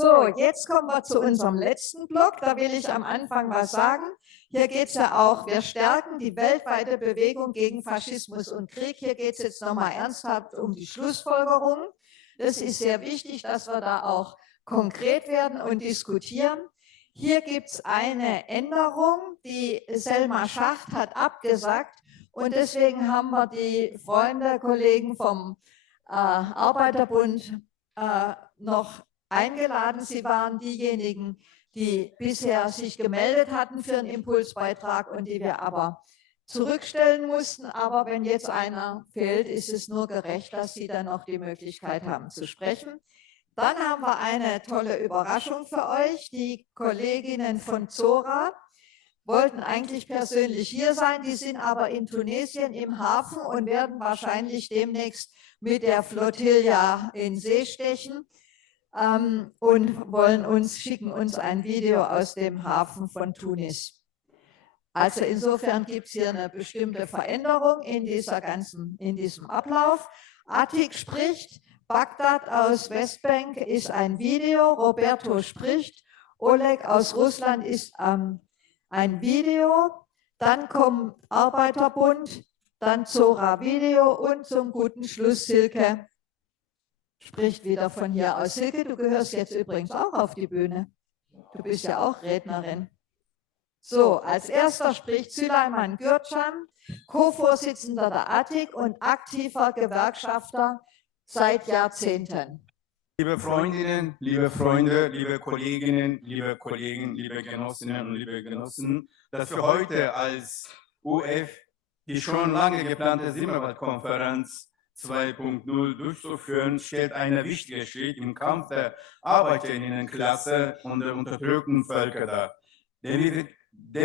So, jetzt kommen wir zu unserem letzten Block. Da will ich am Anfang was sagen. Hier geht es ja auch, wir stärken die weltweite Bewegung gegen Faschismus und Krieg. Hier geht es jetzt nochmal ernsthaft um die Schlussfolgerungen. Das ist sehr wichtig, dass wir da auch konkret werden und diskutieren. Hier gibt es eine Änderung, die Selma Schacht hat abgesagt. Und deswegen haben wir die Freunde, Kollegen vom Arbeiterbund noch eingeladen. Sie waren diejenigen, die bisher sich gemeldet hatten für einen Impulsbeitrag und die wir aber zurückstellen mussten. Aber wenn jetzt einer fehlt, ist es nur gerecht, dass Sie dann noch die Möglichkeit haben zu sprechen. Dann haben wir eine tolle Überraschung für euch. Die Kolleginnen von Zora wollten eigentlich persönlich hier sein, die sind aber in Tunesien im Hafen und werden wahrscheinlich demnächst mit der Flottilla in See stechen. Und schicken uns ein Video aus dem Hafen von Tunis. Also insofern gibt es hier eine bestimmte Veränderung in diesem Ablauf. Atik spricht, Bagdad aus Westbank ist ein Video, Roberto spricht, Oleg aus Russland ist ein Video, dann kommt Arbeiterbund, dann Zora Video und zum guten Schluss Silke spricht wieder von hier aus. Silke, du gehörst jetzt übrigens auch auf die Bühne. Du bist ja auch Rednerin. So, als erster spricht Süleyman Gürcan, Co-Vorsitzender der Atik und aktiver Gewerkschafter seit Jahrzehnten. Liebe Freundinnen, liebe Freunde, liebe Kolleginnen, liebe Kollegen, liebe Genossinnen und liebe Genossen, dass wir heute als UF die schon lange geplante Simmerwald-Konferenz 2.0 durchzuführen, stellt einen wichtigen Schritt im Kampf der Arbeiterinnenklasse und der unterdrückten Völker dar. Denn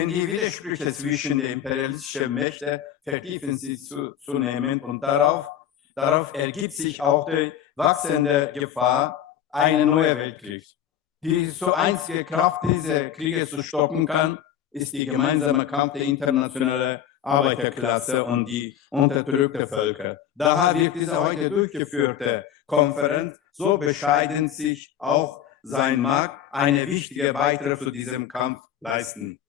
die Widersprüche zwischen den imperialistischen Mächten vertiefen sich zunehmend und darauf ergibt sich auch die wachsende Gefahr einer neuen Weltkrieg. Die so einzige Kraft, diese Kriege zu stoppen kann, ist die gemeinsame Kampf der internationalen Arbeiterklasse und die unterdrückten Völker. Daher wird diese heute durchgeführte Konferenz, so bescheiden sich auch sein mag, eine wichtige Beitrag zu diesem Kampf leisten.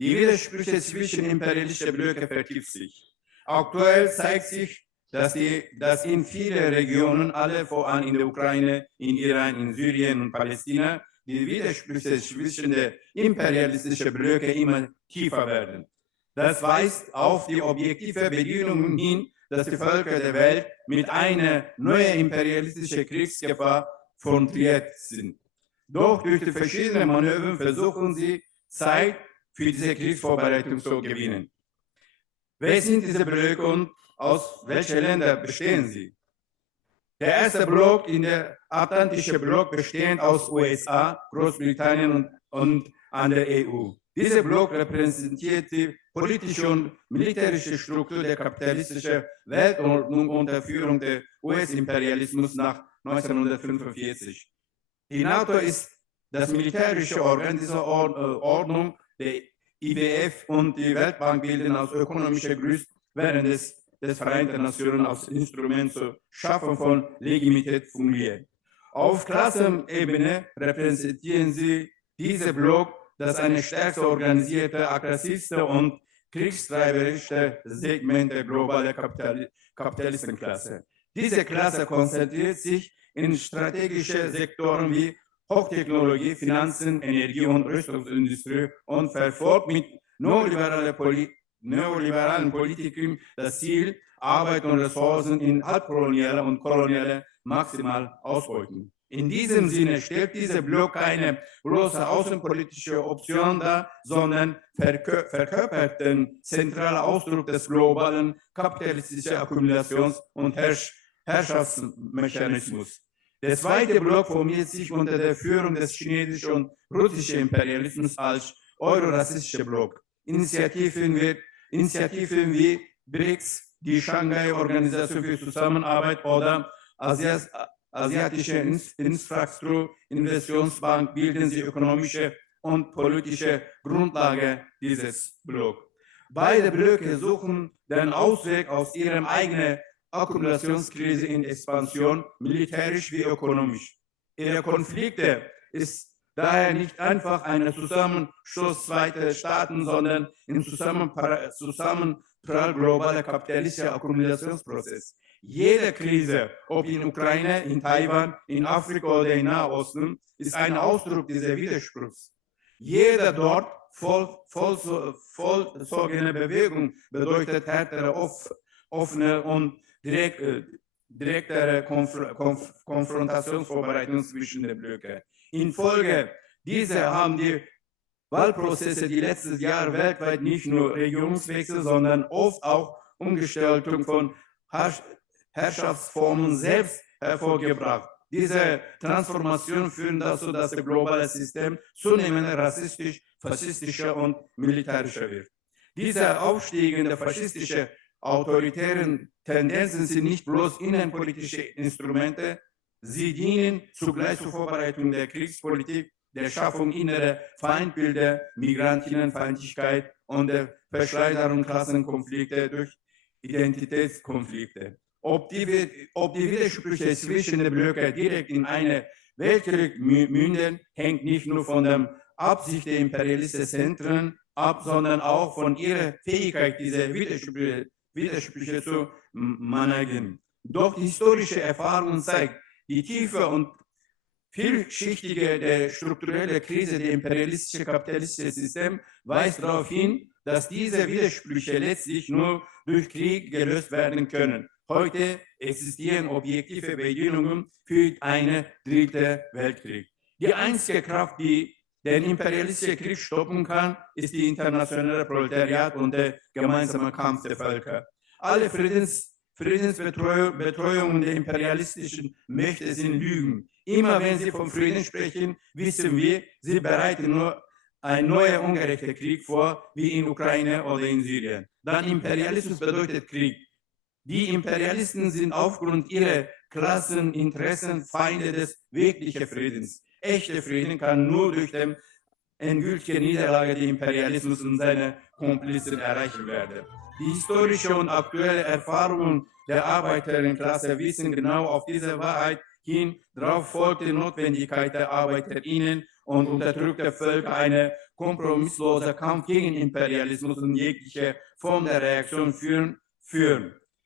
Die Widersprüche zwischen imperialistischen Blöcken vertiefen sich. Aktuell zeigt sich, dass in vielen Regionen, alle voran in der Ukraine, in Iran, in Syrien und Palästina, die Widersprüche zwischen den imperialistischen Blöcken immer tiefer werden. Das weist auf die objektive Bedingungen hin, dass die Völker der Welt mit einer neuen imperialistischen Kriegsgefahr konfrontiert sind. Doch durch die verschiedenen Manöver versuchen sie, Zeit für diese Kriegsvorbereitung zu gewinnen. Wer sind diese Blöcke und aus welchen Ländern bestehen sie? Der erste Block, der atlantische Block, bestehend aus USA, Großbritannien und an der EU. Dieser Block repräsentiert die politische und militärische Struktur der kapitalistischen Weltordnung unter Führung des US-Imperialismus nach 1945. Die NATO ist das militärische Organ dieser Ordnung, der IWF und die Weltbank bilden aus ökonomischer Größe während des Vereinten Nationen als Instrument zur Schaffung von Legitimität fungieren. Auf Klassenebene repräsentieren sie diese Block, das eine stärker organisierte, aggressivste und kriegstreiberische Segment der globalen Kapitalistenklasse. Diese Klasse konzentriert sich in strategische Sektoren wie Hochtechnologie, Finanzen, Energie- und Rüstungsindustrie und verfolgt mit neoliberalen Politiken das Ziel, Arbeit und Ressourcen in halbkoloniale und koloniale maximal ausbeuten. In diesem Sinne stellt dieser Block keine bloße außenpolitische Option dar, sondern verkörpert den zentralen Ausdruck des globalen kapitalistischen Akkumulations- und Herrschaftsmechanismus. Der zweite Block formiert sich unter der Führung des chinesischen und russischen Imperialismus als eurorassistischer Block. Initiativen wie BRICS, die Shanghai-Organisation für Zusammenarbeit oder Asiatische Infrastrukturinvestitionsbank bilden die ökonomische und politische Grundlage dieses Blocks. Beide Blöcke suchen den Ausweg aus ihrem eigenen Akkumulationskrise in Expansion, militärisch wie ökonomisch. Ihre Konflikte ist daher nicht einfach ein Zusammenschluss zweiter Staaten, sondern ein Zusammenprall globaler kapitalistischer Akkumulationsprozess. Jede Krise, ob in Ukraine, in Taiwan, in Afrika oder im Nahosten, ist ein Ausdruck dieser Widerspruchs. Jeder dort vollzogene Bewegung bedeutet härtere, offene und direktere Konfrontationsvorbereitung zwischen den Blöcken. Infolge dieser haben die Wahlprozesse die letzten Jahre weltweit nicht nur Regierungswechsel, sondern oft auch Umgestaltung von Herrschaftsformen selbst hervorgebracht. Diese Transformation führen dazu, dass das globale System zunehmend rassistisch, faschistischer und militärischer wird. Diese aufsteigende faschistische autoritären Tendenzen sind nicht bloß innenpolitische Instrumente, sie dienen zugleich zur Vorbereitung der Kriegspolitik, der Schaffung innerer Feindbilder, Migrantinnenfeindlichkeit und der Verschleuderung Klassenkonflikte durch Identitätskonflikte. Ob die Widersprüche zwischen den Blöcken direkt in einen Weltkrieg münden, hängt nicht nur von der Absicht der imperialistischen Zentren ab, sondern auch von ihrer Fähigkeit, diese Widersprüche zu managen. Doch die historische Erfahrung zeigt, die tiefe und vielschichtige der strukturelle Krise der imperialistischen kapitalistischen System weist darauf hin, dass diese Widersprüche letztlich nur durch Krieg gelöst werden können. Heute existieren objektive Bedingungen für einen dritten Weltkrieg. Die einzige Kraft, die den imperialistischen Krieg stoppen kann, ist die internationale Proletariat und der gemeinsame Kampf der Völker. Alle Friedensbetreuungen der imperialistischen Mächte sind Lügen. Immer wenn sie vom Frieden sprechen, wissen wir, sie bereiten nur ein neuer ungerechter Krieg vor, wie in Ukraine oder in Syrien. Dann Imperialismus bedeutet Krieg. Die Imperialisten sind aufgrund ihrer krassen Interessen Feinde des wirklichen Friedens. Echter Frieden kann nur durch die endgültige Niederlage des Imperialismus und seiner Komplizen erreicht werden. Die historische und aktuelle Erfahrungen der Arbeiterinnenklasse wiesen genau auf diese Wahrheit hin. Darauf folgt die Notwendigkeit der Arbeiterinnen und unterdrückter Völker ein kompromissloser Kampf gegen Imperialismus und jegliche Form der Reaktion führen.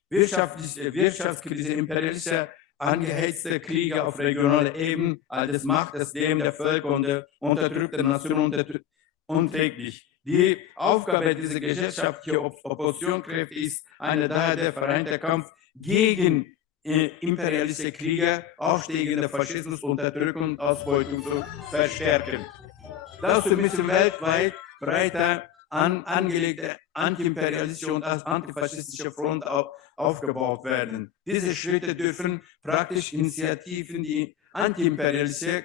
Wirtschaftskrise, imperialistische angeheizte Kriege auf regionaler Ebene als Macht des Leben der Völker und der unterdrückten Nationen unträglich. Die Aufgabe dieser gesellschaftlichen Oppositionskräfte ist daher der vereinte Kampf gegen imperialistische Kriege, aufsteigende Faschismus, Unterdrückung und Ausbeutung zu verstärken. Dazu müssen weltweit breiter angelegte antiimperialistische und antifaschistische Front aufgebaut werden. Diese Schritte dürfen praktisch Initiativen, die antiimperialistische,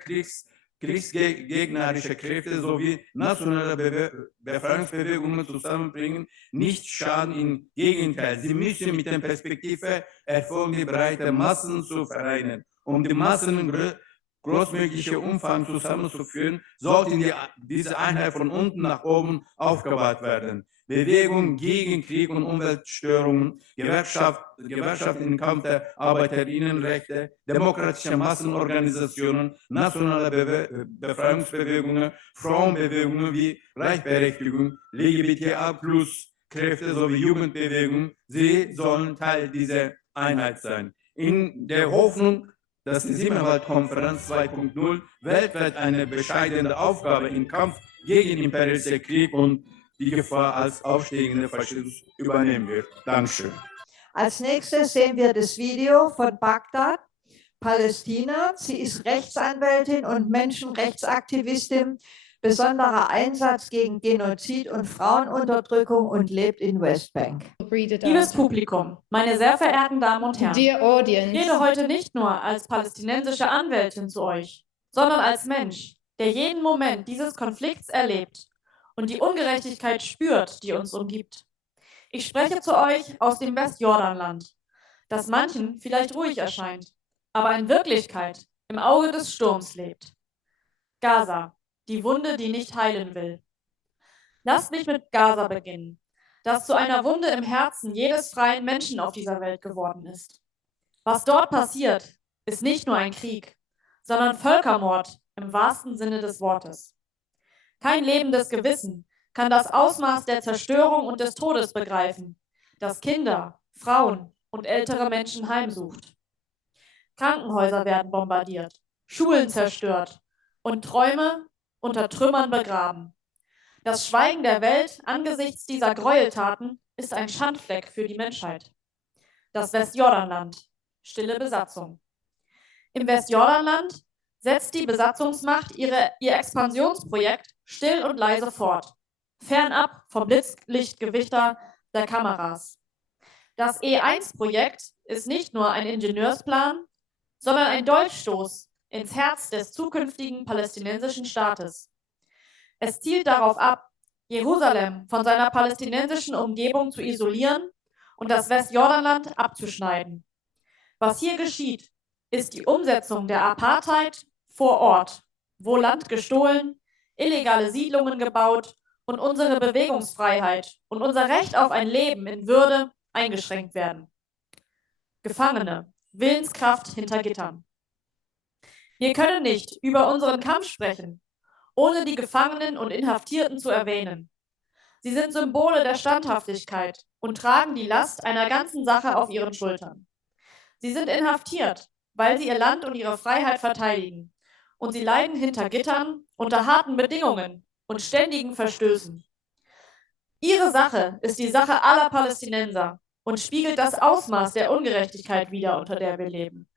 kriegsgegnerische Kräfte sowie nationale Befreiungsbewegungen zusammenbringen, nicht schaden. Im Gegenteil, sie müssen mit der Perspektive erfolgen, die breite Massen zu vereinen. Um die Massen großmögliche Umfang zusammenzuführen, sollten diese Einheit von unten nach oben aufgebaut werden. Bewegung gegen Krieg und Umweltstörungen, Gewerkschaften im Kampf der Arbeiterinnenrechte, demokratische Massenorganisationen, nationale Befreiungsbewegungen, Frauenbewegungen wie Gleichberechtigung, LGBTA+-Kräfte sowie Jugendbewegungen, sie sollen Teil dieser Einheit sein. In der Hoffnung, dass die Siebenwald-Konferenz 2.0 weltweit eine bescheidene Aufgabe im Kampf gegen imperialistischen Krieg und die Gefahr als aufsteigender Faschismus übernehmen wird. Dankeschön. Als nächstes sehen wir das Video von Bagdad, Palästina. Sie ist Rechtsanwältin und Menschenrechtsaktivistin, besonderer Einsatz gegen Genozid und Frauenunterdrückung und lebt in Westbank. Liebes Publikum, meine sehr verehrten Damen und Herren, Dear audience, ich rede heute nicht nur als palästinensische Anwältin zu euch, sondern als Mensch, der jeden Moment dieses Konflikts erlebt und die Ungerechtigkeit spürt, die uns umgibt. Ich spreche zu euch aus dem Westjordanland, das manchen vielleicht ruhig erscheint, aber in Wirklichkeit im Auge des Sturms lebt. Gaza, die Wunde, die nicht heilen will. Lasst mich mit Gaza beginnen, das zu einer Wunde im Herzen jedes freien Menschen auf dieser Welt geworden ist. Was dort passiert, ist nicht nur ein Krieg, sondern Völkermord im wahrsten Sinne des Wortes. Kein lebendes Gewissen kann das Ausmaß der Zerstörung und des Todes begreifen, das Kinder, Frauen und ältere Menschen heimsucht. Krankenhäuser werden bombardiert, Schulen zerstört und Träume unter Trümmern begraben. Das Schweigen der Welt angesichts dieser Gräueltaten ist ein Schandfleck für die Menschheit. Das Westjordanland. Stille Besatzung. Im Westjordanland setzt die Besatzungsmacht ihr Expansionsprojekt still und leise fort, fernab vom Blitzlichtgewitter der Kameras. Das E1-Projekt ist nicht nur ein Ingenieursplan, sondern ein Dolchstoß ins Herz des zukünftigen palästinensischen Staates. Es zielt darauf ab, Jerusalem von seiner palästinensischen Umgebung zu isolieren und das Westjordanland abzuschneiden. Was hier geschieht, ist die Umsetzung der Apartheid vor Ort, wo Land gestohlen, illegale Siedlungen gebaut und unsere Bewegungsfreiheit und unser Recht auf ein Leben in Würde eingeschränkt werden. Gefangene, Willenskraft hinter Gittern. Wir können nicht über unseren Kampf sprechen, ohne die Gefangenen und Inhaftierten zu erwähnen. Sie sind Symbole der Standhaftigkeit und tragen die Last einer ganzen Sache auf ihren Schultern. Sie sind inhaftiert, weil sie ihr Land und ihre Freiheit verteidigen. Und sie leiden hinter Gittern unter harten Bedingungen und ständigen Verstößen. Ihre Sache ist die Sache aller Palästinenser und spiegelt das Ausmaß der Ungerechtigkeit wider, unter der wir leben.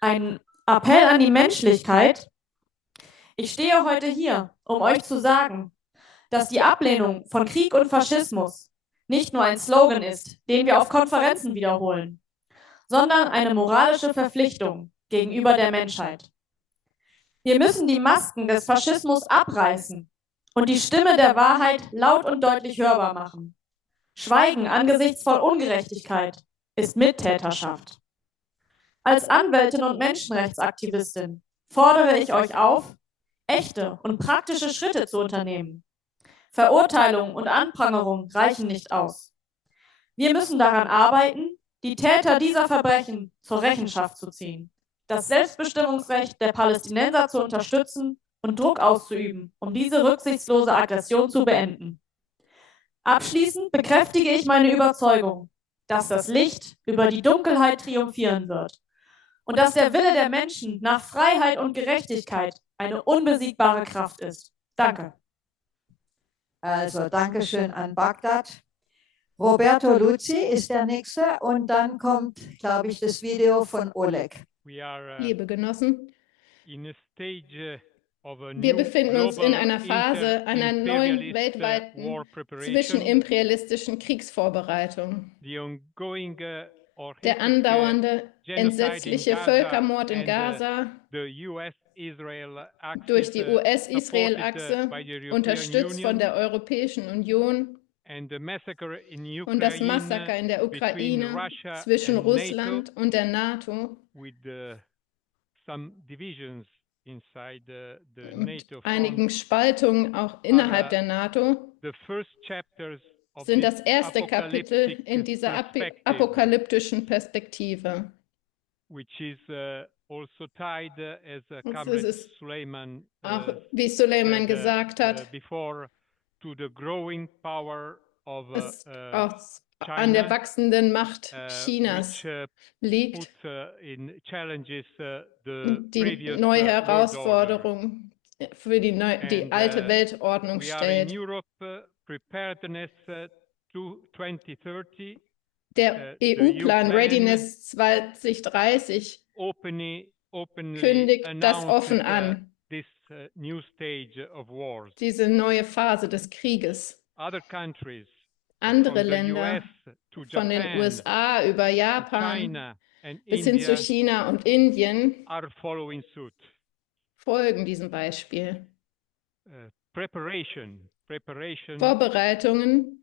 Ein Appell an die Menschlichkeit. Ich stehe heute hier, um euch zu sagen, dass die Ablehnung von Krieg und Faschismus nicht nur ein Slogan ist, den wir auf Konferenzen wiederholen, sondern eine moralische Verpflichtung gegenüber der Menschheit. Wir müssen die Masken des Faschismus abreißen und die Stimme der Wahrheit laut und deutlich hörbar machen. Schweigen angesichts von Ungerechtigkeit ist Mittäterschaft. Als Anwältin und Menschenrechtsaktivistin fordere ich euch auf, echte und praktische Schritte zu unternehmen. Verurteilung und Anprangerung reichen nicht aus. Wir müssen daran arbeiten, die Täter dieser Verbrechen zur Rechenschaft zu ziehen, das Selbstbestimmungsrecht der Palästinenser zu unterstützen und Druck auszuüben, um diese rücksichtslose Aggression zu beenden. Abschließend bekräftige ich meine Überzeugung, dass das Licht über die Dunkelheit triumphieren wird und dass der Wille der Menschen nach Freiheit und Gerechtigkeit eine unbesiegbare Kraft ist. Danke. Also, Dankeschön an Bagdad. Roberto Luzzi ist der Nächste und dann kommt, glaube ich, das Video von Oleg. Liebe Genossen, wir befinden uns in einer Phase einer neuen weltweiten zwischenimperialistischen Kriegsvorbereitung. Der andauernde, entsetzliche Völkermord in Gaza durch die US-Israel-Achse, unterstützt von der Europäischen Union, und das Massaker in der Ukraine zwischen Russland und der NATO und einigen Spaltungen auch innerhalb der NATO sind das erste Kapitel in dieser apokalyptischen Perspektive. Und es ist auch, wie Suleiman gesagt hat, es auch an der wachsenden Macht Chinas liegt, die neue Herausforderung für die alte Weltordnung stellt. Der EU-Plan Readiness 2030 kündigt das offen an, diese neue Phase des Krieges. Andere Länder, von den USA über Japan bis hin zu China und Indien, folgen diesem Beispiel. Vorbereitungen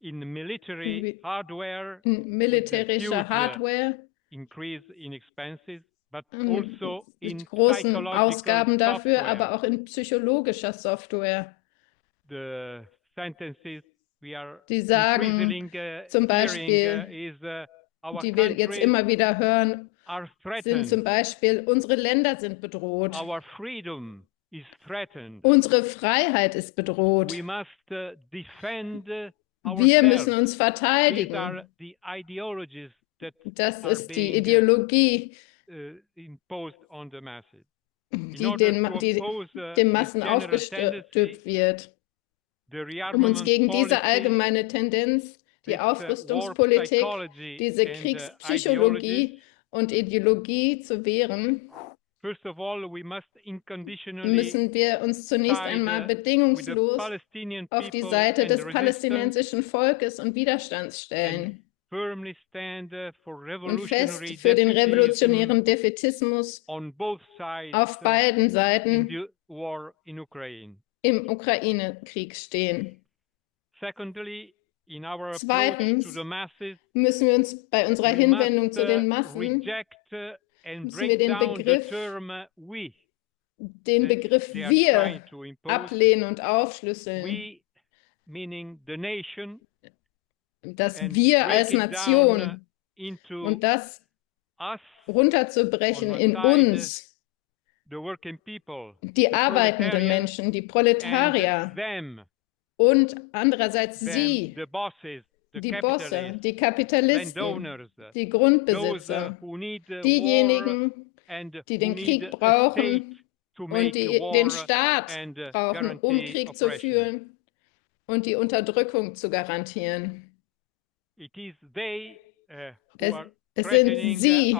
in militärischer Hardware, mit großen Ausgaben dafür, aber auch in psychologischer Software. Die sagen zum Beispiel, die wir jetzt immer wieder hören, sind zum Beispiel, unsere Länder sind bedroht. Unsere Freiheit ist bedroht. Wir müssen uns verteidigen. Das ist die Ideologie, die den Massen aufgestülpt wird. Um uns gegen diese allgemeine Tendenz, die Aufrüstungspolitik, diese Kriegspsychologie und Ideologie zu wehren, müssen wir uns zunächst einmal bedingungslos auf die Seite des palästinensischen Volkes und Widerstands stellen und fest für den revolutionären Defätismus auf beiden Seiten im Ukraine-Krieg stehen. Zweitens müssen wir uns bei unserer Hinwendung zu den Massen müssen wir den Begriff wir ablehnen und aufschlüsseln. Das wir als Nation und das runterzubrechen in uns, die arbeitenden Menschen, die Proletarier und andererseits sie, die Bosse, die Kapitalisten, die Grundbesitzer, diejenigen, die den Krieg brauchen und die den Staat brauchen, um Krieg zu führen und die Unterdrückung zu garantieren. Es sind sie,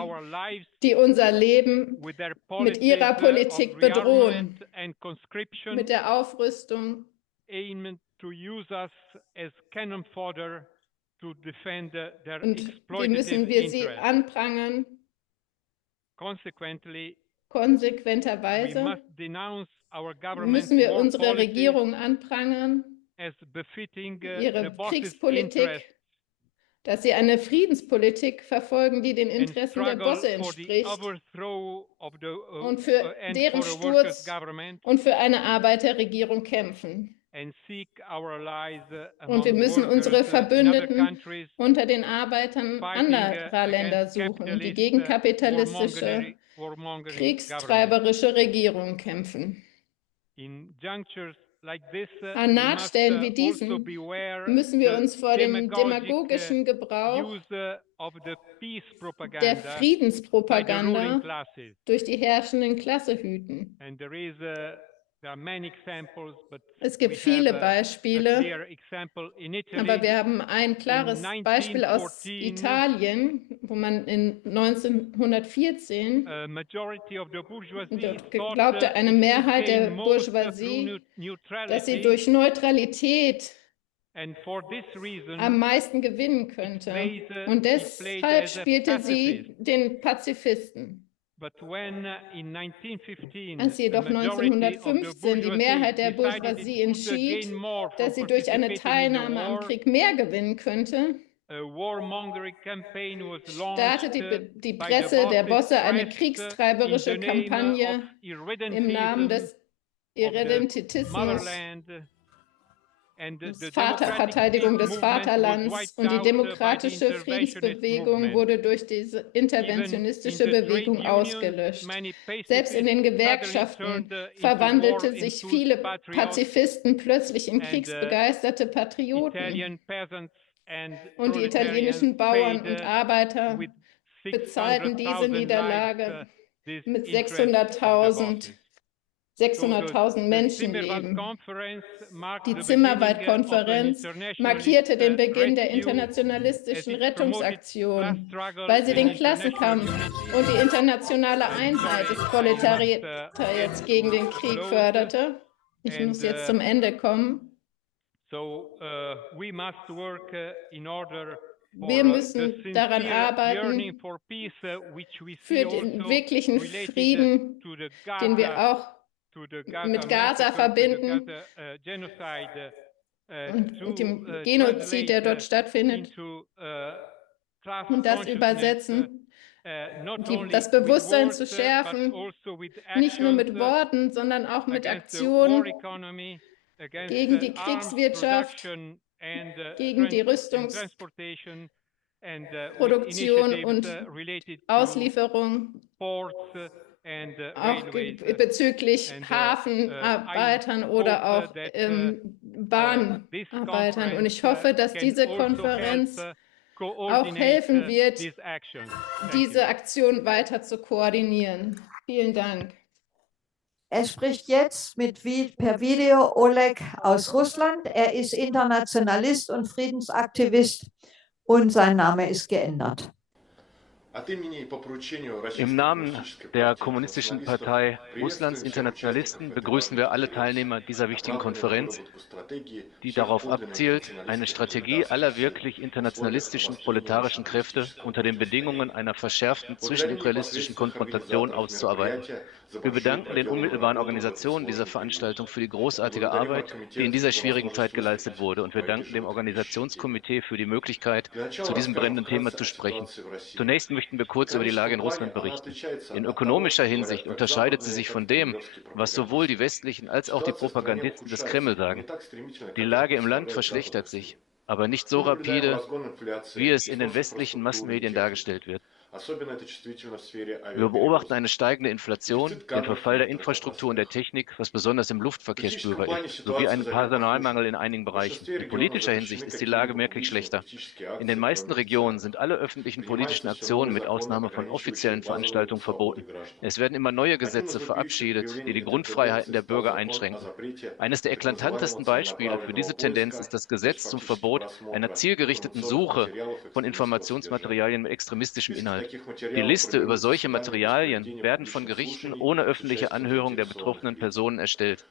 die unser Leben mit ihrer Politik bedrohen, mit der Aufrüstung, und wie müssen wir sie anprangern? Konsequenterweise müssen wir unsere Regierung anprangern, ihre Kriegspolitik, dass sie eine Friedenspolitik verfolgen, die den Interessen der Bosse entspricht und für deren Sturz und für eine Arbeiterregierung kämpfen. Und wir müssen unsere Verbündeten unter den Arbeitern anderer Länder suchen, die gegen kapitalistische, kriegstreiberische Regierungen kämpfen. An Nahtstellen wie diesen müssen wir uns vor dem demagogischen Gebrauch der Friedenspropaganda durch die herrschenden Klasse hüten. Es gibt viele Beispiele, aber wir haben ein klares Beispiel aus Italien, wo man in 1914 glaubte eine Mehrheit der Bourgeoisie, dass sie durch Neutralität am meisten gewinnen könnte. Und deshalb spielte sie den Pazifisten. Als jedoch 1915 die Mehrheit der Bourgeoisie entschied, dass sie durch eine Teilnahme am Krieg mehr gewinnen könnte, startete die Presse der Bosse eine kriegstreiberische Kampagne im Namen des Irredentismus, Verteidigung des Vaterlands, und die demokratische Friedensbewegung wurde durch diese interventionistische Bewegung ausgelöscht. Selbst in den Gewerkschaften verwandelten sich viele Pazifisten plötzlich in kriegsbegeisterte Patrioten. Und die italienischen Bauern und Arbeiter bezahlten diese Niederlage mit 600.000 Menschenleben. Die Zimmerwald-Konferenz markierte den Beginn der internationalistischen Rettungsaktion, weil sie den Klassenkampf und die internationale Einheit des Proletariats gegen den Krieg förderte. Ich muss jetzt zum Ende kommen. Wir müssen daran arbeiten, für den wirklichen Frieden, den wir auch mit Gaza verbinden und dem Genozid, der dort stattfindet, und das übersetzen, das Bewusstsein zu schärfen, nicht nur mit Worten, sondern auch mit Aktionen gegen die Kriegswirtschaft, gegen die Produktion und Auslieferung, auch bezüglich Hafenarbeitern oder auch Bahnarbeitern. Und ich hoffe, dass diese Konferenz auch helfen wird, diese Aktion weiter zu koordinieren. Vielen Dank. Er spricht jetzt per Video Oleg aus Russland. Er ist Internationalist und Friedensaktivist und sein Name ist geändert. Im Namen der Kommunistischen Partei Russlands Internationalisten begrüßen wir alle Teilnehmer dieser wichtigen Konferenz, die darauf abzielt, eine Strategie aller wirklich internationalistischen proletarischen Kräfte unter den Bedingungen einer verschärften zwischenimperialistischen Konfrontation auszuarbeiten. Wir bedanken den unmittelbaren Organisationen dieser Veranstaltung für die großartige Arbeit, die in dieser schwierigen Zeit geleistet wurde. Und wir danken dem Organisationskomitee für die Möglichkeit, zu diesem brennenden Thema zu sprechen. Zunächst möchten wir kurz über die Lage in Russland berichten. In ökonomischer Hinsicht unterscheidet sie sich von dem, was sowohl die westlichen als auch die Propagandisten des Kreml sagen. Die Lage im Land verschlechtert sich, aber nicht so rapide, wie es in den westlichen Massenmedien dargestellt wird. Wir beobachten eine steigende Inflation, den Verfall der Infrastruktur und der Technik, was besonders im Luftverkehr spürbar ist, sowie einen Personalmangel in einigen Bereichen. In politischer Hinsicht ist die Lage merklich schlechter. In den meisten Regionen sind alle öffentlichen politischen Aktionen mit Ausnahme von offiziellen Veranstaltungen verboten. Es werden immer neue Gesetze verabschiedet, die die Grundfreiheiten der Bürger einschränken. Eines der eklatantesten Beispiele für diese Tendenz ist das Gesetz zum Verbot einer zielgerichteten Suche von Informationsmaterialien mit extremistischem Inhalt. Die Liste über solche Materialien werden von Gerichten ohne öffentliche Anhörung der betroffenen Personen erstellt.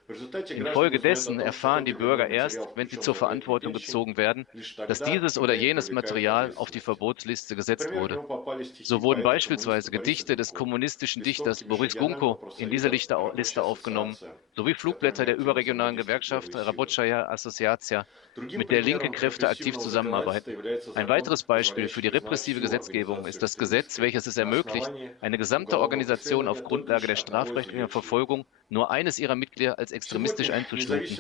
Infolgedessen erfahren die Bürger erst, wenn sie zur Verantwortung gezogen werden, dass dieses oder jenes Material auf die Verbotsliste gesetzt wurde. So wurden beispielsweise Gedichte des kommunistischen Dichters Boris Gunko in diese Liste aufgenommen, sowie Flugblätter der überregionalen Gewerkschaft Rabotschaya Assoziacja, mit der linke Kräfte aktiv zusammenarbeiten. Ein weiteres Beispiel für die repressive Gesetzgebung ist das Gesetz, welches es ermöglicht, eine gesamte Organisation auf Grundlage der strafrechtlichen Verfolgung nur eines ihrer Mitglieder als extremistisch einzustufen.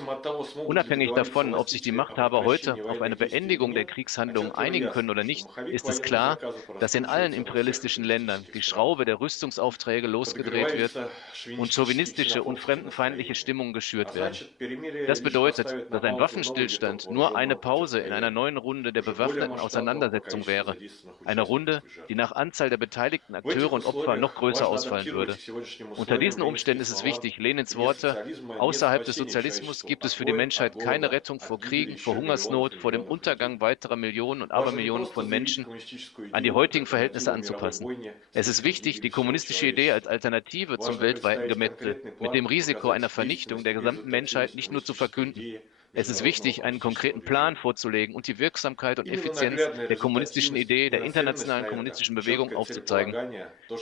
Unabhängig davon, ob sich die Machthaber heute auf eine Beendigung der Kriegshandlungen einigen können oder nicht, ist es klar, dass in allen imperialistischen Ländern die Schraube der Rüstungsaufträge losgedreht wird und chauvinistische und fremdenfeindliche Stimmungen geschürt werden. Das bedeutet, dass ein Waffenstillstand nur eine Pause in einer neuen Runde der bewaffneten Auseinandersetzung wäre. Eine Runde, die nach Anzahl der beteiligten Akteure und Opfer noch größer ausfallen würde. Unter diesen Umständen ist es wichtig, Lenins Worte, außerhalb des Sozialismus gibt es für die Menschheit keine Rettung vor Kriegen, vor Hungersnot, vor dem Untergang weiterer Millionen und Abermillionen von Menschen, an die heutigen Verhältnisse anzupassen. Es ist wichtig, die kommunistische Idee als Alternative zum weltweiten Gemetzel mit dem Risiko einer Vernichtung der gesamten Menschheit nicht nur zu verkünden. Es ist wichtig, einen konkreten Plan vorzulegen und die Wirksamkeit und Effizienz der kommunistischen Idee, der internationalen kommunistischen Bewegung aufzuzeigen.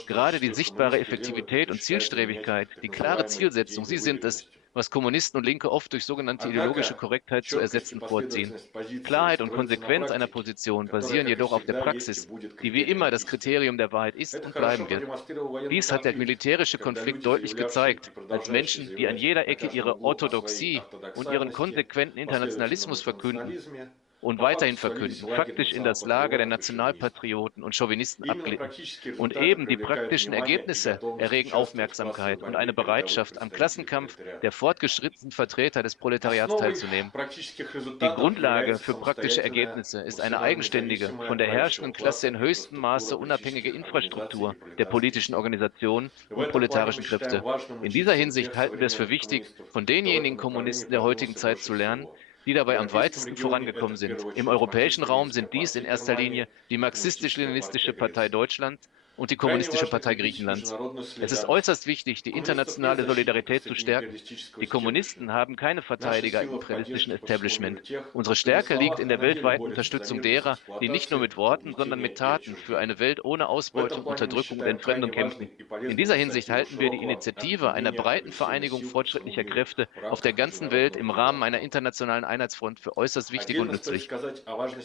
Gerade die sichtbare Effektivität und Zielstrebigkeit, die klare Zielsetzung, sie sind es, was Kommunisten und Linke oft durch sogenannte ideologische Korrektheit zu ersetzen vorziehen. Klarheit und Konsequenz einer Position basieren jedoch auf der Praxis, die wie immer das Kriterium der Wahrheit ist und bleiben wird. Dies hat der militärische Konflikt deutlich gezeigt, als Menschen, die an jeder Ecke ihre Orthodoxie und ihren konsequenten Internationalismus verkünden und weiterhin verkünden, faktisch in das Lager der Nationalpatrioten und Chauvinisten abglitten. Und eben die praktischen Ergebnisse erregen Aufmerksamkeit und eine Bereitschaft, am Klassenkampf der fortgeschrittenen Vertreter des Proletariats teilzunehmen. Die Grundlage für praktische Ergebnisse ist eine eigenständige, von der herrschenden Klasse in höchstem Maße unabhängige Infrastruktur der politischen Organisationen und proletarischen Kräfte. In dieser Hinsicht halten wir es für wichtig, von denjenigen Kommunisten der heutigen Zeit zu lernen, die dabei am weitesten vorangekommen sind. Im europäischen Raum sind dies in erster Linie die Marxistisch-Leninistische Partei Deutschland und die Kommunistische Partei Griechenlands. Es ist äußerst wichtig, die internationale Solidarität zu stärken. Die Kommunisten haben keine Verteidiger im imperialistischen Establishment. Unsere Stärke liegt in der weltweiten Unterstützung derer, die nicht nur mit Worten, sondern mit Taten für eine Welt ohne Ausbeutung, Unterdrückung und Entfremdung kämpfen. In dieser Hinsicht halten wir die Initiative einer breiten Vereinigung fortschrittlicher Kräfte auf der ganzen Welt im Rahmen einer internationalen Einheitsfront für äußerst wichtig und nützlich.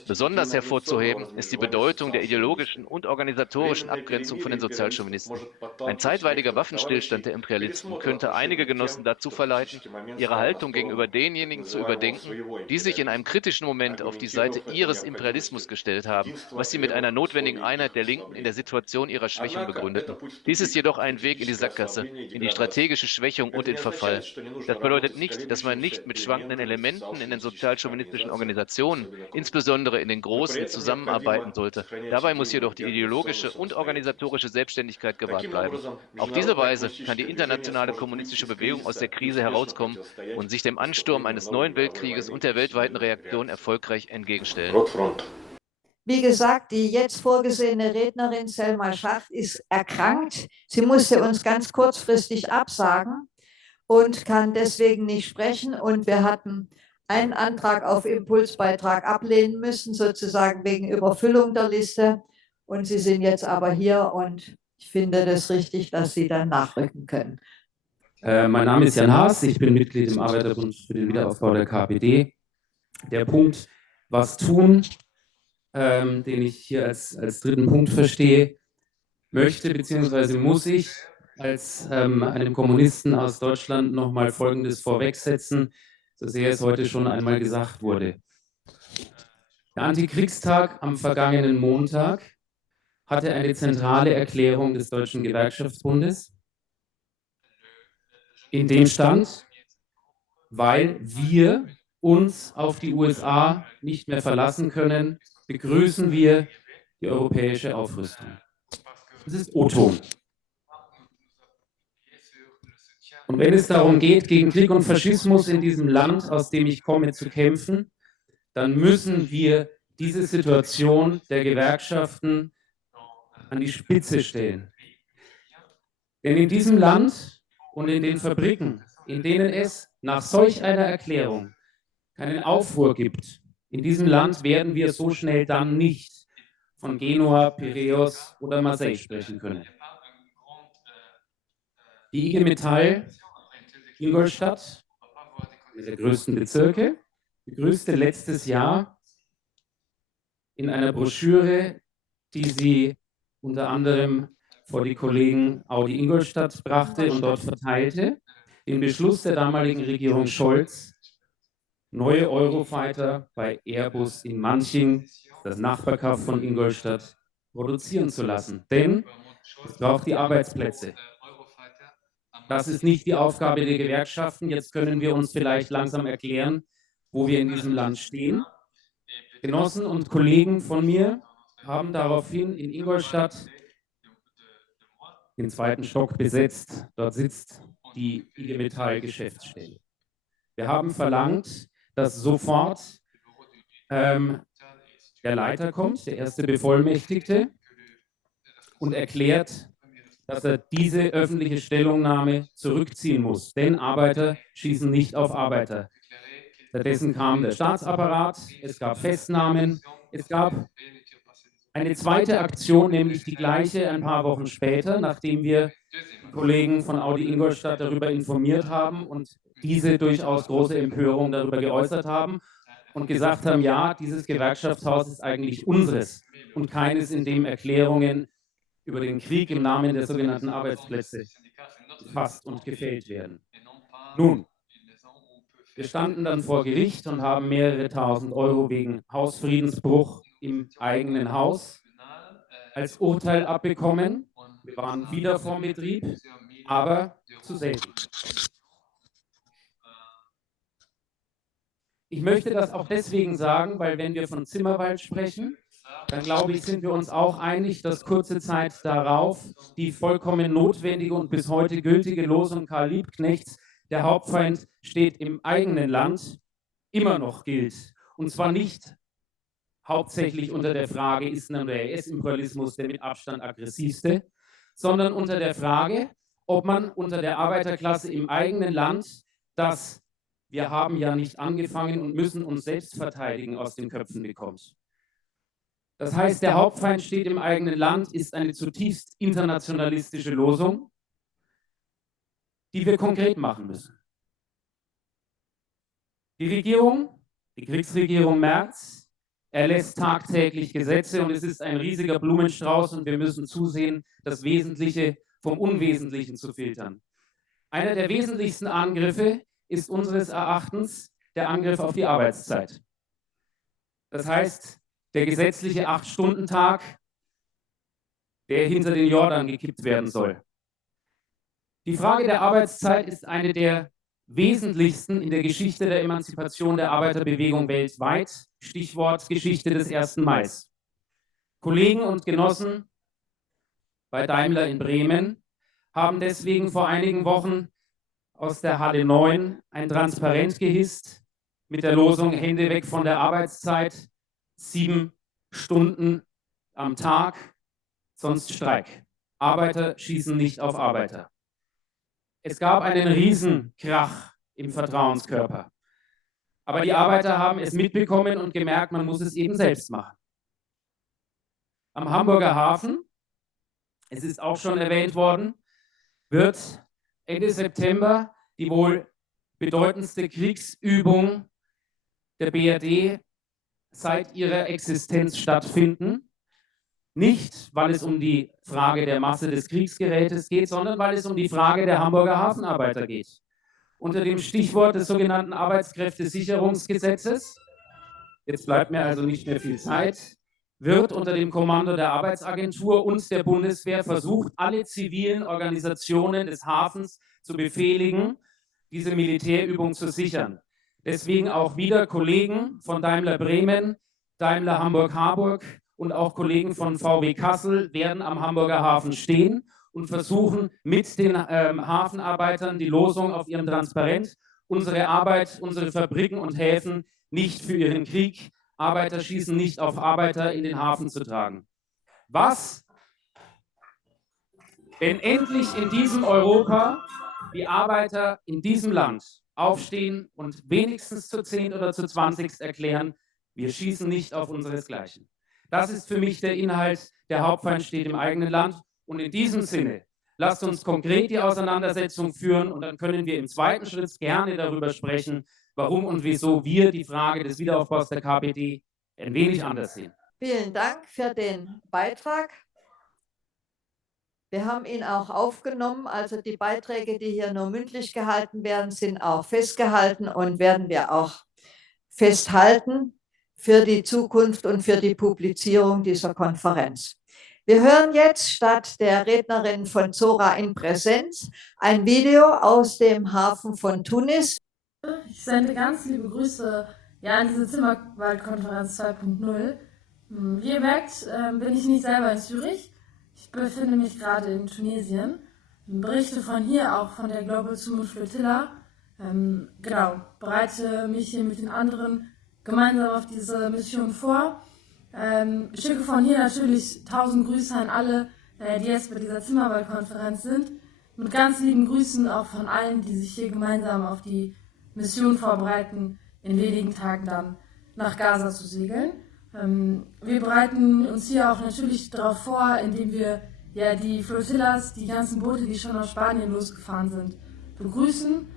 Besonders hervorzuheben ist die Bedeutung der ideologischen und organisatorischen Abgrenzung Abgrenzung von den Sozialchauvinisten. Ein zeitweiliger Waffenstillstand der Imperialisten könnte einige Genossen dazu verleiten, ihre Haltung gegenüber denjenigen zu überdenken, die sich in einem kritischen Moment auf die Seite ihres Imperialismus gestellt haben, was sie mit einer notwendigen Einheit der Linken in der Situation ihrer Schwächung begründeten. Dies ist jedoch ein Weg in die Sackgasse, in die strategische Schwächung und den Verfall. Das bedeutet nicht, dass man nicht mit schwankenden Elementen in den sozialchauvinistischen Organisationen, insbesondere in den großen, zusammenarbeiten sollte. Dabei muss jedoch die ideologische und organisatorische Selbstständigkeit gewahrt bleiben. Auf diese Weise kann die internationale kommunistische Bewegung aus der Krise herauskommen und sich dem Ansturm eines neuen Weltkrieges und der weltweiten Reaktion erfolgreich entgegenstellen. Wie gesagt, die jetzt vorgesehene Rednerin Selma Schacht ist erkrankt. Sie musste uns ganz kurzfristig absagen und kann deswegen nicht sprechen. Und wir hatten einen Antrag auf Impulsbeitrag ablehnen müssen, sozusagen wegen Überfüllung der Liste. Und Sie sind jetzt aber hier und ich finde das richtig, dass Sie dann nachrücken können. Mein Name ist Jan Haas, ich bin Mitglied im Arbeiterbund für den Wiederaufbau der KPD. Der Punkt, was tun, den ich hier als dritten Punkt verstehe, möchte bzw. muss ich als einem Kommunisten aus Deutschland nochmal Folgendes vorwegsetzen, so sehr es heute schon einmal gesagt wurde. Der Antikriegstag am vergangenen Montag hatte eine zentrale Erklärung des Deutschen Gewerkschaftsbundes, in dem stand, weil wir uns auf die USA nicht mehr verlassen können, begrüßen wir die europäische Aufrüstung. Das ist O-Ton. Und wenn es darum geht, gegen Krieg und Faschismus in diesem Land, aus dem ich komme, zu kämpfen, dann müssen wir diese Situation der Gewerkschaften an die Spitze stellen. Denn in diesem Land und in den Fabriken, in denen es nach solch einer Erklärung keinen Aufruhr gibt, in diesem Land werden wir so schnell dann nicht von Genua, Piräus oder Marseille sprechen können. Die IG Metall Ingolstadt, einer der größten Bezirke, begrüßte letztes Jahr in einer Broschüre, die sie unter anderem vor die Kollegen Audi Ingolstadt brachte und dort verteilte, den Beschluss der damaligen Regierung Scholz, neue Eurofighter bei Airbus in Manching, das Nachbarkauf von Ingolstadt, produzieren zu lassen. Denn es braucht die Arbeitsplätze. Das ist nicht die Aufgabe der Gewerkschaften. Jetzt können wir uns vielleicht langsam erklären, wo wir in diesem Land stehen. Genossen und Kollegen von mir haben daraufhin in Ingolstadt den zweiten Stock besetzt. Dort sitzt die IG Metall Geschäftsstelle. Wir haben verlangt, dass sofort der Leiter kommt, der erste Bevollmächtigte, und erklärt, dass er diese öffentliche Stellungnahme zurückziehen muss. Denn Arbeiter schießen nicht auf Arbeiter. Stattdessen kam der Staatsapparat, es gab Festnahmen, es gab eine zweite Aktion, nämlich die gleiche ein paar Wochen später, nachdem wir die Kollegen von Audi Ingolstadt darüber informiert haben und diese durchaus große Empörung darüber geäußert haben und gesagt haben, ja, dieses Gewerkschaftshaus ist eigentlich unseres und keines, in dem Erklärungen über den Krieg im Namen der sogenannten Arbeitsplätze gefasst und gefällt werden. Nun, wir standen dann vor Gericht und haben mehrere tausend Euro wegen Hausfriedensbruch im eigenen Haus als Urteil abbekommen. Wir waren wieder vom Betrieb, aber zu selten. Ich möchte das auch deswegen sagen, weil wenn wir von Zimmerwald sprechen, dann glaube ich, sind wir uns auch einig, dass kurze Zeit darauf die vollkommen notwendige und bis heute gültige Losung Karl Liebknechts, der Hauptfeind steht im eigenen Land, immer noch gilt. Und zwar nicht hauptsächlich unter der Frage, ist nun der NS-Imperialismus der mit Abstand aggressivste, sondern unter der Frage, ob man unter der Arbeiterklasse im eigenen Land das "Wir haben ja nicht angefangen und müssen uns selbst verteidigen" aus den Köpfen bekommt. Das heißt, der Hauptfeind steht im eigenen Land ist eine zutiefst internationalistische Losung, die wir konkret machen müssen. Die Regierung, die Kriegsregierung Merz, erlässt tagtäglich Gesetze und es ist ein riesiger Blumenstrauß und wir müssen zusehen, das Wesentliche vom Unwesentlichen zu filtern. Einer der wesentlichsten Angriffe ist unseres Erachtens der Angriff auf die Arbeitszeit. Das heißt, der gesetzliche 8-Stunden-Tag, der hinter den Jordan gekippt werden soll. Die Frage der Arbeitszeit ist eine der wesentlichsten in der Geschichte der Emanzipation der Arbeiterbewegung weltweit. Stichwort Geschichte des 1. Mai. Kollegen und Genossen bei Daimler in Bremen haben deswegen vor einigen Wochen aus der Halle 9 ein Transparent gehisst mit der Losung Hände weg von der Arbeitszeit, 7 Stunden am Tag, sonst Streik. Arbeiter schießen nicht auf Arbeiter. Es gab einen Riesenkrach im Vertrauenskörper. Aber die Arbeiter haben es mitbekommen und gemerkt, man muss es eben selbst machen. Am Hamburger Hafen, es ist auch schon erwähnt worden, wird Ende September die wohl bedeutendste Kriegsübung der BRD seit ihrer Existenz stattfinden. Nicht, weil es um die Frage der Masse des Kriegsgerätes geht, sondern weil es um die Frage der Hamburger Hafenarbeiter geht. Unter dem Stichwort des sogenannten Arbeitskräftesicherungsgesetzes, jetzt bleibt mir also nicht mehr viel Zeit, wird unter dem Kommando der Arbeitsagentur und der Bundeswehr versucht, alle zivilen Organisationen des Hafens zu befehligen, diese Militärübung zu sichern. Deswegen auch wieder Kollegen von Daimler Bremen, Daimler Hamburg-Harburg und auch Kollegen von VW Kassel werden am Hamburger Hafen stehen und versuchen mit den Hafenarbeitern die Losung auf ihrem Transparent, unsere Arbeit, unsere Fabriken und Häfen nicht für ihren Krieg, Arbeiter schießen nicht auf Arbeiter in den Hafen zu tragen. Was, wenn endlich in diesem Europa die Arbeiter in diesem Land aufstehen und wenigstens zu 10 oder zu 20 erklären, wir schießen nicht auf unseresgleichen. Das ist für mich der Inhalt, der Hauptfeind steht im eigenen Land. Und in diesem Sinne, lasst uns konkret die Auseinandersetzung führen und dann können wir im zweiten Schritt gerne darüber sprechen, warum und wieso wir die Frage des Wiederaufbaus der KPD ein wenig anders sehen. Vielen Dank für den Beitrag. Wir haben ihn auch aufgenommen, also die Beiträge, die hier nur mündlich gehalten werden, sind auch festgehalten und werden wir auch festhalten für die Zukunft und für die Publizierung dieser Konferenz. Wir hören jetzt statt der Rednerin von Zora in Präsenz ein Video aus dem Hafen von Tunis. Ich sende ganz liebe Grüße an diese Zimmerwald-Konferenz 2.0. Wie ihr merkt, bin ich nicht selber in Zürich. Ich befinde mich gerade in Tunesien. Berichte von hier, auch von der Global Sumut Flotilla. Bereite mich hier mit den anderen gemeinsam auf diese Mission vor. Schicke von hier natürlich 1000 Grüße an alle, die jetzt bei dieser Zimmerwald-Konferenz sind. Mit ganz lieben Grüßen auch von allen, die sich hier gemeinsam auf die Mission vorbereiten, in wenigen Tagen dann nach Gaza zu segeln. Wir bereiten uns hier auch natürlich darauf vor, indem wir die Flotillas, die ganzen Boote, die schon aus Spanien losgefahren sind, begrüßen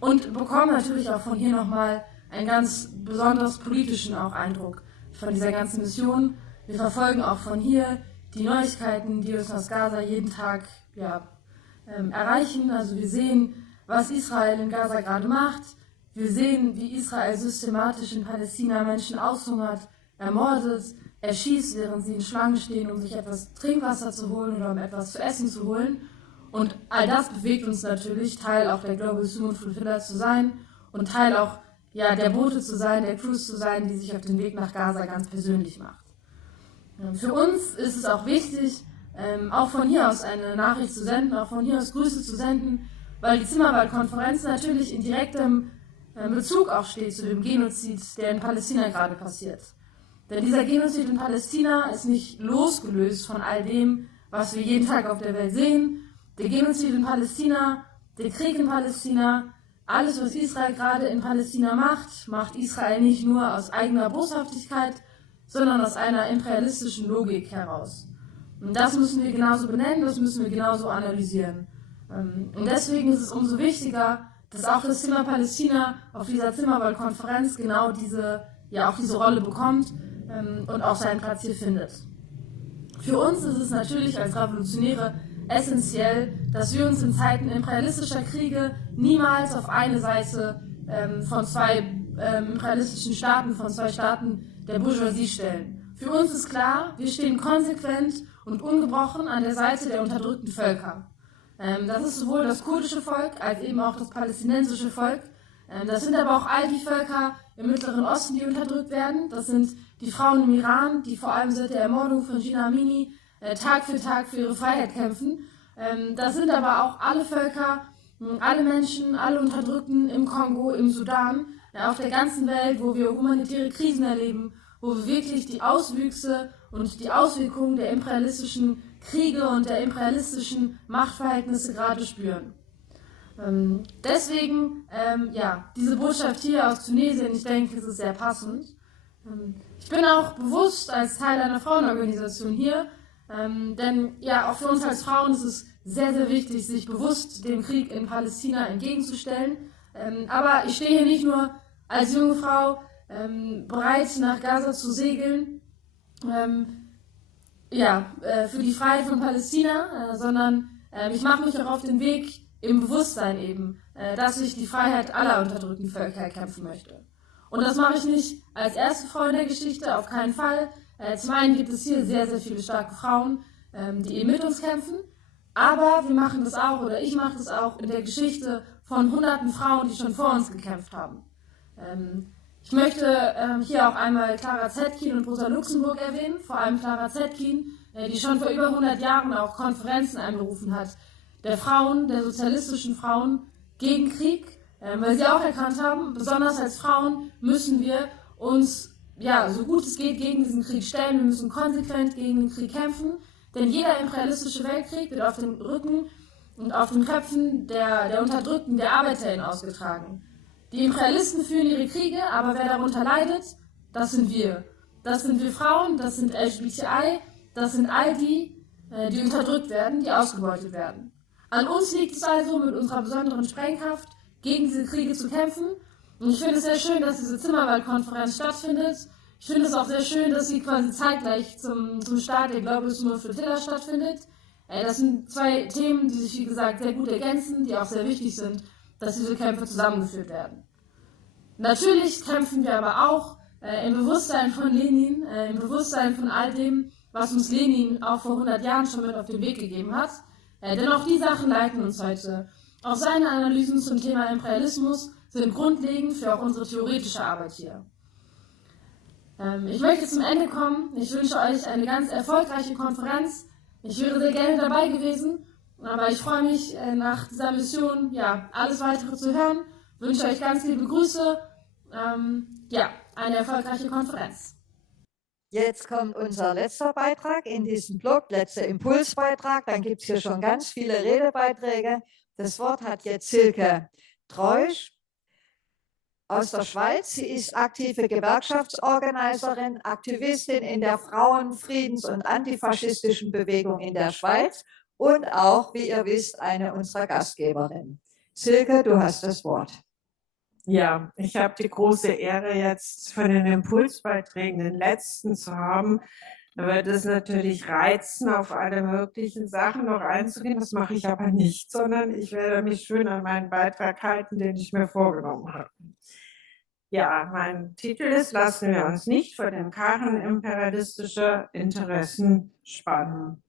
und bekommen natürlich auch von hier nochmal einen ganz besonders politischen auch Eindruck von dieser ganzen Mission. Wir verfolgen auch von hier die Neuigkeiten, die uns aus Gaza jeden Tag erreichen. Also wir sehen, was Israel in Gaza gerade macht. Wir sehen, wie Israel systematisch in Palästina Menschen aushungert, ermordet, erschießt, während sie in Schlangen stehen, um sich etwas Trinkwasser zu holen oder um etwas zu essen zu holen. Und all das bewegt uns natürlich, Teil auch der Global Sumut Flotilla zu sein und Teil auch der Boote zu sein, der Crews zu sein, die sich auf den Weg nach Gaza ganz persönlich macht. Für uns ist es auch wichtig, auch von hier aus eine Nachricht zu senden, auch von hier aus Grüße zu senden, weil die Zimmerwald-Konferenz natürlich in direktem Bezug auch steht zu dem Genozid, der in Palästina gerade passiert. Denn dieser Genozid in Palästina ist nicht losgelöst von all dem, was wir jeden Tag auf der Welt sehen. Der Genozid in Palästina, der Krieg in Palästina, alles, was Israel gerade in Palästina macht Israel nicht nur aus eigener Boshaftigkeit, sondern aus einer imperialistischen Logik heraus. Und das müssen wir genauso benennen, das müssen wir genauso analysieren. Und deswegen ist es umso wichtiger, dass auch das Thema Palästina auf dieser Zimmerwald-Konferenz genau diese Rolle bekommt, und auch seinen Platz hier findet. Für uns ist es natürlich als Revolutionäre essentiell, dass wir uns in Zeiten imperialistischer Kriege niemals auf eine Seite von zwei imperialistischen Staaten, von zwei Staaten der Bourgeoisie stellen. Für uns ist klar, wir stehen konsequent und ungebrochen an der Seite der unterdrückten Völker. Das ist sowohl das kurdische Volk als eben auch das palästinensische Volk. Das sind aber auch all die Völker im Mittleren Osten, die unterdrückt werden. Das sind die Frauen im Iran, die vor allem seit der Ermordung von Gina Amini Tag für Tag für ihre Freiheit kämpfen. Das sind aber auch alle Völker, alle Menschen, alle Unterdrückten im Kongo, im Sudan, auf der ganzen Welt, wo wir humanitäre Krisen erleben, wo wir wirklich die Auswüchse und die Auswirkungen der imperialistischen Kriege und der imperialistischen Machtverhältnisse gerade spüren. Deswegen, diese Botschaft hier aus Tunesien, ich denke, es ist sehr passend. Ich bin auch bewusst als Teil einer Frauenorganisation hier, denn ja, auch für uns als Frauen ist es sehr, sehr wichtig, sich bewusst dem Krieg in Palästina entgegenzustellen. Aber ich stehe hier nicht nur als junge Frau bereit, nach Gaza zu segeln, für die Freiheit von Palästina, sondern ich mache mich auch auf den Weg im Bewusstsein eben, dass ich die Freiheit aller unterdrückten Völker erkämpfen möchte. Und das mache ich nicht als erste Frau in der Geschichte, auf keinen Fall. Zum einen gibt es hier sehr, sehr viele starke Frauen, die eben mit uns kämpfen, aber wir machen das auch, oder ich mache das auch in der Geschichte von hunderten Frauen, die schon vor uns gekämpft haben. Ich möchte hier auch einmal Clara Zetkin und Rosa Luxemburg erwähnen, vor allem Clara Zetkin, die schon vor über 100 Jahren auch Konferenzen einberufen hat, der Frauen, der sozialistischen Frauen gegen Krieg, weil sie auch erkannt haben, besonders als Frauen müssen wir uns, so gut es geht, gegen diesen Krieg stellen, wir müssen konsequent gegen den Krieg kämpfen, denn jeder imperialistische Weltkrieg wird auf den Rücken und auf den Köpfen der Unterdrückten, der ArbeiterInnen ausgetragen. Die Imperialisten führen ihre Kriege, aber wer darunter leidet, das sind wir. Das sind wir Frauen, das sind LGBTI, das sind all die, die unterdrückt werden, die ausgebeutet werden. An uns liegt es also, mit unserer besonderen Sprengkraft gegen diese Kriege zu kämpfen. Und ich finde es sehr schön, dass diese Zimmerwald-Konferenz stattfindet. Ich finde es auch sehr schön, dass sie quasi zeitgleich zum Start der Global Small Flotilla stattfindet. Das sind zwei Themen, die sich, wie gesagt, sehr gut ergänzen, die auch sehr wichtig sind, dass diese Kämpfe zusammengeführt werden. Natürlich kämpfen wir aber auch im Bewusstsein von Lenin, im Bewusstsein von all dem, was uns Lenin auch vor 100 Jahren schon mit auf den Weg gegeben hat. Denn auch die Sachen leiten uns heute. Auch seine Analysen zum Thema Imperialismus sind grundlegend für auch unsere theoretische Arbeit hier. Ich möchte zum Ende kommen. Ich wünsche euch eine ganz erfolgreiche Konferenz. Ich wäre sehr gerne dabei gewesen, aber ich freue mich, nach dieser Mission alles Weitere zu hören. Ich wünsche euch ganz liebe Grüße. Eine erfolgreiche Konferenz. Jetzt kommt unser letzter Beitrag in diesem Blog, letzter Impulsbeitrag. Dann gibt es hier schon ganz viele Redebeiträge. Das Wort hat jetzt Silke Treusch aus der Schweiz. Sie ist aktive Gewerkschaftsorganiserin, Aktivistin in der Frauen-, Friedens- und antifaschistischen Bewegung in der Schweiz und auch, wie ihr wisst, eine unserer Gastgeberinnen. Silke, du hast das Wort. Ja, ich habe die große Ehre, jetzt von den Impulsbeiträgen den letzten zu haben. Da wird es natürlich reizen, auf alle möglichen Sachen noch einzugehen. Das mache ich aber nicht, sondern ich werde mich schön an meinen Beitrag halten, den ich mir vorgenommen habe. Ja, mein Titel ist: Lassen wir uns nicht vor den Karren imperialistischer Interessen spannen.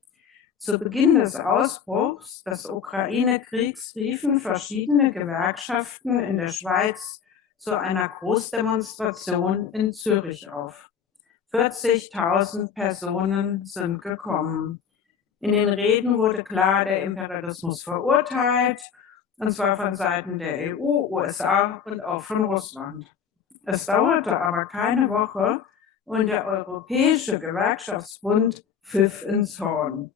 Zu Beginn des Ausbruchs des Ukraine-Kriegs riefen verschiedene Gewerkschaften in der Schweiz zu einer Großdemonstration in Zürich auf. 40.000 Personen sind gekommen. In den Reden wurde klar der Imperialismus verurteilt, und zwar von Seiten der EU, USA und auch von Russland. Es dauerte aber keine Woche und der Europäische Gewerkschaftsbund pfiff ins Horn.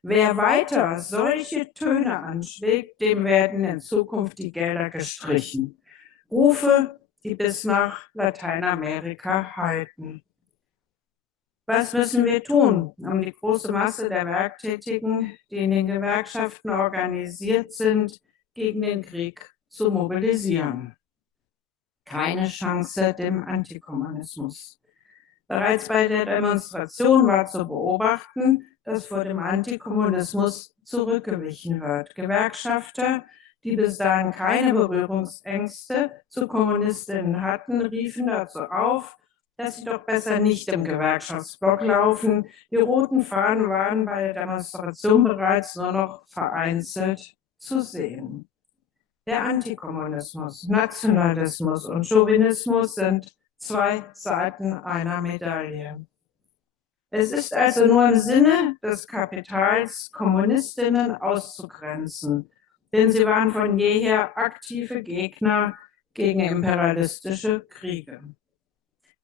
Wer weiter solche Töne anschlägt, dem werden in Zukunft die Gelder gestrichen. Rufe, die bis nach Lateinamerika halten. Was müssen wir tun, um die große Masse der Werktätigen, die in den Gewerkschaften organisiert sind, gegen den Krieg zu mobilisieren? Keine Chance dem Antikommunismus. Bereits bei der Demonstration war zu beobachten, dass vor dem Antikommunismus zurückgewichen wird. Gewerkschafter, die bis dahin keine Berührungsängste zu Kommunistinnen hatten, riefen dazu auf, dass sie doch besser nicht im Gewerkschaftsblock laufen. Die roten Fahnen waren bei der Demonstration bereits nur noch vereinzelt zu sehen. Der Antikommunismus, Nationalismus und Chauvinismus sind zwei Seiten einer Medaille. Es ist also nur im Sinne des Kapitals, Kommunistinnen auszugrenzen, denn sie waren von jeher aktive Gegner gegen imperialistische Kriege.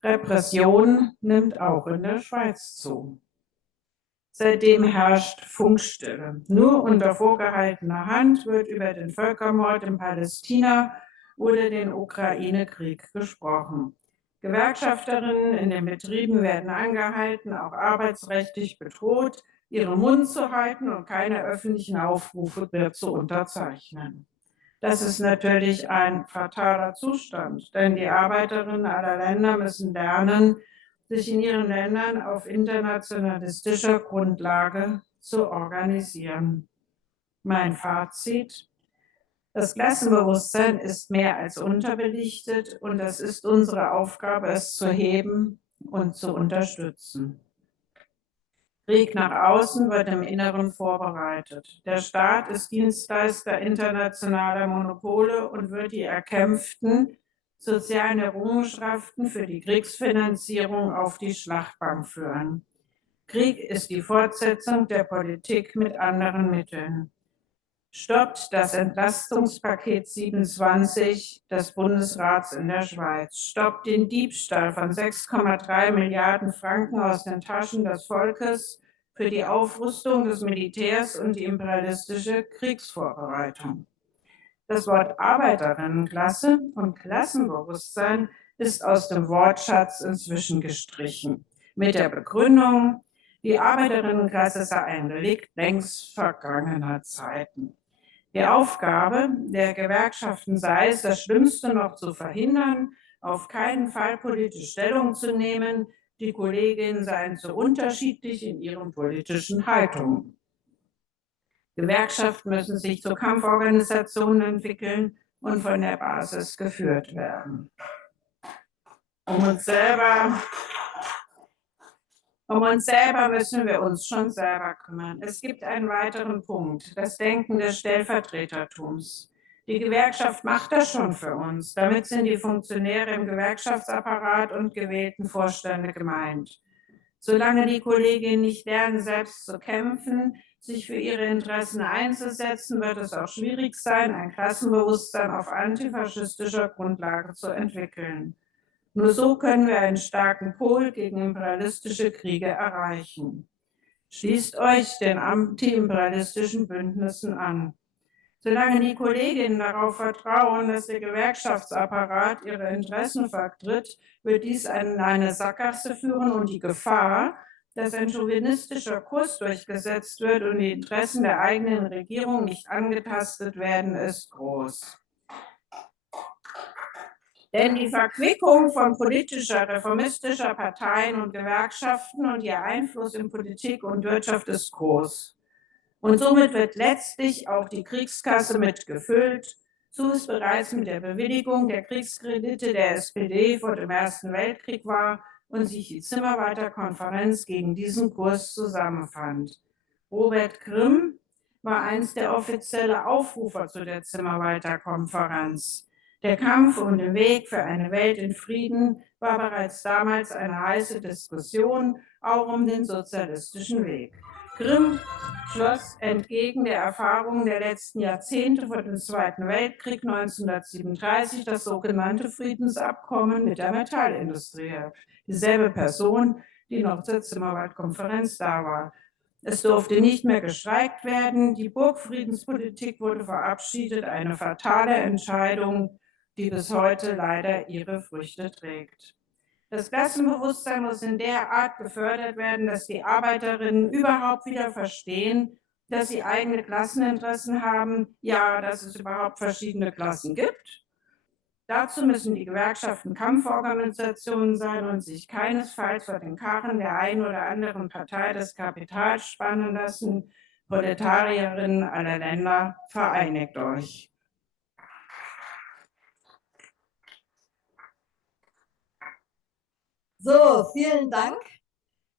Repression nimmt auch in der Schweiz zu. Seitdem herrscht Funkstille. Nur unter vorgehaltener Hand wird über den Völkermord in Palästina oder den Ukraine-Krieg gesprochen. Gewerkschafterinnen in den Betrieben werden angehalten, auch arbeitsrechtlich bedroht, ihren Mund zu halten und keine öffentlichen Aufrufe mehr zu unterzeichnen. Das ist natürlich ein fataler Zustand, denn die Arbeiterinnen aller Länder müssen lernen, sich in ihren Ländern auf internationalistischer Grundlage zu organisieren. Mein Fazit: Das Klassenbewusstsein ist mehr als unterbelichtet und es ist unsere Aufgabe, es zu heben und zu unterstützen. Krieg nach außen wird im Inneren vorbereitet. Der Staat ist Dienstleister internationaler Monopole und wird die erkämpften sozialen Errungenschaften für die Kriegsfinanzierung auf die Schlachtbank führen. Krieg ist die Fortsetzung der Politik mit anderen Mitteln. Stoppt das Entlastungspaket 27 des Bundesrats in der Schweiz. Stoppt den Diebstahl von 6,3 Milliarden Franken aus den Taschen des Volkes für die Aufrüstung des Militärs und die imperialistische Kriegsvorbereitung. Das Wort Arbeiterinnenklasse und Klassenbewusstsein ist aus dem Wortschatz inzwischen gestrichen. Mit der Begründung, die Arbeiterinnenklasse sei ein Relikt längst vergangener Zeiten. Die Aufgabe der Gewerkschaften sei es, das Schlimmste noch zu verhindern, auf keinen Fall politisch Stellung zu nehmen. Die Kolleginnen seien zu unterschiedlich in ihren politischen Haltungen. Gewerkschaften müssen sich zu Kampforganisationen entwickeln und von der Basis geführt werden. Um uns selber müssen wir uns schon selber kümmern. Es gibt einen weiteren Punkt, das Denken des Stellvertretertums. Die Gewerkschaft macht das schon für uns. Damit sind die Funktionäre im Gewerkschaftsapparat und gewählten Vorstände gemeint. Solange die Kolleginnen nicht lernen, selbst zu kämpfen, sich für ihre Interessen einzusetzen, wird es auch schwierig sein, ein Klassenbewusstsein auf antifaschistischer Grundlage zu entwickeln. Nur so können wir einen starken Pol gegen imperialistische Kriege erreichen. Schließt euch den antiimperialistischen Bündnissen an. Solange die Kolleginnen darauf vertrauen, dass der Gewerkschaftsapparat ihre Interessen vertritt, wird dies in eine Sackgasse führen und die Gefahr, dass ein chauvinistischer Kurs durchgesetzt wird und die Interessen der eigenen Regierung nicht angetastet werden, ist groß. Denn die Verquickung von politischer, reformistischer Parteien und Gewerkschaften und ihr Einfluss in Politik und Wirtschaft ist groß. Und somit wird letztlich auch die Kriegskasse mitgefüllt, so es bereits mit der Bewilligung der Kriegskredite der SPD vor dem Ersten Weltkrieg war und sich die Zimmerwalder Konferenz gegen diesen Kurs zusammenfand. Robert Grimm war einst der offizielle Aufrufer zu der Zimmerwalder Konferenz. Der Kampf um den Weg für eine Welt in Frieden war bereits damals eine heiße Diskussion, auch um den sozialistischen Weg. Grimm schloss entgegen der Erfahrungen der letzten Jahrzehnte vor dem Zweiten Weltkrieg 1937 das sogenannte Friedensabkommen mit der Metallindustrie. Dieselbe Person, die noch zur Zimmerwald-Konferenz da war. Es durfte nicht mehr gestreikt werden. Die Burgfriedenspolitik wurde verabschiedet, eine fatale Entscheidung, die bis heute leider ihre Früchte trägt. Das Klassenbewusstsein muss in der Art gefördert werden, dass die Arbeiterinnen überhaupt wieder verstehen, dass sie eigene Klasseninteressen haben, ja, dass es überhaupt verschiedene Klassen gibt Dazu müssen die Gewerkschaften Kampforganisationen sein und sich keinesfalls vor den Karren der einen oder anderen Partei des Kapitals spannen lassen. Proletarierinnen aller Länder, vereinigt euch. So, vielen Dank.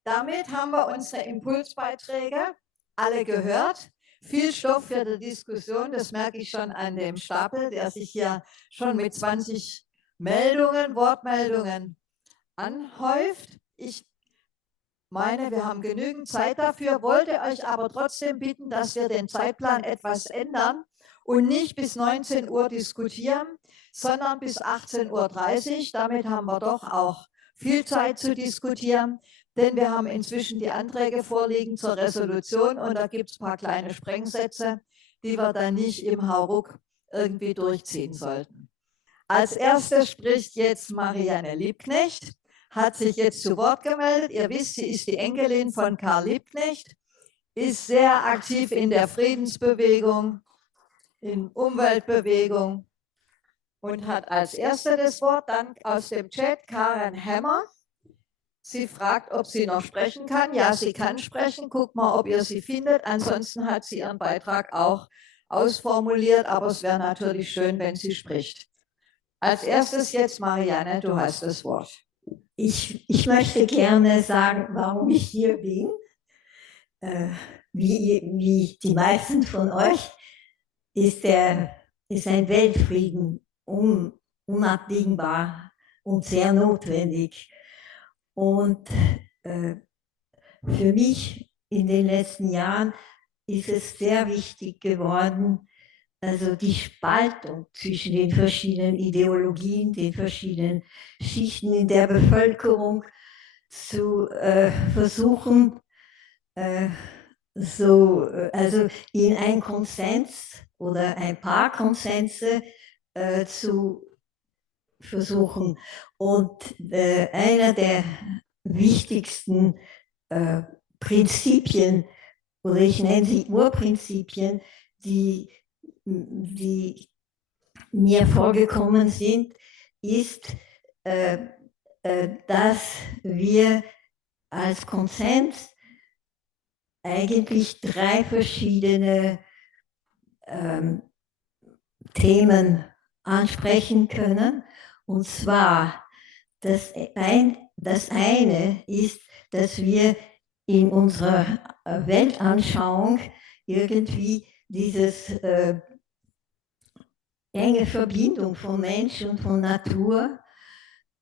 Damit haben wir unsere Impulsbeiträge alle gehört. Viel Stoff für die Diskussion, das merke ich schon an dem Stapel, der sich hier schon mit 20 Wortmeldungen anhäuft. Ich meine, wir haben genügend Zeit dafür, wollte euch aber trotzdem bitten, dass wir den Zeitplan etwas ändern und nicht bis 19 Uhr diskutieren, sondern bis 18:30 Uhr. Damit haben wir doch auch viel Zeit zu diskutieren, denn wir haben inzwischen die Anträge vorliegen zur Resolution und da gibt es ein paar kleine Sprengsätze, die wir dann nicht im Hauruck irgendwie durchziehen sollten. Als erstes spricht jetzt Marianne Liebknecht, hat sich jetzt zu Wort gemeldet. Ihr wisst, sie ist die Enkelin von Karl Liebknecht, ist sehr aktiv in der Friedensbewegung, in Umweltbewegung und hat als Erste das Wort. Dann aus dem Chat Karen Hemmer. Sie fragt, ob sie noch sprechen kann. Ja, sie kann sprechen. Guckt mal, ob ihr sie findet. Ansonsten hat sie ihren Beitrag auch ausformuliert, aber es wäre natürlich schön, wenn sie spricht. Als erstes jetzt Marianne, du hast das Wort. Ich möchte gerne sagen, warum ich hier bin. Wie die meisten von euch ist ein Weltfrieden unabdingbar und sehr notwendig. Und für mich in den letzten Jahren ist es sehr wichtig geworden, also die Spaltung zwischen den verschiedenen Ideologien, den verschiedenen Schichten in der Bevölkerung zu versuchen, also in einen Konsens oder ein paar Konsense zu versuchen. Und einer der wichtigsten Prinzipien, oder ich nenne sie Urprinzipien, die mir vorgekommen sind, ist, dass wir als Konsens eigentlich 3 verschiedene Themen ansprechen können. Und zwar, das eine ist, dass wir in unserer Weltanschauung irgendwie dieses enge Verbindung von Mensch und von Natur,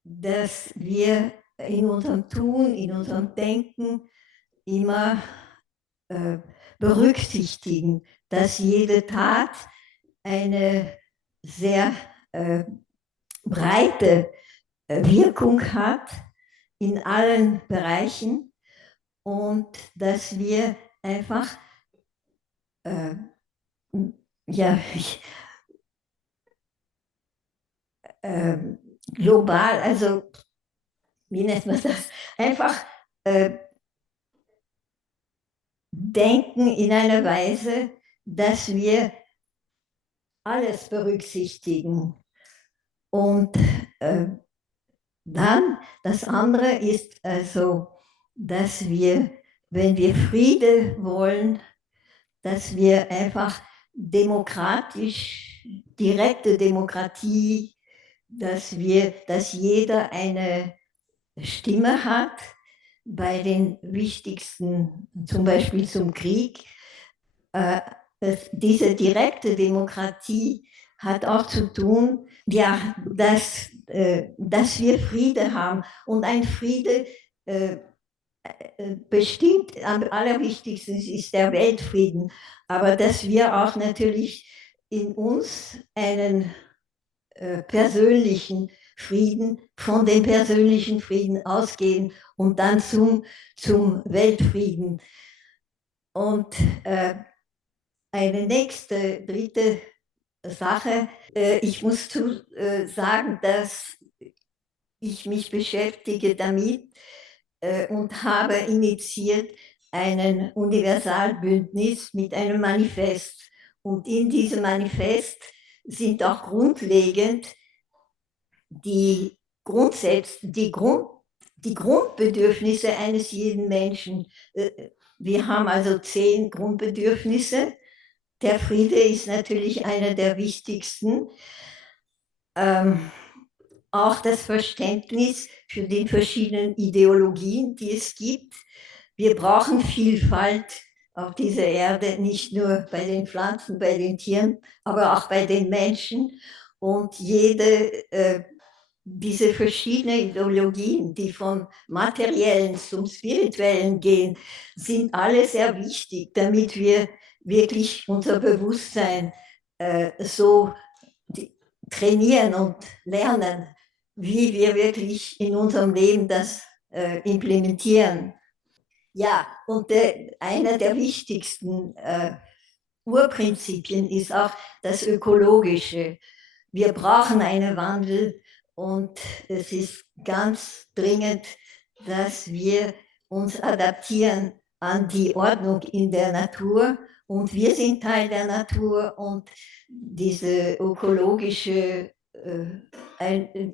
dass wir in unserem Tun, in unserem Denken immer berücksichtigen, dass jede Tat eine sehr breite Wirkung hat in allen Bereichen und dass wir einfach global, also wie nennt man das, einfach denken in einer Weise, dass wir alles berücksichtigen. Und dann das andere ist also, dass wir, wenn wir Friede wollen, dass wir einfach demokratisch, direkte Demokratie, dass jeder eine Stimme hat bei den wichtigsten, zum Beispiel zum Krieg. Diese direkte Demokratie hat auch zu tun, ja, dass wir Friede haben. Und ein Friede bestimmt am allerwichtigsten ist der Weltfrieden. Aber dass wir auch natürlich in uns einen persönlichen Frieden, von dem persönlichen Frieden ausgehen und dann zum Weltfrieden. Und eine dritte Sache, ich muss sagen, dass ich mich beschäftige damit und habe initiiert ein Universalbündnis mit einem Manifest. Und in diesem Manifest sind auch grundlegend die Grundbedürfnisse eines jeden Menschen. Wir haben also 10 Grundbedürfnisse. Der Friede ist natürlich einer der wichtigsten. Auch das Verständnis für die verschiedenen Ideologien, die es gibt. Wir brauchen Vielfalt auf dieser Erde, nicht nur bei den Pflanzen, bei den Tieren, aber auch bei den Menschen. Und diese verschiedenen Ideologien, die vom Materiellen zum Spirituellen gehen, sind alle sehr wichtig, damit wir wirklich unser Bewusstsein so trainieren und lernen, wie wir wirklich in unserem Leben das implementieren. Ja, und einer der wichtigsten Urprinzipien ist auch das Ökologische. Wir brauchen einen Wandel und es ist ganz dringend, dass wir uns adaptieren an die Ordnung in der Natur. Und wir sind Teil der Natur und diese ökologische,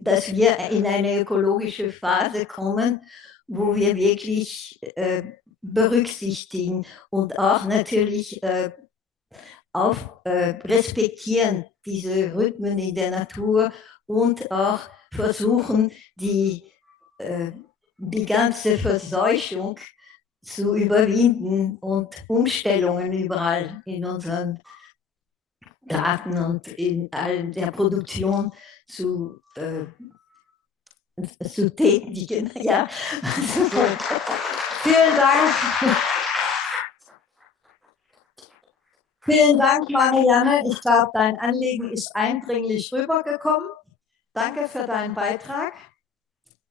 dass wir in eine ökologische Phase kommen, wo wir wirklich berücksichtigen und auch natürlich respektieren diese Rhythmen in der Natur und auch versuchen, die ganze Verseuchung zu überwinden und Umstellungen überall in unseren Daten und in all der Produktion zu tätigen. Ja. Vielen Dank. Vielen Dank, Marianne. Ich glaube, dein Anliegen ist eindringlich rübergekommen. Danke für deinen Beitrag.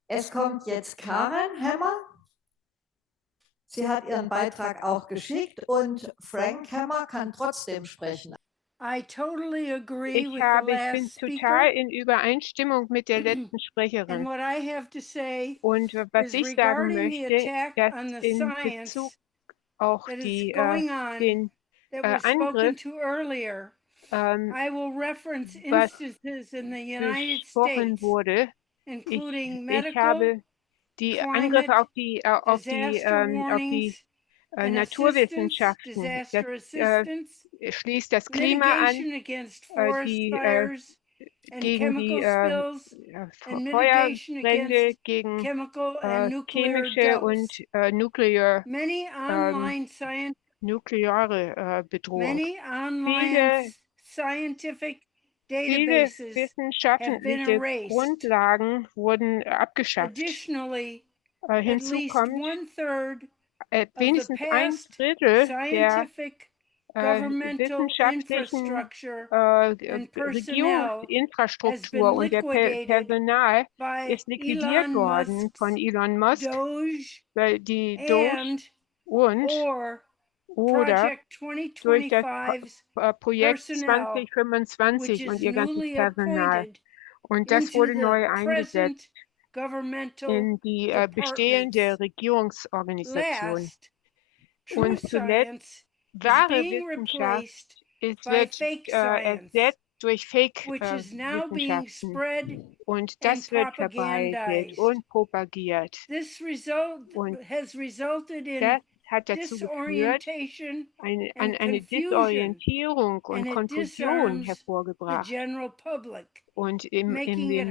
Es kommt jetzt Karen Hemmer. Sie hat ihren Beitrag auch geschickt und Frank Hemmer kann trotzdem sprechen. Ich bin total in Übereinstimmung mit der letzten Sprecherin. Und was ich sagen möchte, dass in Bezug auch den Angriff, was besprochen wurde, ich habe die Angriffe auf die Naturwissenschaften, das schließt das Klima an, gegen die Feuerbrände, gegen chemische und nukleare Bedrohung. Viele wissenschaftliche Grundlagen wurden abgeschafft. Hinzu kommt, wenigstens 1/3 der wissenschaftlichen Regierungsinfrastruktur und der Personal ist liquidiert worden von Elon Musk, weil die Doge oder durch das Projekt 2025 und ihr ganzes Personal. Und das wurde neu eingesetzt in die bestehende Regierungsorganisation. Und zuletzt, wahre Wissenschaft wird ersetzt durch Fake-Wissenschaften. Und das wird verbreitet und propagiert. Und das hat dazu geführt, eine Desorientierung und Konfusion hervorgebracht. Und im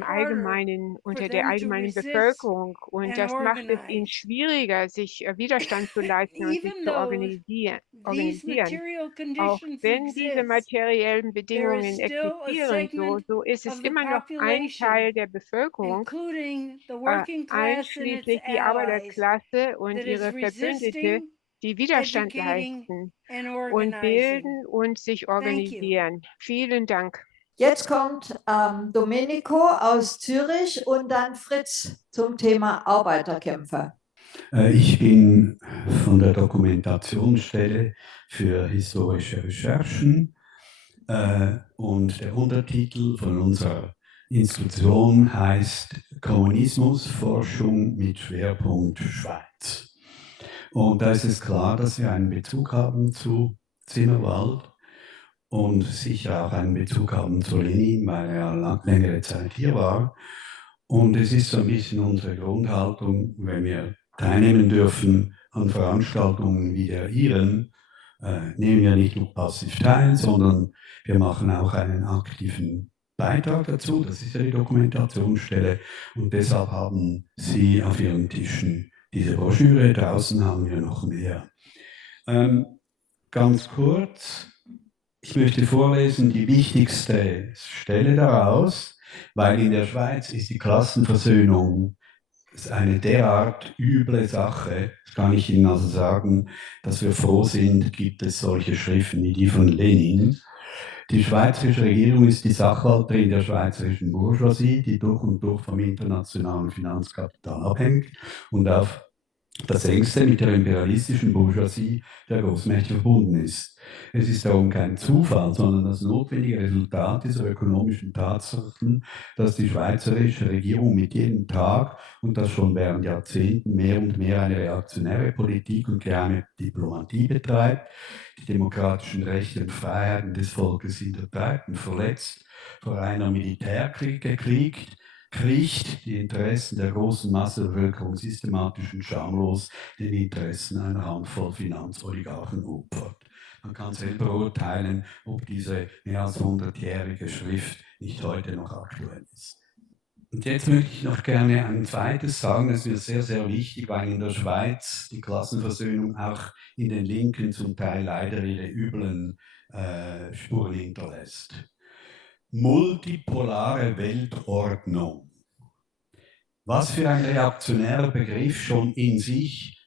Allgemeinen, unter der allgemeinen Bevölkerung. Und das macht es ihnen schwieriger, sich Widerstand zu leisten und sich zu organisieren. Auch wenn diese materiellen Bedingungen existieren, so ist es immer noch ein Teil der Bevölkerung, einschließlich die Arbeiterklasse und ihre Verbündete, die Widerstand leisten und bilden und sich organisieren. Vielen Dank. Jetzt kommt Domenico aus Zürich und dann Fritz zum Thema Arbeiterkämpfer. Ich bin von der Dokumentationsstelle für historische Recherchen und der Untertitel von unserer Institution heißt Kommunismusforschung mit Schwerpunkt Schweiz. Und da ist es klar, dass wir einen Bezug haben zu Zimmerwald und sicher auch einen Bezug haben zu Lenin, weil er längere Zeit hier war. Und es ist so ein bisschen unsere Grundhaltung, wenn wir teilnehmen dürfen an Veranstaltungen wie der Ihren, nehmen wir nicht nur passiv teil, sondern wir machen auch einen aktiven Beitrag dazu. Das ist ja die Dokumentationsstelle. Und deshalb haben Sie auf Ihren Tischen diese Broschüre. Draußen haben wir noch mehr. Ganz kurz, ich möchte vorlesen die wichtigste Stelle daraus, weil in der Schweiz ist die Klassenversöhnung eine derart üble Sache, das kann ich Ihnen also sagen, dass wir froh sind, gibt es solche Schriften wie die von Lenin. Die schweizerische Regierung ist die Sachwalterin der schweizerischen Bourgeoisie, die durch und durch vom internationalen Finanzkapital abhängt und auf das engste mit der imperialistischen Bourgeoisie der Großmächte verbunden ist. Es ist darum kein Zufall, sondern das notwendige Resultat dieser ökonomischen Tatsachen, dass die schweizerische Regierung mit jedem Tag und das schon während Jahrzehnten mehr und mehr eine reaktionäre Politik und geheime Diplomatie betreibt, die demokratischen Rechte und Freiheiten des Volkes hintertreibt und verletzt, vor einer Militärkrieg gekriegt, kriecht die Interessen der großen Masse der Bevölkerung systematisch und schamlos den Interessen einer Handvoll Finanzoligarchen opfert. Man kann selber urteilen, ob diese mehr als 100-jährige Schrift nicht heute noch aktuell ist. Und jetzt möchte ich noch gerne ein zweites sagen, das ist mir sehr, sehr wichtig, weil in der Schweiz die Klassenversöhnung auch in den Linken zum Teil leider ihre üblen Spuren hinterlässt. Multipolare Weltordnung. Was für ein reaktionärer Begriff schon in sich.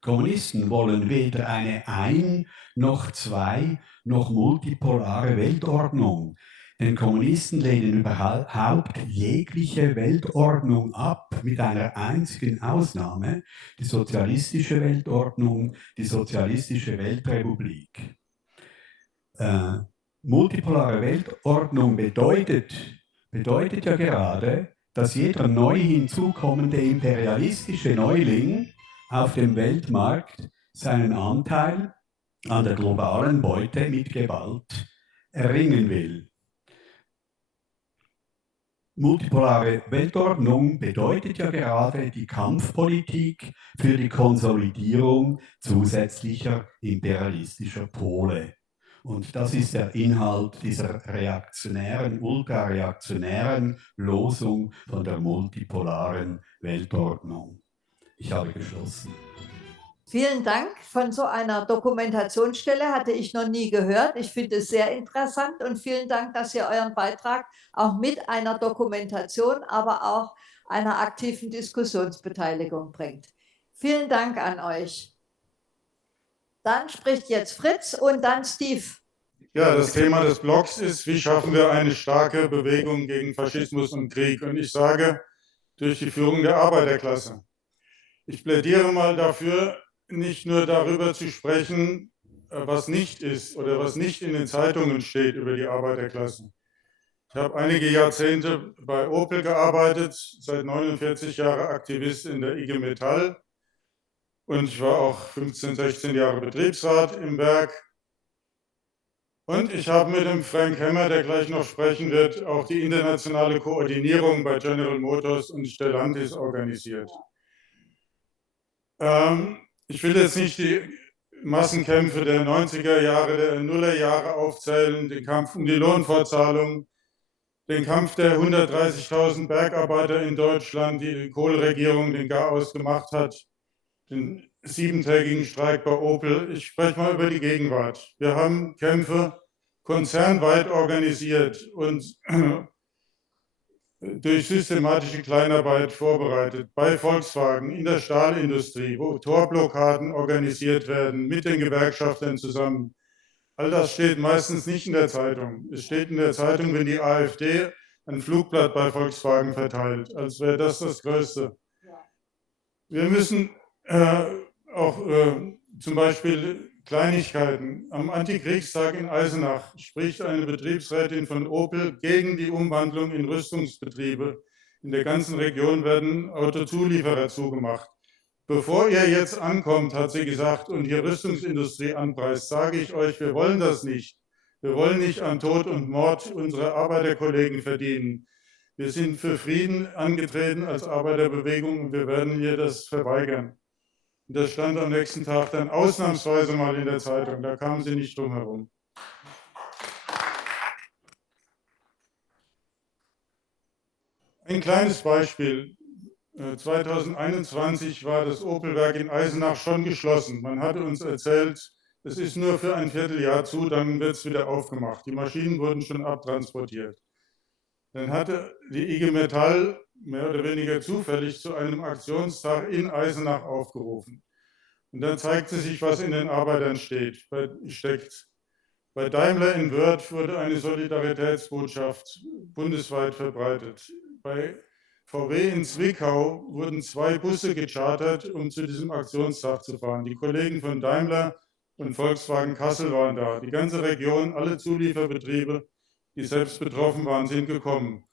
Kommunisten wollen weder eine noch zwei noch multipolare Weltordnung. Denn Kommunisten lehnen überhaupt jegliche Weltordnung ab, mit einer einzigen Ausnahme, die sozialistische Weltordnung, die sozialistische Weltrepublik. Multipolare Weltordnung bedeutet ja gerade, dass jeder neu hinzukommende imperialistische Neuling auf dem Weltmarkt seinen Anteil an der globalen Beute mit Gewalt erringen will. Multipolare Weltordnung bedeutet ja gerade die Kampfpolitik für die Konsolidierung zusätzlicher imperialistischer Pole. Und das ist der Inhalt dieser reaktionären, ultrareaktionären Losung von der multipolaren Weltordnung. Ich habe geschlossen. Vielen Dank. Von so einer Dokumentationsstelle hatte ich noch nie gehört. Ich finde es sehr interessant und vielen Dank, dass ihr euren Beitrag auch mit einer Dokumentation, aber auch einer aktiven Diskussionsbeteiligung bringt. Vielen Dank an euch. Dann spricht jetzt Fritz und dann Steve. Ja, das Thema des Blogs ist, wie schaffen wir eine starke Bewegung gegen Faschismus und Krieg? Und ich sage, durch die Führung der Arbeiterklasse. Ich plädiere mal dafür, nicht nur darüber zu sprechen, was nicht ist oder was nicht in den Zeitungen steht über die Arbeiterklasse. Ich habe einige Jahrzehnte bei Opel gearbeitet, seit 49 Jahren Aktivist in der IG Metall und ich war auch 15, 16 Jahre Betriebsrat im Werk. Und ich habe mit dem Frank Hemmer, der gleich noch sprechen wird, auch die internationale Koordinierung bei General Motors und Stellantis organisiert. Ich will jetzt nicht die Massenkämpfe der 90er Jahre, der Nuller Jahre aufzählen, den Kampf um die Lohnfortzahlung, den Kampf der 130.000 Bergarbeiter in Deutschland, die die Kohl-Regierung den Garaus gemacht hat, den 7-tägigen Streik bei Opel. Ich spreche mal über die Gegenwart. Wir haben Kämpfe konzernweit organisiert und durch systematische Kleinarbeit vorbereitet, bei Volkswagen, in der Stahlindustrie, wo Torblockaden organisiert werden, mit den Gewerkschaftern zusammen. All das steht meistens nicht in der Zeitung. Es steht in der Zeitung, wenn die AfD ein Flugblatt bei Volkswagen verteilt, als wäre das das Größte. Wir müssen auch zum Beispiel Kleinigkeiten. Am Antikriegstag in Eisenach spricht eine Betriebsrätin von Opel gegen die Umwandlung in Rüstungsbetriebe. In der ganzen Region werden Autozulieferer zugemacht. Bevor ihr jetzt ankommt, hat sie gesagt, und hier Rüstungsindustrie anpreist, sage ich euch, wir wollen das nicht. Wir wollen nicht an Tod und Mord unserer Arbeiterkollegen verdienen. Wir sind für Frieden angetreten als Arbeiterbewegung und wir werden ihr das verweigern. Und das stand am nächsten Tag dann ausnahmsweise mal in der Zeitung. Da kamen sie nicht drum herum. Ein kleines Beispiel. 2021 war das Opelwerk in Eisenach schon geschlossen. Man hatte uns erzählt, es ist nur für ein Vierteljahr zu, dann wird es wieder aufgemacht. Die Maschinen wurden schon abtransportiert. Dann hatte die IG Metall mehr oder weniger zufällig zu einem Aktionstag in Eisenach aufgerufen. Und dann zeigte sich, was in den Arbeitern steckt. Bei Daimler in Wörth wurde eine Solidaritätsbotschaft bundesweit verbreitet. Bei VW in Zwickau wurden 2 Busse gechartert, um zu diesem Aktionstag zu fahren. Die Kollegen von Daimler und Volkswagen Kassel waren da. Die ganze Region, alle Zulieferbetriebe, die selbst betroffen waren, sind gekommen.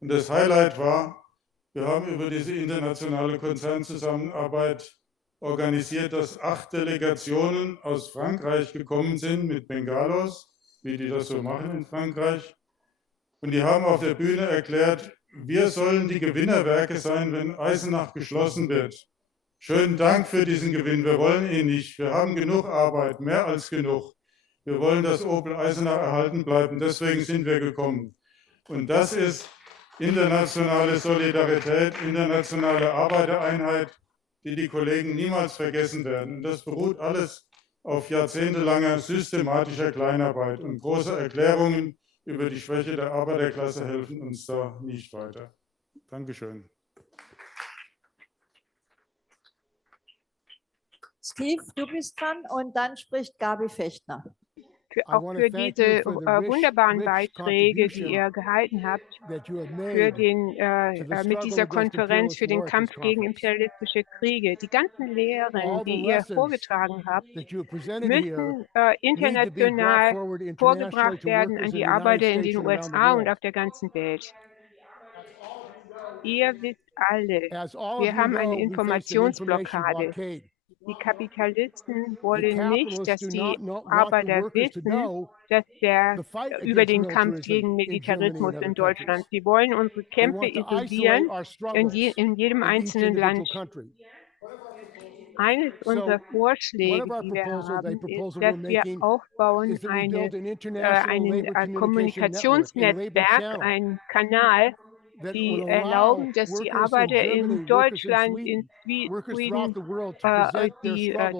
Und das Highlight war, wir haben über diese internationale Konzernzusammenarbeit organisiert, dass 8 Delegationen aus Frankreich gekommen sind mit Bengalos, wie die das so machen in Frankreich. Und die haben auf der Bühne erklärt, wir sollen die Gewinnerwerke sein, wenn Eisenach geschlossen wird. Schönen Dank für diesen Gewinn, wir wollen ihn nicht. Wir haben genug Arbeit, mehr als genug. Wir wollen, dass Opel Eisenach erhalten bleibt und deswegen sind wir gekommen. Und das ist internationale Solidarität, internationale Arbeitereinheit, die die Kollegen niemals vergessen werden. Und das beruht alles auf jahrzehntelanger systematischer Kleinarbeit und große Erklärungen über die Schwäche der Arbeiterklasse helfen uns da nicht weiter. Dankeschön. Steve, du bist dran und dann spricht Gabi Fechtner. Auch für diese wunderbaren Beiträge, die ihr gehalten habt, für mit dieser Konferenz für den Kampf gegen imperialistische Kriege. Die ganzen Lehren, die ihr vorgetragen habt, müssen international vorgebracht werden an die Arbeiter in den USA und auf der ganzen Welt. Ihr wisst alle, wir haben eine Informationsblockade. Die Kapitalisten wollen nicht, dass die Arbeiter wissen, über den Kampf gegen Militarismus in Deutschland. Sie wollen unsere Kämpfe isolieren in jedem einzelnen Land. Eines unserer Vorschläge, die wir haben, ist, dass wir aufbauen ein Kommunikationsnetzwerk, einen Kanal, die erlauben, dass die Arbeiter in Deutschland, in Schweden,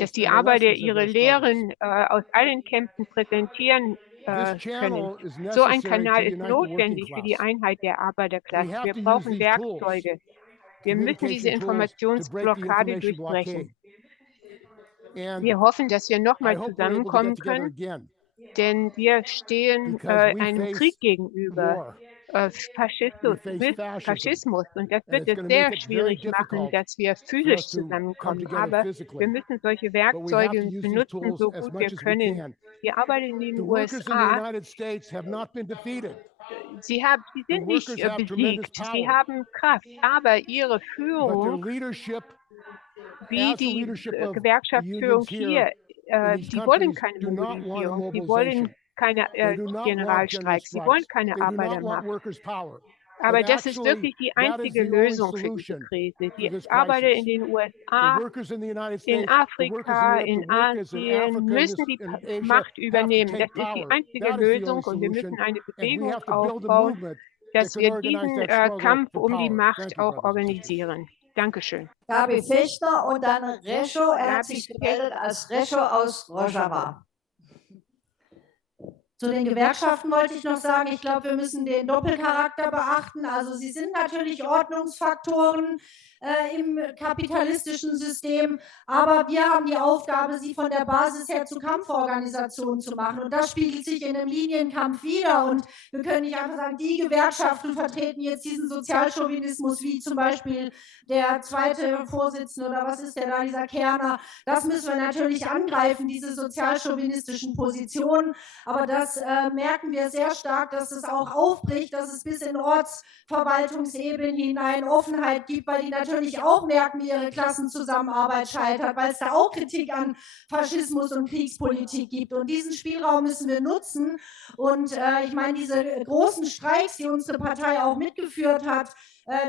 dass die Arbeiter ihre Lehren aus allen Kämpfen präsentieren können. So ein Kanal ist notwendig für die Einheit der Arbeiterklasse. Wir brauchen Werkzeuge. Wir müssen diese Informationsblockade durchbrechen. Wir hoffen, dass wir nochmal zusammenkommen können, denn wir stehen einem Krieg gegenüber. Faschismus. Und das wird es sehr schwierig machen, dass wir physisch zusammenkommen. Aber wir müssen solche Werkzeuge benutzen, so gut wir können. Die Arbeiter in den USA, sie sind nicht besiegt, sie haben Kraft, aber ihre Führung, wie die Gewerkschaftsführung hier, die wollen keine Mobilisierung, die wollen keine Generalstreiks, sie wollen keine Arbeitermacht. Aber das ist wirklich die einzige Lösung für diese Krise. Die Arbeiter in den USA, in Afrika, in Asien müssen die Macht übernehmen. Das ist die einzige Lösung und wir müssen eine Bewegung aufbauen, dass wir diesen Kampf um die Macht auch organisieren. Dankeschön. Gabi Fechtner und dann Rescho. Er hat sich gemeldet als Rescho aus Rojava. Zu den Gewerkschaften wollte ich noch sagen, ich glaube, wir müssen den Doppelcharakter beachten. Also sie sind natürlich Ordnungsfaktoren im kapitalistischen System, aber wir haben die Aufgabe, sie von der Basis her zu Kampforganisationen zu machen. Und das spiegelt sich in dem Linienkampf wider. Und wir können nicht einfach sagen, die Gewerkschaften vertreten jetzt diesen Sozialchauvinismus, wie zum Beispiel der zweite Vorsitzende oder was ist der da, dieser Kerner. Das müssen wir natürlich angreifen, diese sozialchauvinistischen Positionen. Aber das merken wir sehr stark, dass es auch aufbricht, dass es bis in Ortsverwaltungsebenen hinein Offenheit gibt, weil die natürlich natürlich auch merken, wie ihre Klassenzusammenarbeit scheitert, weil es da auch Kritik an Faschismus und Kriegspolitik gibt. Und diesen Spielraum müssen wir nutzen. Und ich meine, diese großen Streiks, die unsere Partei auch mitgeführt hat,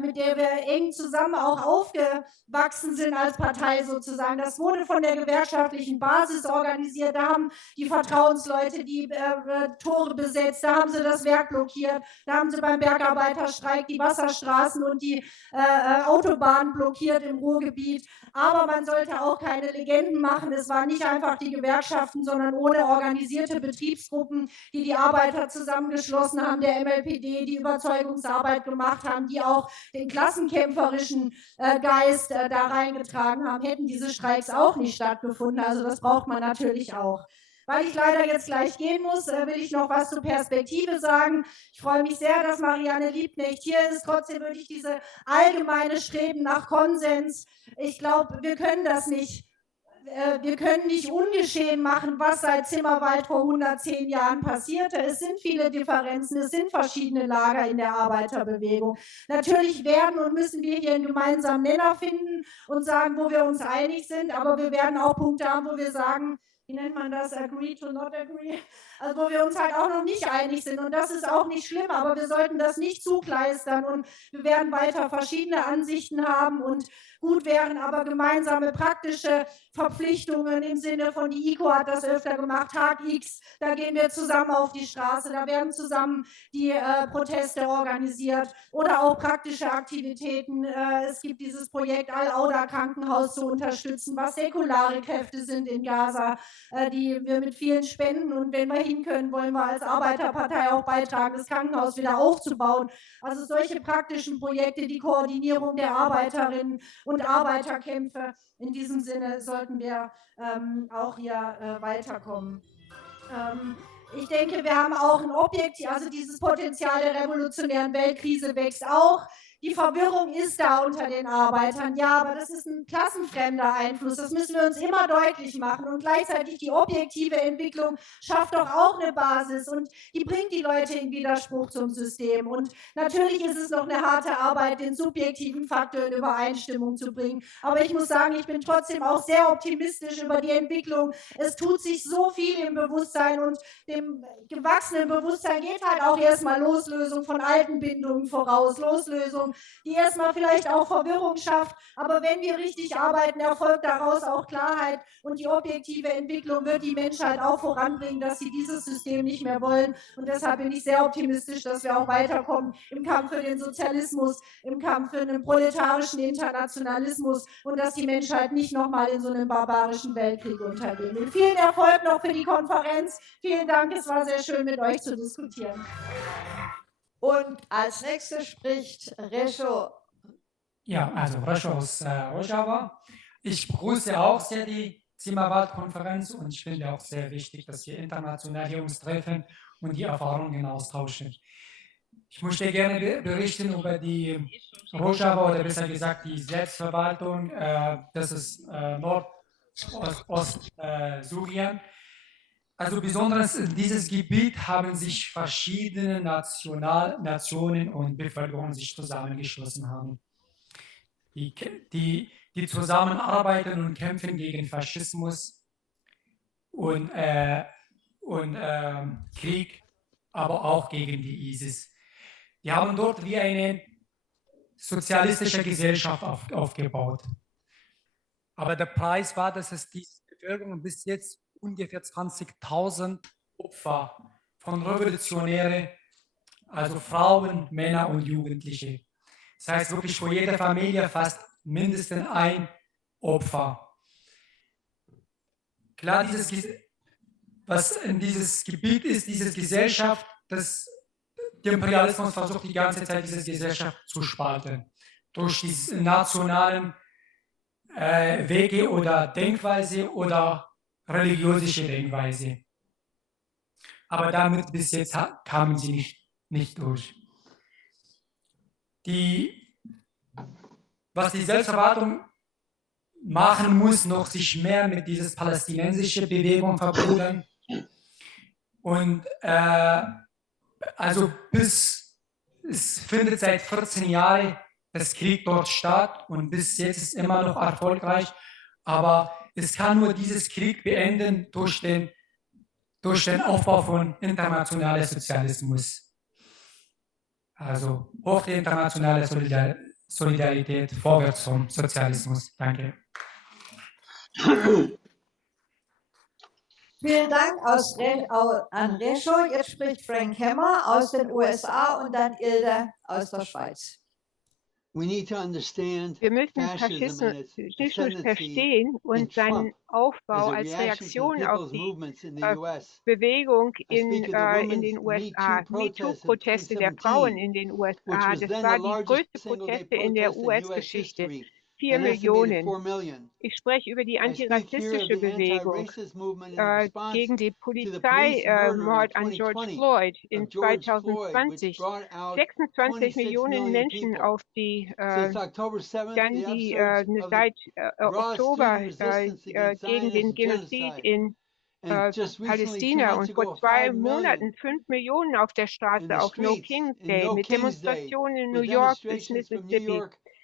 mit der wir eng zusammen auch aufgewachsen sind als Partei sozusagen. Das wurde von der gewerkschaftlichen Basis organisiert. Da haben die Vertrauensleute die Tore besetzt, da haben sie das Werk blockiert, da haben sie beim Bergarbeiterstreik die Wasserstraßen und die Autobahnen blockiert im Ruhrgebiet. Aber man sollte auch keine Legenden machen. Es waren nicht einfach die Gewerkschaften, sondern ohne organisierte Betriebsgruppen, die die Arbeiter zusammengeschlossen haben, der MLPD, die Überzeugungsarbeit gemacht haben, die auch den klassenkämpferischen Geist da reingetragen haben, hätten diese Streiks auch nicht stattgefunden. Also das braucht man natürlich auch. Weil ich leider jetzt gleich gehen muss, will ich noch was zur Perspektive sagen. Ich freue mich sehr, dass Marianne Liebknecht hier ist. Trotzdem würde ich diese allgemeine Streben nach Konsens, ich glaube, wir können das nicht. Wir können nicht ungeschehen machen, was seit Zimmerwald vor 110 Jahren passierte. Es sind viele Differenzen, es sind verschiedene Lager in der Arbeiterbewegung. Natürlich werden und müssen wir hier einen gemeinsamen Nenner finden und sagen, wo wir uns einig sind, aber wir werden auch Punkte haben, wo wir sagen, wie nennt man das, agree to not agree, also wo wir uns halt auch noch nicht einig sind und das ist auch nicht schlimm, aber wir sollten das nicht zukleistern und wir werden weiter verschiedene Ansichten haben und gut wären aber gemeinsame praktische Verpflichtungen im Sinne von, die IKO hat das öfter gemacht, Tag X, da gehen wir zusammen auf die Straße, da werden zusammen die Proteste organisiert oder auch praktische Aktivitäten. Es gibt dieses Projekt Al-Auda-Krankenhaus zu unterstützen, was säkulare Kräfte sind in Gaza, die wir mit vielen Spenden und wenn wir hin können, wollen wir als Arbeiterpartei auch beitragen, das Krankenhaus wieder aufzubauen. Also solche praktischen Projekte, die Koordinierung der Arbeiterinnen und Arbeiterkämpfe, in diesem Sinne sollten wir auch hier weiterkommen. Ich denke, wir haben auch ein Objektiv, also dieses Potenzial der revolutionären Weltkrise wächst auch. Die Verwirrung ist da unter den Arbeitern, ja, aber das ist ein klassenfremder Einfluss, das müssen wir uns immer deutlich machen und gleichzeitig die objektive Entwicklung schafft doch auch eine Basis und die bringt die Leute in Widerspruch zum System und natürlich ist es noch eine harte Arbeit, den subjektiven Faktor in Übereinstimmung zu bringen, aber ich muss sagen, ich bin trotzdem auch sehr optimistisch über die Entwicklung. Es tut sich so viel im Bewusstsein und dem gewachsenen Bewusstsein geht halt auch erstmal Loslösung von alten Bindungen voraus, Loslösung, die erstmal vielleicht auch Verwirrung schafft, aber wenn wir richtig arbeiten, erfolgt daraus auch Klarheit und die objektive Entwicklung wird die Menschheit auch voranbringen, dass sie dieses System nicht mehr wollen und deshalb bin ich sehr optimistisch, dass wir auch weiterkommen im Kampf für den Sozialismus, im Kampf für einen proletarischen Internationalismus und dass die Menschheit nicht nochmal in so einem barbarischen Weltkrieg untergehen will. Vielen Erfolg noch für die Konferenz, vielen Dank, es war sehr schön mit euch zu diskutieren. Und als nächstes spricht Resho. Ja, also Resho aus Rojava. Ich begrüße auch sehr die Zimmerwald-Konferenz und ich finde auch sehr wichtig, dass wir international hier uns treffen und die Erfahrungen austauschen. Ich möchte gerne berichten über die Rojava oder besser gesagt die Selbstverwaltung, das ist Nordostsyrien. Also besonders in dieses Gebiet haben sich verschiedene Nationen und Bevölkerungen sich zusammengeschlossen haben. Die zusammenarbeiten und kämpfen gegen Faschismus und Krieg, aber auch gegen die ISIS. Die haben dort wie eine sozialistische Gesellschaft aufgebaut. Aber der Preis war, dass es die Bevölkerung bis jetzt ungefähr 20.000 Opfer von Revolutionären, also Frauen, Männer und Jugendliche. Das heißt wirklich vor jeder Familie fast mindestens ein Opfer. Klar, was in dieses Gebiet ist, diese Gesellschaft, der Imperialismus versucht die ganze Zeit, diese Gesellschaft zu spalten. Durch die nationalen Wege oder Denkweise oder religiöse Denkweise. Aber damit bis jetzt kamen sie nicht durch. Was die Selbstverwaltung machen muss, noch sich mehr mit dieser palästinensischen Bewegung verbunden. Und also es findet seit 14 Jahren das Krieg dort statt und bis jetzt ist immer noch erfolgreich. Aber es kann nur dieses Krieg beenden durch den Aufbau von internationalem Sozialismus. Also hoch die internationale Solidarität, vorwärts vom Sozialismus. Danke. Vielen Dank an Resho. Jetzt spricht Frank Hammer aus den USA und dann Ilde aus der Schweiz. Wir müssen Faschismus verstehen und seinen Aufbau als Reaktion auf die Bewegung in den USA. MeToo-Proteste der Frauen in den USA, das war die größte Proteste in der US-Geschichte. 4 Millionen. Ich spreche über die antirassistische Bewegung gegen die Polizeimord an George Floyd in 2020. 26 Millionen Menschen auf die, seit Oktober gegen den Genozid in Palästina und vor 2 Monaten 5 Millionen auf der Straße auf No King's Day mit Demonstrationen in New York bis Mississippi.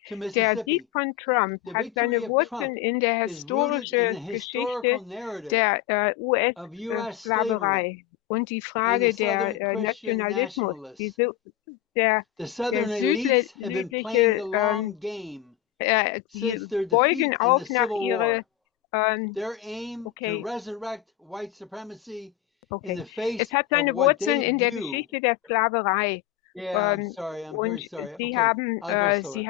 Der Sieg von Trump hat seine Wurzeln in der historischen Geschichte der US-Sklaverei und die Frage der Nationalismus, der südliche, die beugen auch nach ihrer Es hat seine Wurzeln in der Geschichte der Sklaverei. Und sie haben, als sie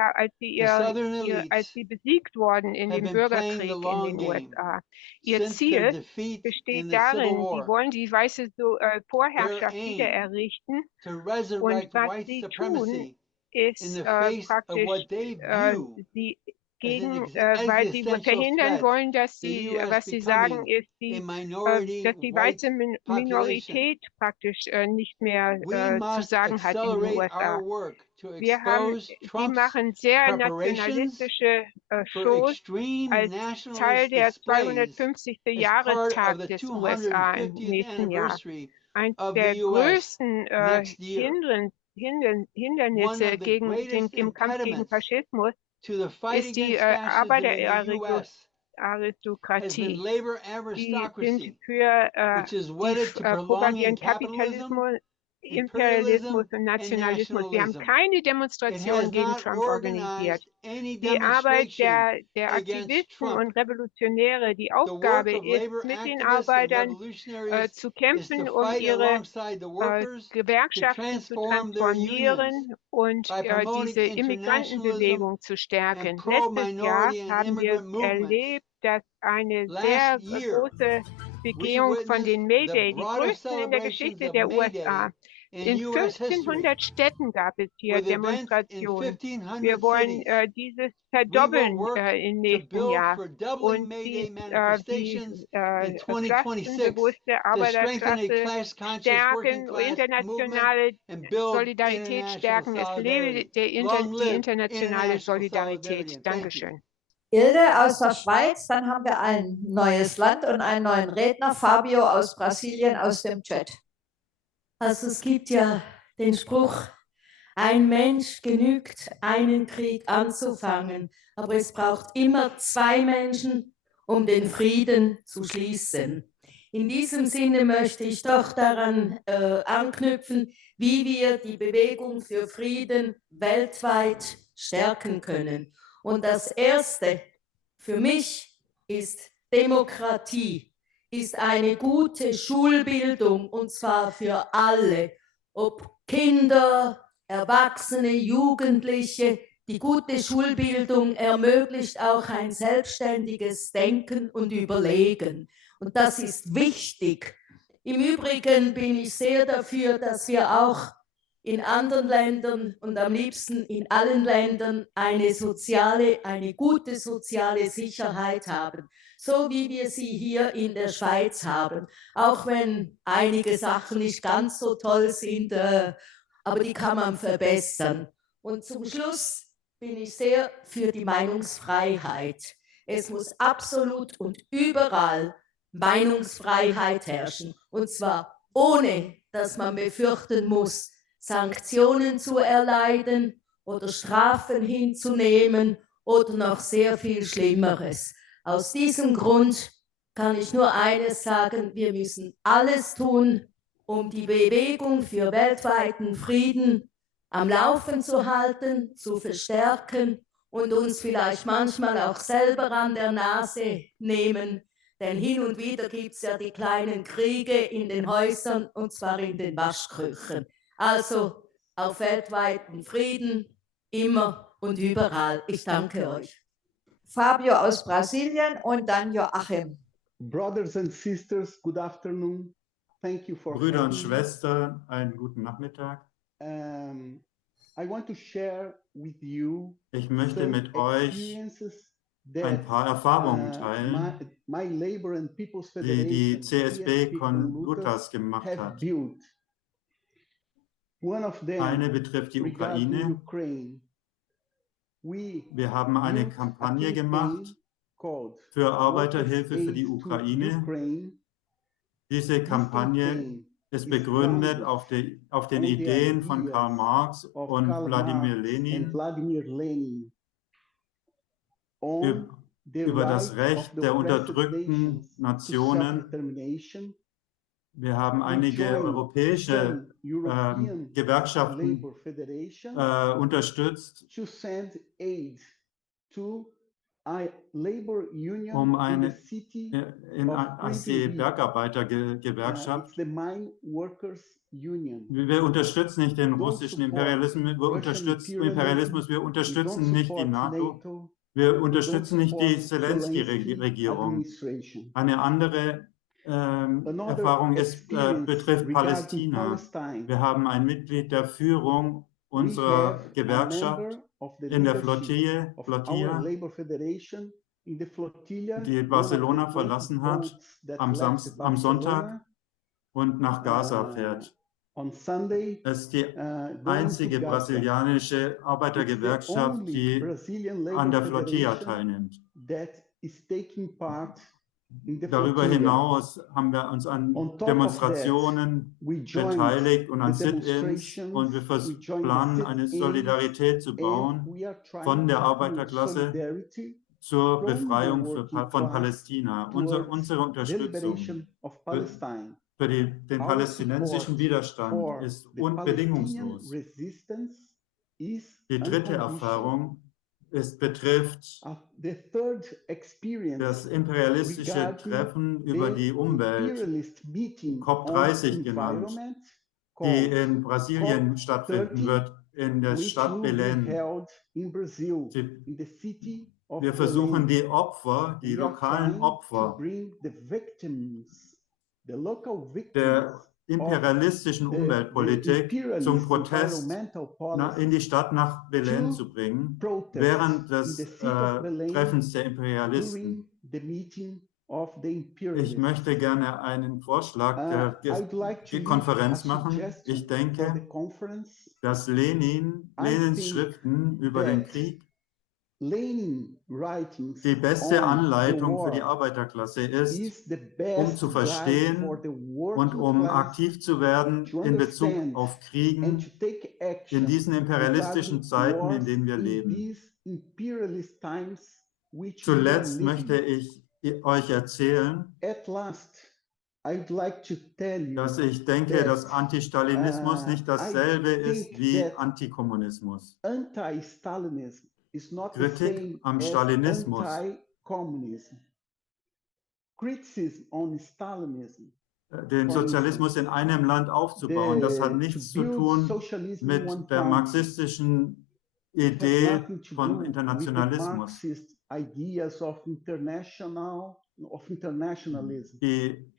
besiegt wurden in dem Bürgerkrieg in den USA, ihr Ziel besteht darin, sie wollen die weiße Vorherrschaft wieder errichten. Und was sie tun, ist praktisch, weil sie verhindern wollen, dass was sie sagen, ist, dass die weiße Minorität praktisch nicht mehr zu sagen hat in den USA. Die machen sehr nationalistische Shows als Teil der 250. Jahrestag des USA im nächsten Jahr. Eines der größten Hindernisse im Kampf gegen Faschismus ist die Arbeiteraristokratie. Die sind propagieren Kapitalismus, Imperialismus und Nationalismus. Wir haben keine Demonstration gegen Trump organisiert. Die Arbeit der Aktivisten und Revolutionäre, die Aufgabe ist, mit den Arbeitern zu kämpfen, um ihre Gewerkschaften zu transformieren und diese Immigrantenbewegung zu stärken. Letztes Jahr haben wir erlebt, dass eine sehr große Begehung von den May Day, die größten in der Geschichte der USA. In 1500 Städten gab es hier Demonstrationen. Wir wollen dieses verdoppeln im nächsten Jahr und die klassenbewusste Arbeiterklasse stärken, internationale Solidarität stärken. Es lebe die internationale Solidarität. Dankeschön. Ilde aus der Schweiz, dann haben wir ein neues Land und einen neuen Redner, Fabio aus Brasilien aus dem Chat. Also es gibt ja den Spruch, ein Mensch genügt, einen Krieg anzufangen, aber es braucht immer 2 Menschen, um den Frieden zu schließen. In diesem Sinne möchte ich doch daran anknüpfen, wie wir die Bewegung für Frieden weltweit stärken können. Und das Erste für mich ist Demokratie. Ist eine gute Schulbildung, und zwar für alle, ob Kinder, Erwachsene, Jugendliche. Die gute Schulbildung ermöglicht auch ein selbstständiges Denken und Überlegen. Und das ist wichtig. Im Übrigen bin ich sehr dafür, dass wir auch in anderen Ländern und am liebsten in allen Ländern eine gute soziale Sicherheit haben, so wie wir sie hier in der Schweiz haben, auch wenn einige Sachen nicht ganz so toll sind, aber die kann man verbessern. Und zum Schluss bin ich sehr für die Meinungsfreiheit. Es muss absolut und überall Meinungsfreiheit herrschen, und zwar ohne, dass man befürchten muss, Sanktionen zu erleiden oder Strafen hinzunehmen oder noch sehr viel Schlimmeres. Aus diesem Grund kann ich nur eines sagen, wir müssen alles tun, um die Bewegung für weltweiten Frieden am Laufen zu halten, zu verstärken und uns vielleicht manchmal auch selber an der Nase nehmen, denn hin und wieder gibt es ja die kleinen Kriege in den Häusern und zwar in den Waschküchen. Also auf weltweiten Frieden, immer und überall. Ich danke euch. Fabio aus Brasilien und dann Joachim. Brothers and sisters, good afternoon. Thank you for Brüder und Schwestern, einen guten Nachmittag. I want to share with you ich möchte mit euch ein paar Erfahrungen teilen, die die CSB Conlutas gemacht hat. Eine betrifft die Ukraine. Wir haben eine Kampagne gemacht für Arbeiterhilfe für die Ukraine. Diese Kampagne ist begründet auf den Ideen von Karl Marx und Wladimir Lenin über das Recht der unterdrückten Nationen. Wir haben einige europäische Gewerkschaften unterstützt, um als die Bergarbeitergewerkschaft. Wir unterstützen nicht den russischen Imperialismus, wir unterstützen nicht die NATO, wir unterstützen nicht die Zelensky-Regierung. Eine andere Erfahrung betrifft Palästina. Wir haben ein Mitglied der Führung unserer Gewerkschaft in der Flottilla, die Barcelona verlassen hat, am Sonntag und nach Gaza fährt. Es ist die einzige brasilianische Arbeitergewerkschaft, die an der Flottilla teilnimmt. Darüber hinaus haben wir uns an Demonstrationen beteiligt und an Sit-ins und wir planen eine Solidarität zu bauen von der Arbeiterklasse zur Befreiung von Palästina. Unsere Unterstützung für den palästinensischen Widerstand ist unbedingungslos. Die dritte Erfahrung betrifft das imperialistische Treffen über die Umwelt, COP30 genannt, die in Brasilien stattfinden wird, in der Stadt Belém. Wir versuchen die lokalen Opfer der imperialistischen Umweltpolitik zum Protest in die Stadt nach Belém zu bringen, während des Treffens der Imperialisten. Ich möchte gerne einen Vorschlag der Konferenz machen. Ich denke, dass Lenins Schriften über den Krieg die beste Anleitung für die Arbeiterklasse ist, um zu verstehen und um aktiv zu werden in Bezug auf Kriegen in diesen imperialistischen Zeiten, in denen wir leben. Zuletzt möchte ich euch erzählen, dass ich denke, dass Antistalinismus nicht dasselbe ist wie Antikommunismus. Kritik am Stalinismus, den Sozialismus in einem Land aufzubauen, das hat nichts zu tun mit der marxistischen Idee von Internationalismus. Die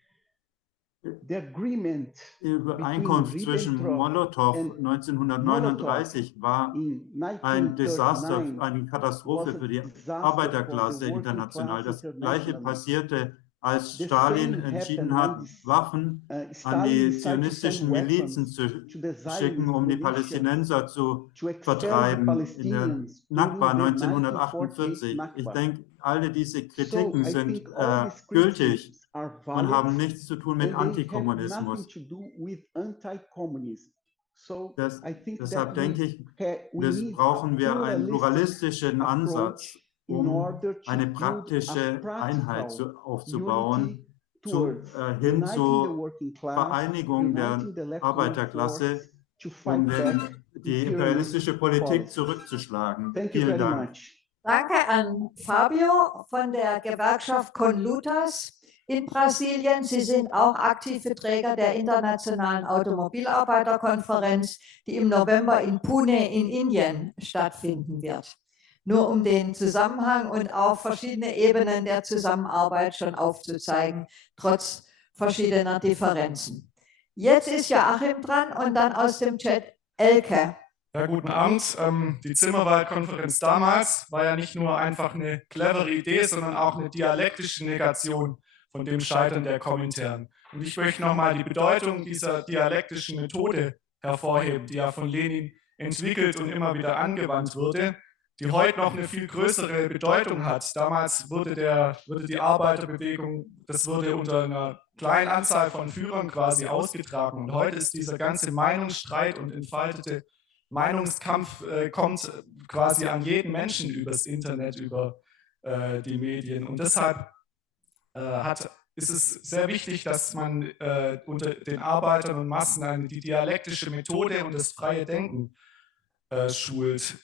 Übereinkunft zwischen Molotow 1939 war ein Desaster, eine Katastrophe für die Arbeiterklasse international. Das Gleiche passierte, als Stalin entschieden hat, Waffen an die zionistischen Milizen zu schicken, um die Palästinenser zu vertreiben in der Nakba 1948. Ich denke, alle diese Kritiken sind gültig und haben nichts zu tun mit Antikommunismus. Deshalb denke ich, brauchen wir einen pluralistischen Ansatz, um eine praktische Einheit aufzubauen, hin zur Vereinigung der Arbeiterklasse, um die imperialistische Politik zurückzuschlagen. Vielen Dank. Danke an Fabio von der Gewerkschaft Conlutas in Brasilien. Sie sind auch aktive Träger der Internationalen Automobilarbeiterkonferenz, die im November in Pune in Indien stattfinden wird. Nur um den Zusammenhang und auch verschiedene Ebenen der Zusammenarbeit schon aufzuzeigen, trotz verschiedener Differenzen. Jetzt ist Joachim dran und dann aus dem Chat Elke. Ja, guten Abend. Die Zimmerwald-Konferenz damals war ja nicht nur einfach eine clevere Idee, sondern auch eine dialektische Negation von dem Scheitern der Komintern. Und ich möchte nochmal die Bedeutung dieser dialektischen Methode hervorheben, die ja von Lenin entwickelt und immer wieder angewandt wurde, die heute noch eine viel größere Bedeutung hat. Damals wurde die Arbeiterbewegung, das wurde unter einer kleinen Anzahl von Führern quasi ausgetragen. Und heute ist dieser ganze Meinungsstreit und entfaltete Meinungskampf kommt quasi an jeden Menschen übers Internet, über die Medien. Und deshalb ist es sehr wichtig, dass man unter den Arbeitern und Massen die dialektische Methode und das freie Denken schult.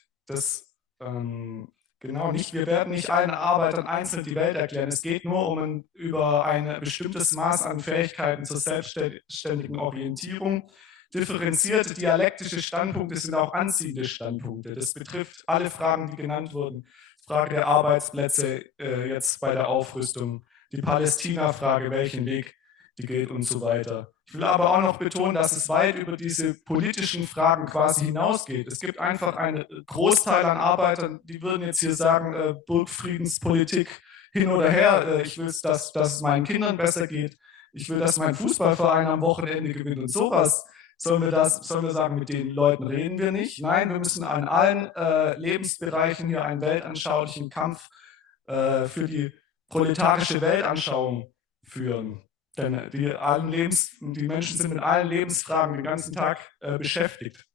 Wir werden nicht allen Arbeitern einzeln die Welt erklären. Es geht nur über ein bestimmtes Maß an Fähigkeiten zur selbstständigen Orientierung. Differenzierte dialektische Standpunkte sind auch anziehende Standpunkte. Das betrifft alle Fragen, die genannt wurden. Frage der Arbeitsplätze jetzt bei der Aufrüstung, die Palästina-Frage, welchen Weg die geht und so weiter. Ich will aber auch noch betonen, dass es weit über diese politischen Fragen quasi hinausgeht. Es gibt einfach einen Großteil an Arbeitern, die würden jetzt hier sagen, Burgfriedenspolitik hin oder her. Ich will, dass es meinen Kindern besser geht. Ich will, dass mein Fußballverein am Wochenende gewinnt und sowas. Sollen wir sagen, mit den Leuten reden wir nicht? Nein, wir müssen an allen Lebensbereichen hier einen weltanschaulichen Kampf für die proletarische Weltanschauung führen. Denn die Menschen sind mit allen Lebensfragen den ganzen Tag beschäftigt.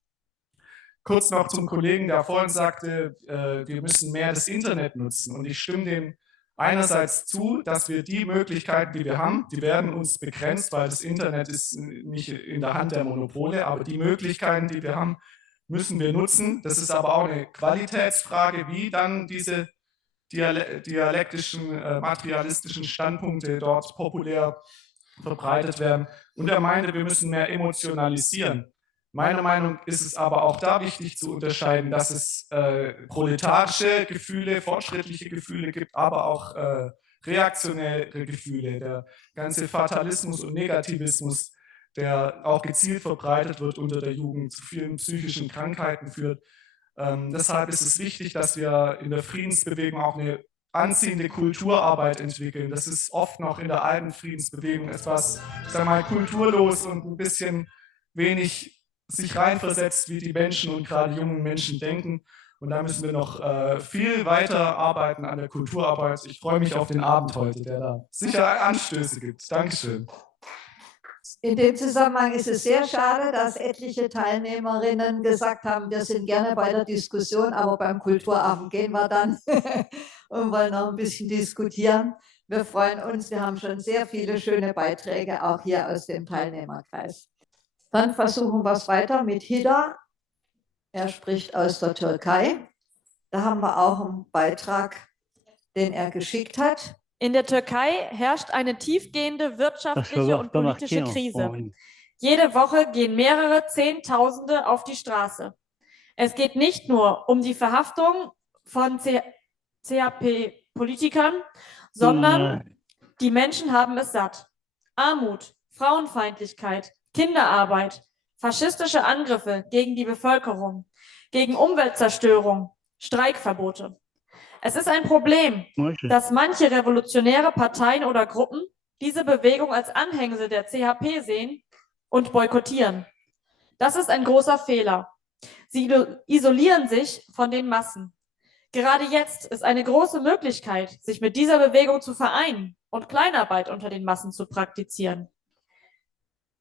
Kurz noch zum Kollegen, der vorhin sagte, wir müssen mehr das Internet nutzen. Und ich stimme dem einerseits zu, dass wir die Möglichkeiten, die wir haben, die werden uns begrenzt, weil das Internet ist nicht in der Hand der Monopole, aber die Möglichkeiten, die wir haben, müssen wir nutzen. Das ist aber auch eine Qualitätsfrage, wie dann diese dialektischen, materialistischen Standpunkte dort populär verbreitet werden. Und er meinte, wir müssen mehr emotionalisieren. Meiner Meinung ist es aber auch da wichtig zu unterscheiden, dass es proletarische Gefühle, fortschrittliche Gefühle gibt, aber auch reaktionäre Gefühle. Der ganze Fatalismus und Negativismus, der auch gezielt verbreitet wird unter der Jugend, zu vielen psychischen Krankheiten führt. Deshalb ist es wichtig, dass wir in der Friedensbewegung auch eine anziehende Kulturarbeit entwickeln. Das ist oft noch in der alten Friedensbewegung etwas, ich sag mal, kulturlos und ein bisschen wenig sich reinversetzt, wie die Menschen und gerade jungen Menschen denken. Und da müssen wir noch viel weiter arbeiten an der Kulturarbeit. Ich freue mich auf den Abend heute, der da sicher Anstöße gibt. Dankeschön. In dem Zusammenhang ist es sehr schade, dass etliche Teilnehmerinnen gesagt haben, wir sind gerne bei der Diskussion, aber beim Kulturabend gehen wir dann und wollen noch ein bisschen diskutieren. Wir freuen uns, wir haben schon sehr viele schöne Beiträge, auch hier aus dem Teilnehmerkreis. Dann versuchen wir es weiter mit Hida. Er spricht aus der Türkei. Da haben wir auch einen Beitrag, den er geschickt hat. In der Türkei herrscht eine tiefgehende wirtschaftliche und politische Krise. Jede Woche gehen mehrere Zehntausende auf die Straße. Es geht nicht nur um die Verhaftung von CHP-Politikern, sondern die Menschen haben es satt. Armut, Frauenfeindlichkeit, Kinderarbeit, faschistische Angriffe gegen die Bevölkerung, gegen Umweltzerstörung, Streikverbote. Es ist ein Problem, dass manche revolutionäre Parteien oder Gruppen diese Bewegung als Anhängsel der CHP sehen und boykottieren. Das ist ein großer Fehler. Sie isolieren sich von den Massen. Gerade jetzt ist eine große Möglichkeit, sich mit dieser Bewegung zu vereinen und Kleinarbeit unter den Massen zu praktizieren.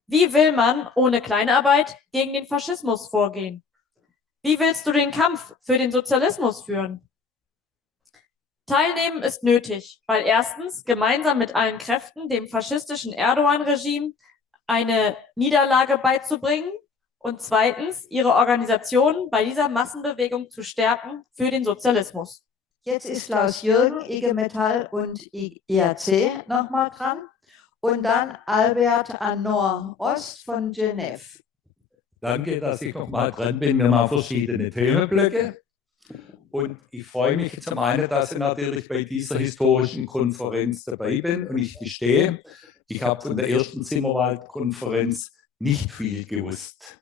Wie will man ohne Kleinarbeit gegen den Faschismus vorgehen? Wie willst du den Kampf für den Sozialismus führen? Teilnehmen ist nötig, weil erstens gemeinsam mit allen Kräften dem faschistischen Erdogan-Regime eine Niederlage beizubringen und zweitens ihre Organisation bei dieser Massenbewegung zu stärken für den Sozialismus. Jetzt ist Klaus Jürgen, IG Metall und IAC nochmal dran und dann Albert Anor Ost von Genève. Danke, dass ich nochmal dran bin. Wir machen verschiedene Themenblöcke. Und ich freue mich zum einen, dass ich natürlich bei dieser historischen Konferenz dabei bin. Und ich gestehe, ich habe von der ersten Zimmerwald-Konferenz nicht viel gewusst.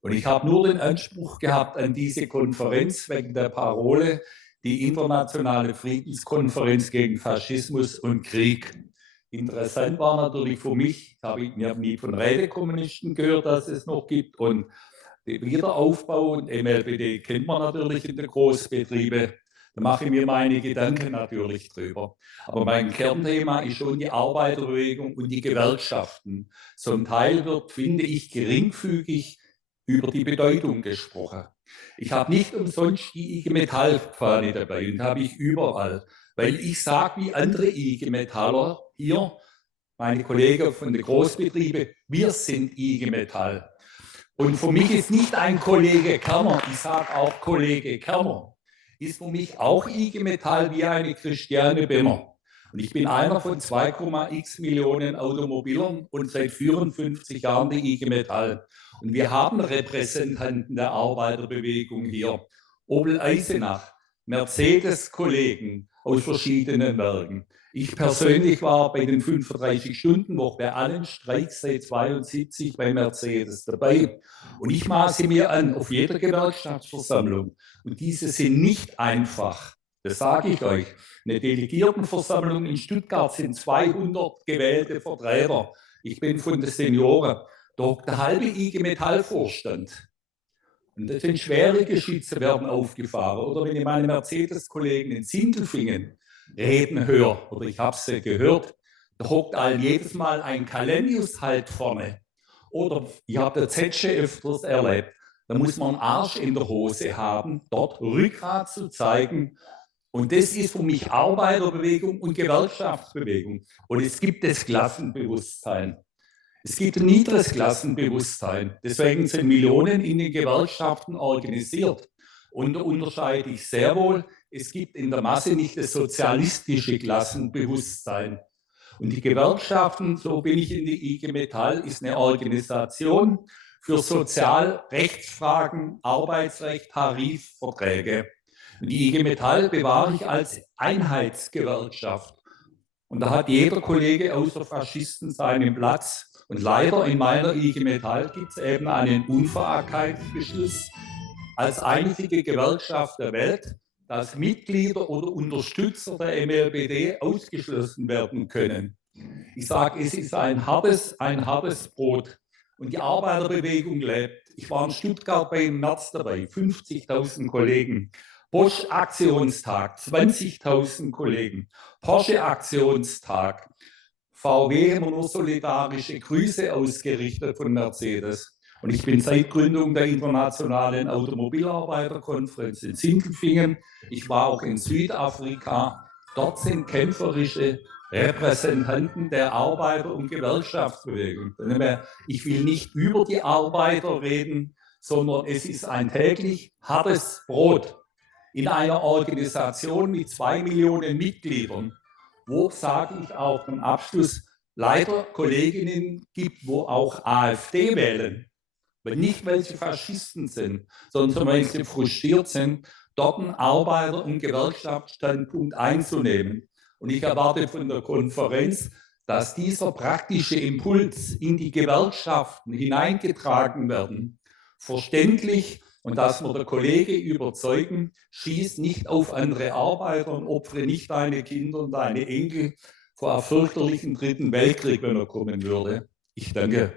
Und ich habe nur den Anspruch gehabt an diese Konferenz wegen der Parole, die internationale Friedenskonferenz gegen Faschismus und Krieg. Interessant war natürlich für mich, ich habe nie von Rätekommunisten gehört, dass es noch gibt. Und den Wiederaufbau und MLBD kennt man natürlich in den Großbetrieben. Da mache ich mir meine Gedanken natürlich drüber. Aber mein Kernthema ist schon die Arbeiterbewegung und die Gewerkschaften. Zum Teil wird, finde ich, geringfügig über die Bedeutung gesprochen. Ich habe nicht umsonst die IG Metall-Fahne dabei und habe ich überall. Weil ich sage wie andere IG Metaller hier, meine Kollegen von den Großbetrieben, wir sind IG Metall. Und für mich ist nicht ein Kollege Kerner, ich sage auch Kollege Kerner, ist für mich auch IG Metall wie eine Christiane Benner. Und ich bin einer von 2,x Millionen Automobilern und seit 54 Jahren die IG Metall. Und wir haben Repräsentanten der Arbeiterbewegung hier. Opel Eisenach, Mercedes-Kollegen aus verschiedenen Werken. Ich persönlich war bei den 35-Stunden-Wochen bei allen Streiks seit 1972 bei Mercedes dabei. Und ich maße mir an, auf jeder Gewerkschaftsversammlung, und diese sind nicht einfach, das sage ich euch, eine Delegiertenversammlung in Stuttgart sind 200 gewählte Vertreter. Ich bin von den Senioren, der halbe IG Metall-Vorstand. Und das sind schwere Geschütze, werden aufgefahren. Oder wenn ich meine Mercedes-Kollegen in Sindelfingen reden höre, oder ich habe sie gehört, da hockt jedes Mal ein Kalenius halt vorne. Oder ich habe der Zetsche öfters erlebt, da muss man einen Arsch in der Hose haben, dort Rückgrat zu zeigen. Und das ist für mich Arbeiterbewegung und Gewerkschaftsbewegung. Und es gibt das Klassenbewusstsein. Es gibt ein niedriges Klassenbewusstsein. Deswegen sind Millionen in den Gewerkschaften organisiert. Und da unterscheide ich sehr wohl, es gibt in der Masse nicht das sozialistische Klassenbewusstsein. Und die Gewerkschaften, so bin ich in die IG Metall, ist eine Organisation für Sozialrechtsfragen, Arbeitsrecht, Tarifverträge. Und die IG Metall bewahre ich als Einheitsgewerkschaft. Und da hat jeder Kollege außer Faschisten seinen Platz. Und leider in meiner IG Metall gibt es eben einen Unvereinbarkeitsbeschluss als einzige Gewerkschaft der Welt, dass Mitglieder oder Unterstützer der MLBD ausgeschlossen werden können. Ich sage, es ist ein hartes Brot. Und die Arbeiterbewegung lebt. Ich war in Stuttgart im März dabei, 50.000 Kollegen. Bosch-Aktionstag, 20.000 Kollegen. Porsche-Aktionstag. VW haben nur solidarische Grüße ausgerichtet von Mercedes. Und ich bin seit Gründung der Internationalen Automobilarbeiterkonferenz in Sindelfingen. Ich war auch in Südafrika. Dort sind kämpferische Repräsentanten der Arbeiter- und Gewerkschaftsbewegung. Ich will nicht über die Arbeiter reden, sondern es ist ein täglich hartes Brot in einer Organisation mit 2 Millionen Mitgliedern, wo, sage ich auch zum Abschluss, leider Kolleginnen gibt, wo auch AfD wählen, weil nicht welche Faschisten sind, sondern weil sie frustriert sind, dort einen Arbeiter- und Gewerkschaftsstandpunkt einzunehmen. Und ich erwarte von der Konferenz, dass dieser praktische Impuls in die Gewerkschaften hineingetragen werden, verständlich, und dass wir der Kollege überzeugen, schieß nicht auf andere Arbeiter und opfere nicht deine Kinder und deine Enkel vor einem fürchterlichen Dritten Weltkrieg, wenn er kommen würde. Ich danke.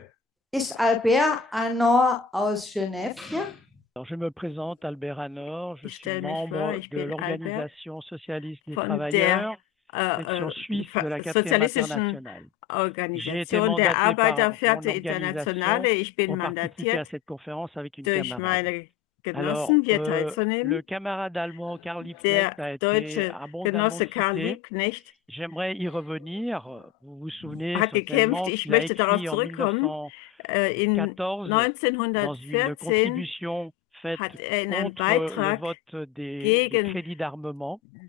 Ist Albert Anor aus Genève hier? Alors, je me présente, Albert Anor, je suis membre de l'Organisation socialiste des travailleurs. sozialistischen Organisation der Arbeiter Vierte Internationale. Ich bin mandatiert durch meine Genossen, hier teilzunehmen. Der deutsche Genosse Karl Liebknecht hat gekämpft. Ich möchte darauf zurückkommen. In 1914 hat er einen Beitrag gegen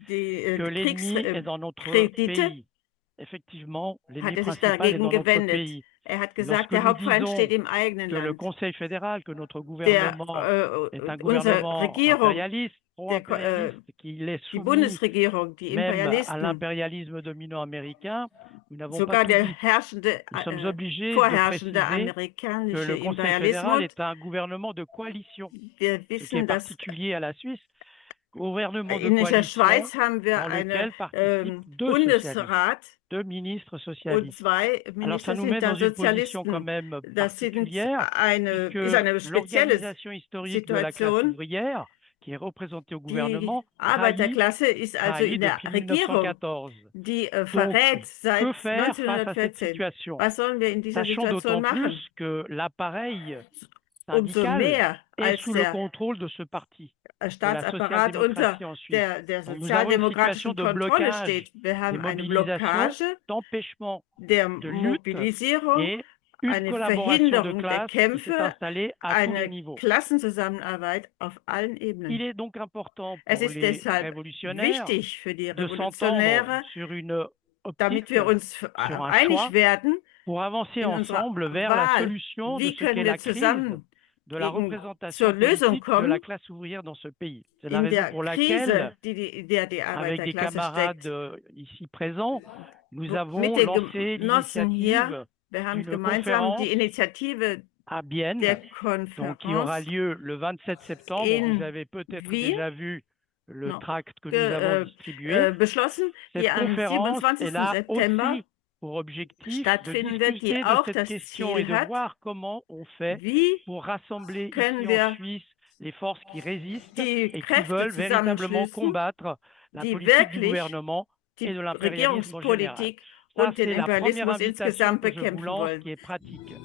die Kriegskredite, hat er sich dagegen gewendet. Er hat gesagt, der Hauptfeind steht im eigenen Land. Unsere Regierung, die Bundesregierung, die Imperialisten, sogar der vorherrschende amerikanische Imperialismus, wir wissen, dass in der Schweiz haben wir einen Bundesrat und zwei Minister sind da Sozialisten. Das ist eine spezielle Situation. Die Arbeiterklasse ist also in der Regierung, die verrät seit 1914. Was sollen wir in dieser Situation machen? Umso mehr als der Staatsapparat unter der sozialdemokratischen Kontrolle steht. Wir haben eine Blockage der Mobilisierung, eine Verhinderung der Kämpfe, eine Klassenzusammenarbeit auf allen Ebenen. Es ist deshalb wichtig für die Revolutionäre, damit wir uns einig werden in unserer Wahl, wie können wir zusammen zur Lösung kommen in der Krise, in der die Arbeiterklasse steckt. Mit den Genossen hier, wir haben gemeinsam die Initiative der Konferenz in Wien beschlossen, die am 27. September stattfinden wird, die auch das Ziel hat, wie können wir die Kräfte zusammenschließen, die wirklich die Regierungspolitik und den Imperialismus insgesamt bekämpfen wollen.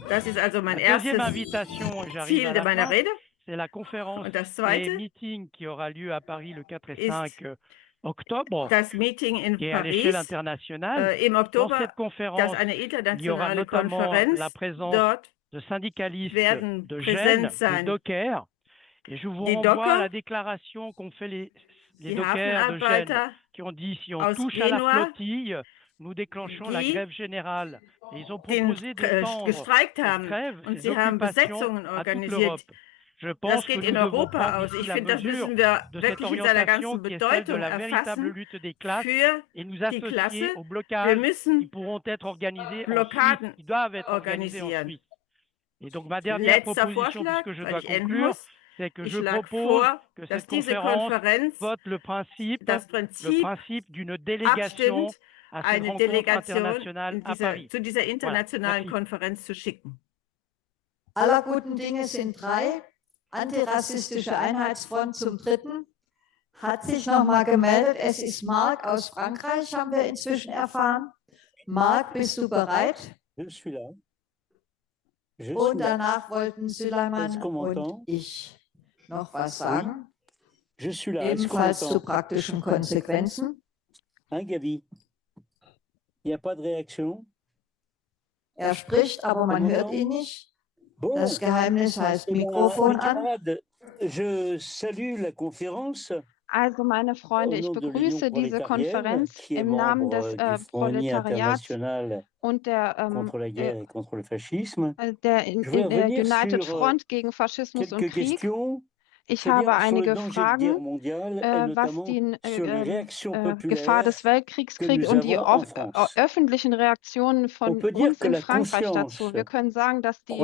Das ist also mein erstes Ziel meiner Rede. Und das zweite ist das Meeting in Paris im Oktober, das ist eine internationale Konferenz. Dort werden präsent sein die Docker, die Hafenarbeiter aus Genua, die gestreikt haben und sie haben Besetzungen organisiert. Das geht in Europa aus. Ich finde, das müssen wir wirklich in seiner ganzen Bedeutung erfassen für die Klasse. Wir müssen Blockaden organisieren. Letzter Vorschlag, weil ich enden muss. Ich schlage vor, dass diese Konferenz das Prinzip abstimmt, eine Delegation zu dieser internationalen Konferenz zu schicken. Aller guten Dinge sind drei. Antirassistische Einheitsfront zum Dritten hat sich nochmal gemeldet. Es ist Marc aus Frankreich, haben wir inzwischen erfahren. Marc, bist du bereit? Und danach wollten Süleyman und ich noch was sagen. Ebenfalls zu praktischen Konsequenzen. Er spricht, aber man hört ihn nicht. Das Geheimnis heißt Mikrofon an. Also meine Freunde, ich begrüße diese Konferenz im Namen des Proletariats und der United Front gegen Faschismus und Krieg. Ich habe einige Fragen, was die Gefahr des Weltkriegs und die öffentlichen Reaktionen von uns in Frankreich dazu. Wir können sagen, dass die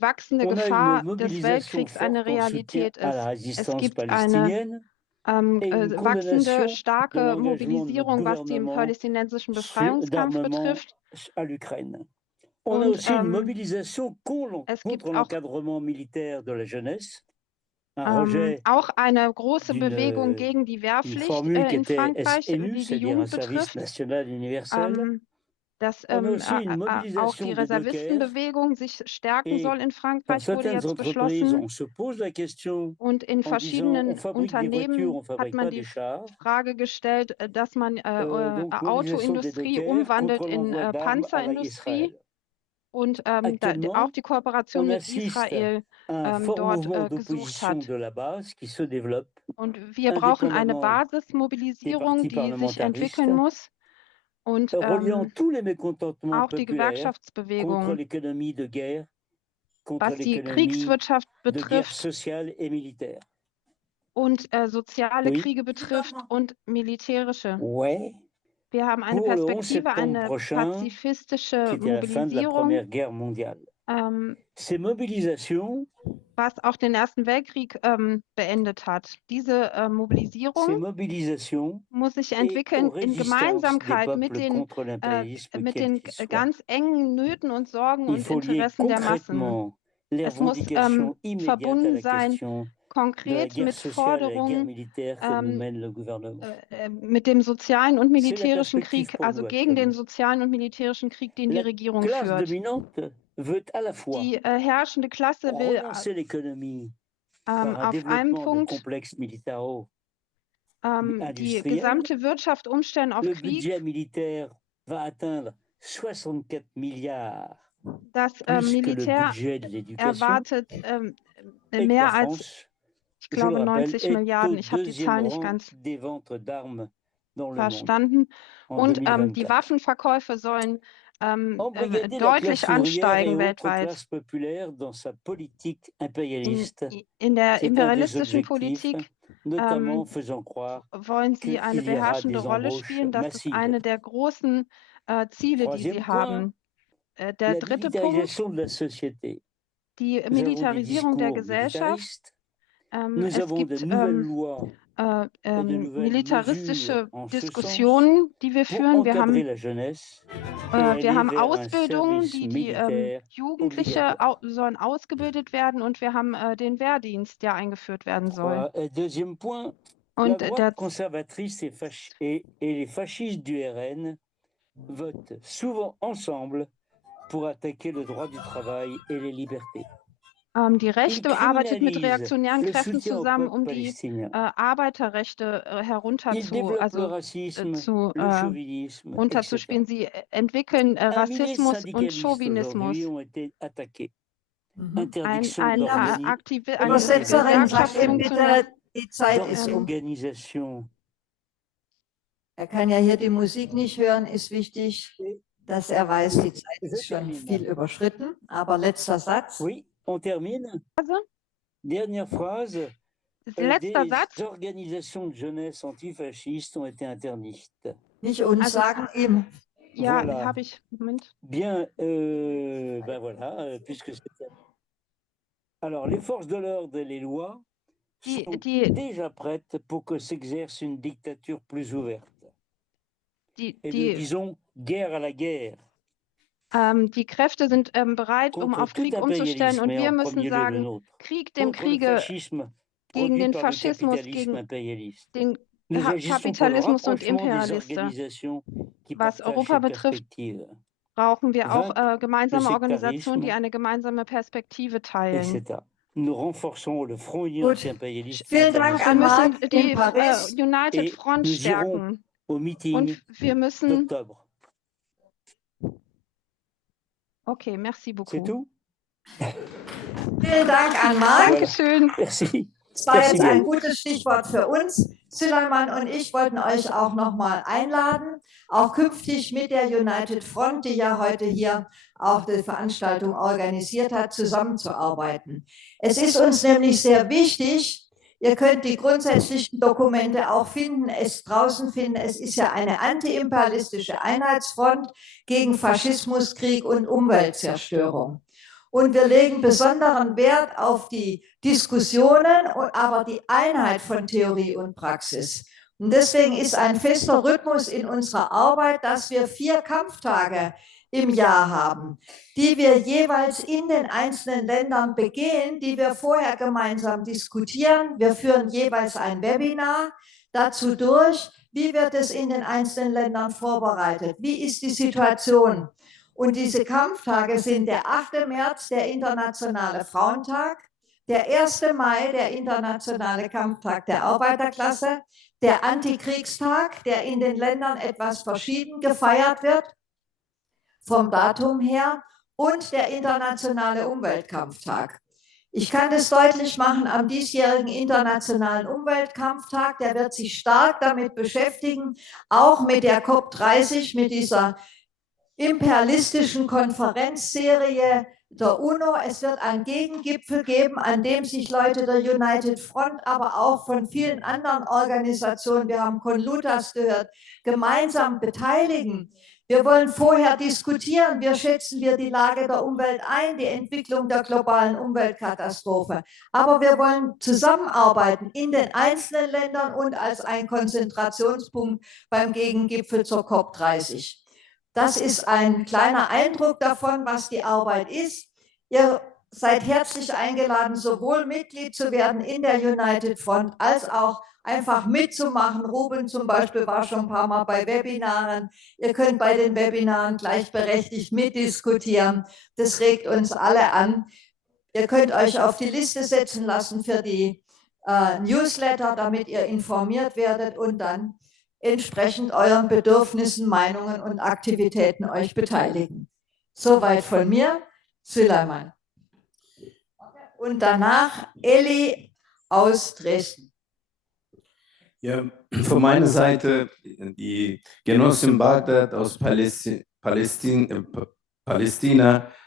wachsende Gefahr des Weltkriegs eine Realität ist. Es gibt eine wachsende, starke Mobilisierung, was den palästinensischen Befreiungskampf betrifft. Und es gibt auch auch eine große Bewegung gegen die Wehrpflicht in Frankreich, die die Jugend betrifft. Dass auch die Reservistenbewegung sich stärken soll in Frankreich, wurde jetzt beschlossen. Und in verschiedenen Unternehmen hat man die Frage gestellt, dass man Autoindustrie umwandelt in Panzerindustrie und auch die Kooperation mit Israel dort gesucht hat. Und wir brauchen eine Basismobilisierung, die sich entwickeln muss. Und auch die Gewerkschaftsbewegung, was die Kriegswirtschaft betrifft und soziale Kriege betrifft und militärische. Wir haben eine Perspektive, eine pazifistische Mobilisierung, was auch den Ersten Weltkrieg beendet hat. Diese Mobilisierung muss sich entwickeln in Gemeinsamkeit mit den ganz engen Nöten und Sorgen und Interessen der Massen. Es muss verbunden sein, konkret mit Forderungen, mit dem sozialen und militärischen Krieg, also gegen den sozialen und militärischen Krieg, den die Regierung führt. Die herrschende Klasse will auf einem Punkt die gesamte Wirtschaft umstellen auf Krieg. Das Militär erwartet mehr als, ich glaube, 90 Milliarden. Ich habe die Zahl nicht ganz verstanden. Und die Waffenverkäufe sollen deutlich ansteigen weltweit. In der imperialistischen Politik wollen sie eine beherrschende Rolle spielen. Das ist eine der großen Ziele, die sie haben. Der dritte Punkt, die Militarisierung der Gesellschaft. Es gibt militaristische Diskussionen, die wir führen. Wir haben Ausbildungen, die Jugendliche sollen ausgebildet werden, und wir haben den Wehrdienst, der eingeführt werden soll. Und der conservatrice et les fascistes du RN votent souvent ensemble pour attaquer le droit du travail et les libertés. Die Rechte arbeitet mit reaktionären Kräften zusammen, um die Arbeiterrechte runterzuspielen. Sie entwickeln Rassismus und Chauvinismus. Übersetzerin, sag ihm bitte, die Zeit ist um. Er kann ja hier die Musik nicht hören, ist wichtig, dass er weiß, die Zeit ist schon viel überschritten. Aber letzter Satz. On termine. Dernière phrase. Les organisations de jeunesse antifascistes ont été interdites. Nicht uns, sagen ihm. Ja, voilà. Habe ich. Moment. Bien, ben voilà, puisque c'est... Alors, les forces de l'ordre et les lois sont déjà prêtes pour que s'exerce une dictature plus ouverte. Et nous disons guerre à la guerre. Die Kräfte sind bereit, um auf Krieg umzustellen, und wir müssen sagen, Krieg dem Kriege gegen den Faschismus, gegen den Kapitalismus und Imperialisten. Was Europa betrifft, brauchen wir auch gemeinsame Organisationen, die eine gemeinsame Perspektive teilen. Gut. Vielen Dank an Marc die United Front stärken. Und wir müssen... Okay, merci beaucoup. C'est tout? Vielen Dank an Marc. Dankeschön. Merci. Das war jetzt ein gutes Stichwort für uns. Süleyman und ich wollten euch auch nochmal einladen, auch künftig mit der United Front, die ja heute hier auch die Veranstaltung organisiert hat, zusammenzuarbeiten. Es ist uns nämlich sehr wichtig, ihr könnt die grundsätzlichen Dokumente auch draußen finden. Es ist ja eine antiimperialistische Einheitsfront gegen Faschismus, Krieg und Umweltzerstörung. Und wir legen besonderen Wert auf die Diskussionen, aber die Einheit von Theorie und Praxis. Und deswegen ist ein fester Rhythmus in unserer Arbeit, dass wir 4 Kampftage im Jahr haben, die wir jeweils in den einzelnen Ländern begehen, die wir vorher gemeinsam diskutieren. Wir führen jeweils ein Webinar dazu durch, wie wird es in den einzelnen Ländern vorbereitet, wie ist die Situation. Und diese Kampftage sind der 8. März, der Internationale Frauentag, der 1. Mai, der Internationale Kampftag der Arbeiterklasse, der Antikriegstag, der in den Ländern etwas verschieden gefeiert wird, vom Datum her, und der Internationale Umweltkampftag. Ich kann das deutlich machen, am diesjährigen Internationalen Umweltkampftag, der wird sich stark damit beschäftigen, auch mit der COP30, mit dieser imperialistischen Konferenzserie der UNO. Es wird einen Gegengipfel geben, an dem sich Leute der United Front, aber auch von vielen anderen Organisationen, wir haben Conlutas gehört, gemeinsam beteiligen. Wir wollen vorher diskutieren, wie schätzen wir die Lage der Umwelt ein, die Entwicklung der globalen Umweltkatastrophe. Aber wir wollen zusammenarbeiten in den einzelnen Ländern und als ein Konzentrationspunkt beim Gegengipfel zur COP30. Das ist ein kleiner Eindruck davon, was die Arbeit ist. Ihr seid herzlich eingeladen, sowohl Mitglied zu werden in der United Front, als auch einfach mitzumachen. Ruben zum Beispiel war schon ein paar Mal bei Webinaren. Ihr könnt bei den Webinaren gleichberechtigt mitdiskutieren. Das regt uns alle an. Ihr könnt euch auf die Liste setzen lassen für die Newsletter, damit ihr informiert werdet und dann entsprechend euren Bedürfnissen, Meinungen und Aktivitäten euch beteiligen. Soweit von mir, Süleyman. Und danach Elli aus Dresden. Ja, von meiner Seite, die Genossin Bagdad aus Palästina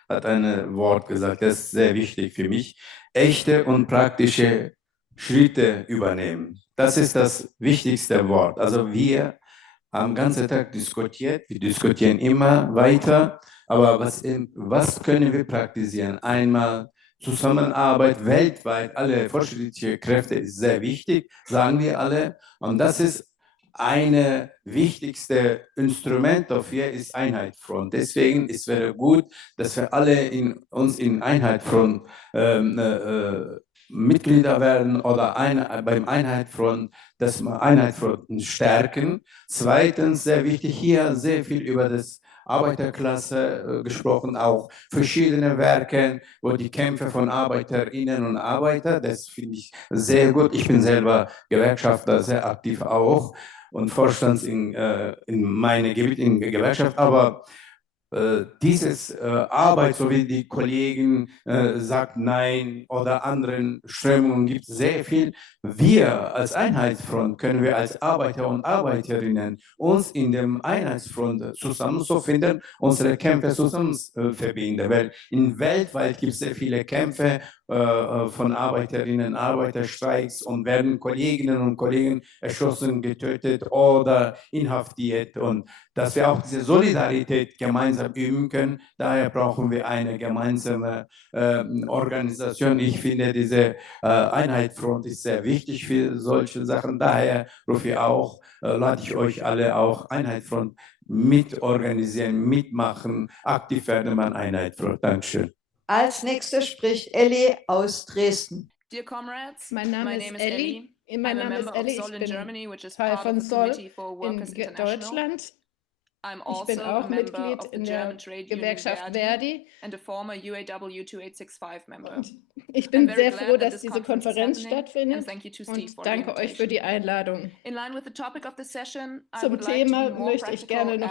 hat ein Wort gesagt, das ist sehr wichtig für mich. Echte und praktische Schritte übernehmen. Das ist das wichtigste Wort. Also wir haben den ganzen Tag diskutiert, wir diskutieren immer weiter, aber was können wir praktizieren? Einmal Zusammenarbeit weltweit, alle fortschrittliche Kräfte ist sehr wichtig, sagen wir alle. Und das ist eine wichtigste Instrument dafür, ist Einheitsfront. Deswegen ist es gut, dass wir alle uns in Einheitsfront Mitglieder werden oder beim Einheitsfront, dass wir Einheitsfronten stärken. Zweitens, sehr wichtig, hier sehr viel über das Arbeiterklasse gesprochen, auch verschiedene Werke, wo die Kämpfe von Arbeiterinnen und Arbeitern, das finde ich sehr gut. Ich bin selber Gewerkschafter, sehr aktiv auch und Vorstands in meinem Gebiet in der Gewerkschaft, aber dieses Arbeit, so wie die Kollegen sagt Nein oder anderen Strömungen gibt es sehr viel. Wir als Einheitsfront können wir als Arbeiter und Arbeiterinnen uns in dem Einheitsfront zusammenfinden, unsere Kämpfe zusammen verbinden, weil weltweit gibt es sehr viele Kämpfe von Arbeiterinnen, Arbeiterstreiks und werden Kolleginnen und Kollegen erschossen, getötet oder inhaftiert und dass wir auch diese Solidarität gemeinsam üben können. Daher brauchen wir eine gemeinsame Organisation. Ich finde, diese Einheitsfront ist sehr wichtig für solche Sachen. Daher rufe ich auch, lade ich euch alle auch Einheitsfront mitorganisieren, mitmachen, aktiv werden an Einheitsfront. Dankeschön. Als nächstes spricht Elli aus Dresden. Dear comrades, mein Name ist Elli. Mein Name ist Elli. Ich bin Teil von SOL in Deutschland. Ich bin auch Mitglied in der Gewerkschaft Verdi. Ich bin sehr froh, dass diese Konferenz stattfindet und danke euch für die Einladung. Zum Thema möchte ich gerne noch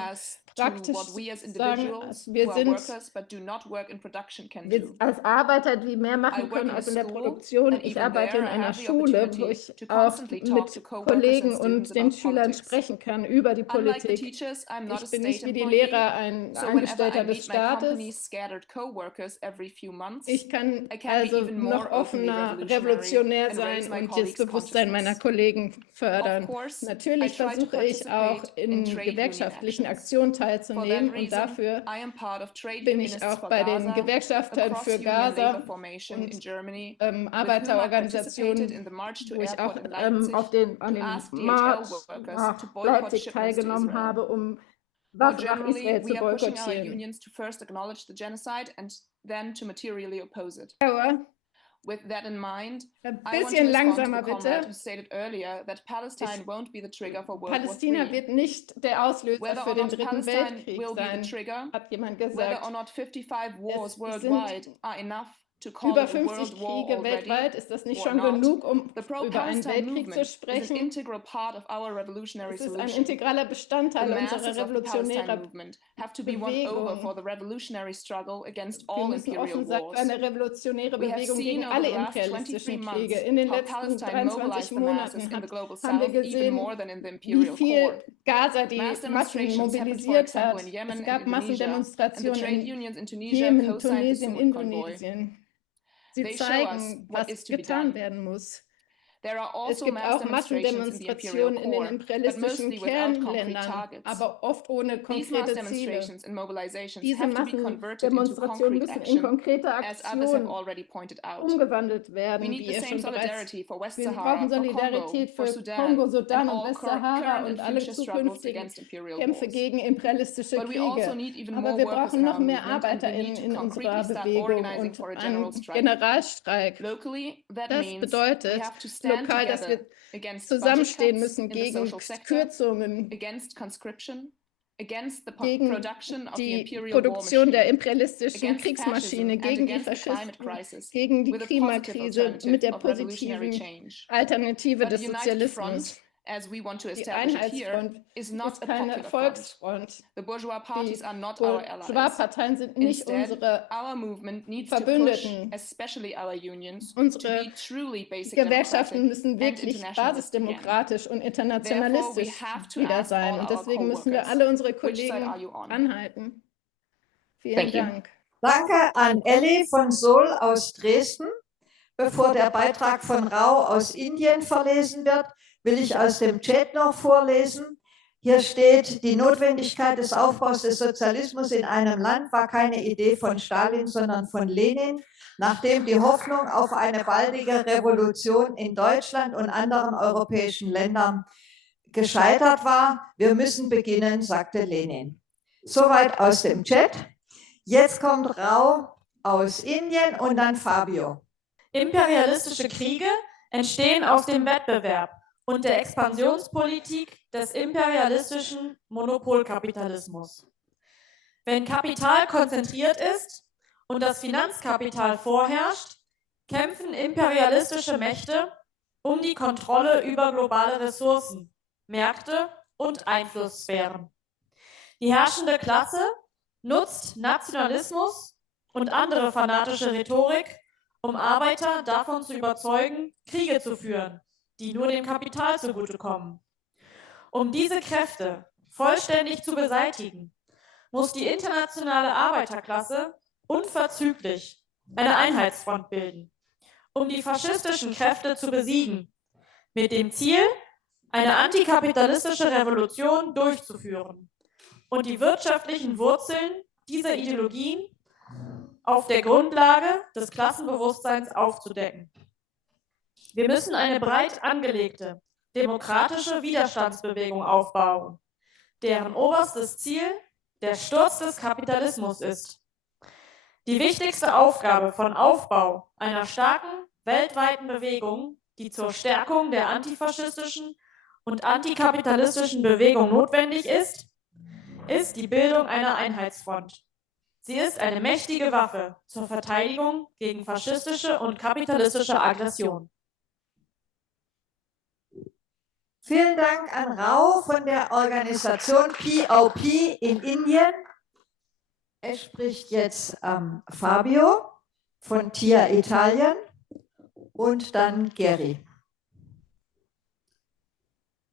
praktisch sagen, wir als Arbeiter, die mehr machen können als in der Produktion. Ich arbeite in einer Schule, wo ich auch mit Kollegen und den Schülern sprechen kann über die Politik. Ich bin nicht wie die Lehrer ein Angestellter des Staates. Ich kann also noch offener, revolutionär sein und das Bewusstsein meiner Kollegen fördern. Natürlich versuche ich auch in gewerkschaftlichen Aktionen teilzunehmen und dafür bin ich auch bei den Gewerkschaftern für Gaza und Arbeiterorganisationen, wo ich auch an dem Marsch nach Leipzig teilgenommen habe, um Waffen nach Israel zu boykottieren. Ein bisschen langsamer bitte. Palästina wird nicht der Auslöser für den Dritten Weltkrieg sein, hat jemand gesagt. Über 50 Kriege weltweit, ist das nicht schon genug, um über einen Weltkrieg zu sprechen? Es ist ein integraler Bestandteil unserer revolutionären Bewegung. Wir müssen offen sein für eine revolutionäre Bewegung gegen alle imperialistischen Kriege. In den letzten 23 Monaten haben wir gesehen, wie viel Gaza die Massen mobilisiert hat. Es gab Massendemonstrationen in Jemen, Tunesien, Indonesien. Sie zeigen, was getan werden muss. Es gibt auch Massendemonstrationen in den imperialistischen Kernländern, aber oft ohne konkrete Ziele. Diese Massendemonstrationen müssen in konkrete Aktionen umgewandelt werden, wie ihr schon bereits. Wir brauchen Solidarität für Kongo, Sudan und Westsahara und alle zukünftigen Kämpfe gegen imperialistische Kriege. Aber wir brauchen noch mehr ArbeiterInnen in unserer Bewegung und einen Generalstreik. Das bedeutet, lokal, dass wir zusammenstehen müssen gegen Kürzungen, gegen die Produktion der imperialistischen Kriegsmaschine, gegen die Faschisten, gegen die Klimakrise mit der positiven Alternative des Sozialismus. Die Einheitsfront ist keine Volksfront. Die Bourgeois-Parteien sind nicht unsere Verbündeten. Unsere Gewerkschaften müssen wirklich basisdemokratisch und internationalistisch wieder sein. Und deswegen müssen wir alle unsere Kollegen anhalten. Vielen Dank. Danke an Elli von Sol aus Dresden. Bevor der Beitrag von Rau aus Indien verlesen wird, will ich aus dem Chat noch vorlesen. Hier steht, die Notwendigkeit des Aufbaus des Sozialismus in einem Land war keine Idee von Stalin, sondern von Lenin, nachdem die Hoffnung auf eine baldige Revolution in Deutschland und anderen europäischen Ländern gescheitert war. Wir müssen beginnen, sagte Lenin. Soweit aus dem Chat. Jetzt kommt Rau aus Indien und dann Fabio. Imperialistische Kriege entstehen aus dem Wettbewerb und der Expansionspolitik des imperialistischen Monopolkapitalismus. Wenn Kapital konzentriert ist und das Finanzkapital vorherrscht, kämpfen imperialistische Mächte um die Kontrolle über globale Ressourcen, Märkte und Einflusssphären. Die herrschende Klasse nutzt Nationalismus und andere fanatische Rhetorik, um Arbeiter davon zu überzeugen, Kriege zu führen, die nur dem Kapital zugutekommen. Um diese Kräfte vollständig zu beseitigen, muss die internationale Arbeiterklasse unverzüglich eine Einheitsfront bilden, um die faschistischen Kräfte zu besiegen, mit dem Ziel, eine antikapitalistische Revolution durchzuführen und die wirtschaftlichen Wurzeln dieser Ideologien auf der Grundlage des Klassenbewusstseins aufzudecken. Wir müssen eine breit angelegte, demokratische Widerstandsbewegung aufbauen, deren oberstes Ziel der Sturz des Kapitalismus ist. Die wichtigste Aufgabe von Aufbau einer starken, weltweiten Bewegung, die zur Stärkung der antifaschistischen und antikapitalistischen Bewegung notwendig ist, ist die Bildung einer Einheitsfront. Sie ist eine mächtige Waffe zur Verteidigung gegen faschistische und kapitalistische Aggression. Vielen Dank an Rau von der Organisation POP in Indien. Es spricht jetzt Fabio von TIA Italien und dann Gary.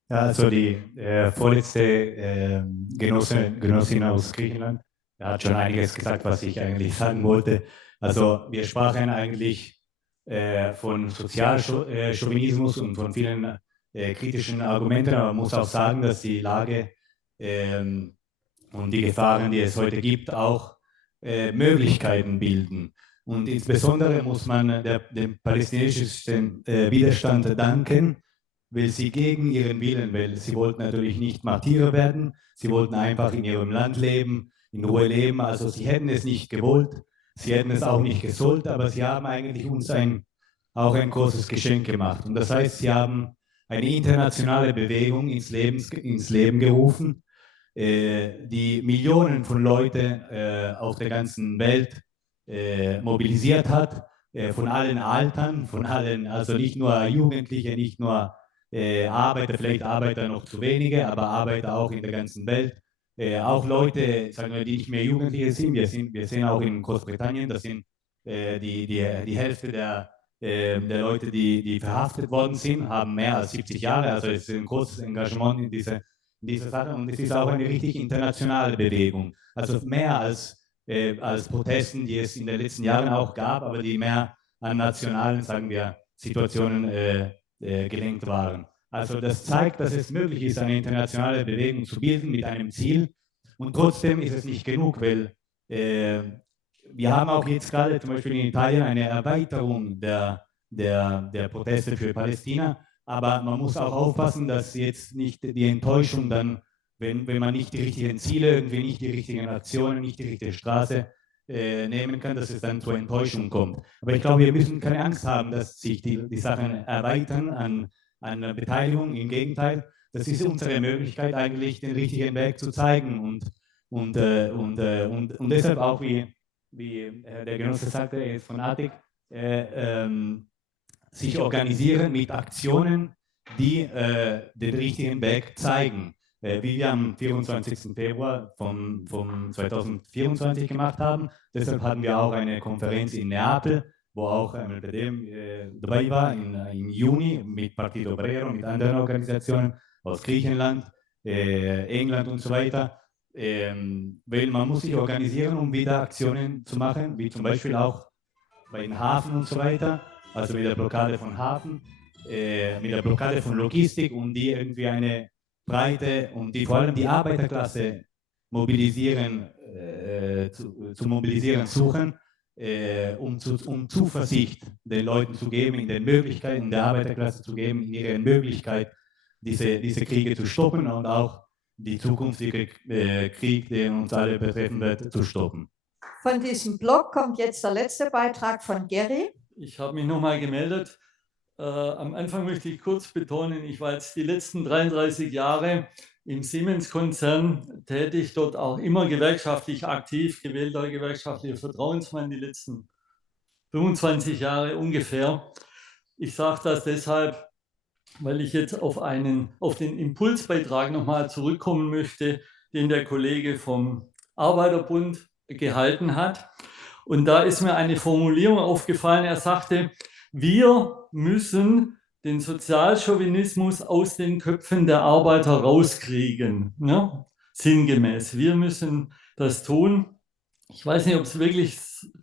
Ja, also die vorletzte Genossin aus Griechenland hat schon einiges gesagt, was ich eigentlich sagen wollte. Also wir sprachen eigentlich von Sozialchauvinismus und von vielen kritischen Argumenten, aber man muss auch sagen, dass die Lage und die Gefahren, die es heute gibt, auch Möglichkeiten bilden. Und insbesondere muss man dem palästinensischen Widerstand danken, weil sie gegen ihren Willen, weil sie wollten natürlich nicht Martyrer werden, sie wollten einfach in ihrem Land leben, in Ruhe leben, also sie hätten es nicht gewollt, sie hätten es auch nicht gesollt, aber sie haben eigentlich uns auch ein großes Geschenk gemacht. Und das heißt, sie haben eine internationale Bewegung ins Leben gerufen, die Millionen von Leuten auf der ganzen Welt mobilisiert hat, von allen Altern, von allen, also nicht nur Jugendliche, nicht nur Arbeiter, vielleicht Arbeiter noch zu wenige, aber Arbeiter auch in der ganzen Welt. Auch Leute, sagen wir, die nicht mehr Jugendliche sind. Wir sehen auch in Großbritannien, das sind die Hälfte der Leute, die verhaftet worden sind, haben mehr als 70 Jahre. Also es ist ein großes Engagement in dieser Sache und es ist auch eine richtig internationale Bewegung. Also mehr als Protesten, die es in den letzten Jahren auch gab, aber die mehr an nationalen, sagen wir, Situationen gelenkt waren. Also das zeigt, dass es möglich ist, eine internationale Bewegung zu bilden mit einem Ziel. Und trotzdem ist es nicht genug, weil wir haben auch jetzt gerade zum Beispiel in Italien eine Erweiterung der Proteste für Palästina. Aber man muss auch aufpassen, dass jetzt nicht die Enttäuschung dann, wenn man nicht die richtigen Ziele, irgendwie nicht die richtigen Aktionen, nicht die richtige Straße nehmen kann, dass es dann zur Enttäuschung kommt. Aber ich glaube, wir müssen keine Angst haben, dass sich die Sachen erweitern an Beteiligung. Im Gegenteil, das ist unsere Möglichkeit, eigentlich den richtigen Weg zu zeigen. Und deshalb auch, wie der Genosse sagte, er ist von ATIC, sich organisieren mit Aktionen, die den richtigen Weg zeigen. Wie wir am 24. Februar von 2024 gemacht haben. Deshalb hatten wir auch eine Konferenz in Neapel, wo auch MLPD dabei war, im Juni mit Partido Obrero, mit anderen Organisationen aus Griechenland, England und so weiter. Weil man muss sich organisieren, um wieder Aktionen zu machen, wie zum Beispiel auch bei den Hafen und so weiter, also mit der Blockade von Hafen, mit der Blockade von Logistik, um die irgendwie eine breite und die vor allem die Arbeiterklasse mobilisieren, zu mobilisieren suchen, um Zuversicht den Leuten zu geben, in den Möglichkeiten der Arbeiterklasse zu geben, in ihrer Möglichkeit, diese Kriege zu stoppen und auch die zukünftige Krieg, der uns alle betreffen wird, zu stoppen. Von diesem Blog kommt jetzt der letzte Beitrag von Gary. Ich habe mich nochmal gemeldet. Am Anfang möchte ich kurz betonen, ich war jetzt die letzten 33 Jahre im Siemens-Konzern tätig, dort auch immer gewerkschaftlich aktiv, gewählter gewerkschaftlicher Vertrauensmann die letzten 25 Jahre ungefähr. Ich sage das deshalb, weil ich jetzt auf den Impulsbeitrag nochmal zurückkommen möchte, den der Kollege vom Arbeiterbund gehalten hat. Und da ist mir eine Formulierung aufgefallen. Er sagte, wir müssen den Sozialchauvinismus aus den Köpfen der Arbeiter rauskriegen. Ja? Sinngemäß. Wir müssen das tun. Ich weiß nicht, ob ich es wirklich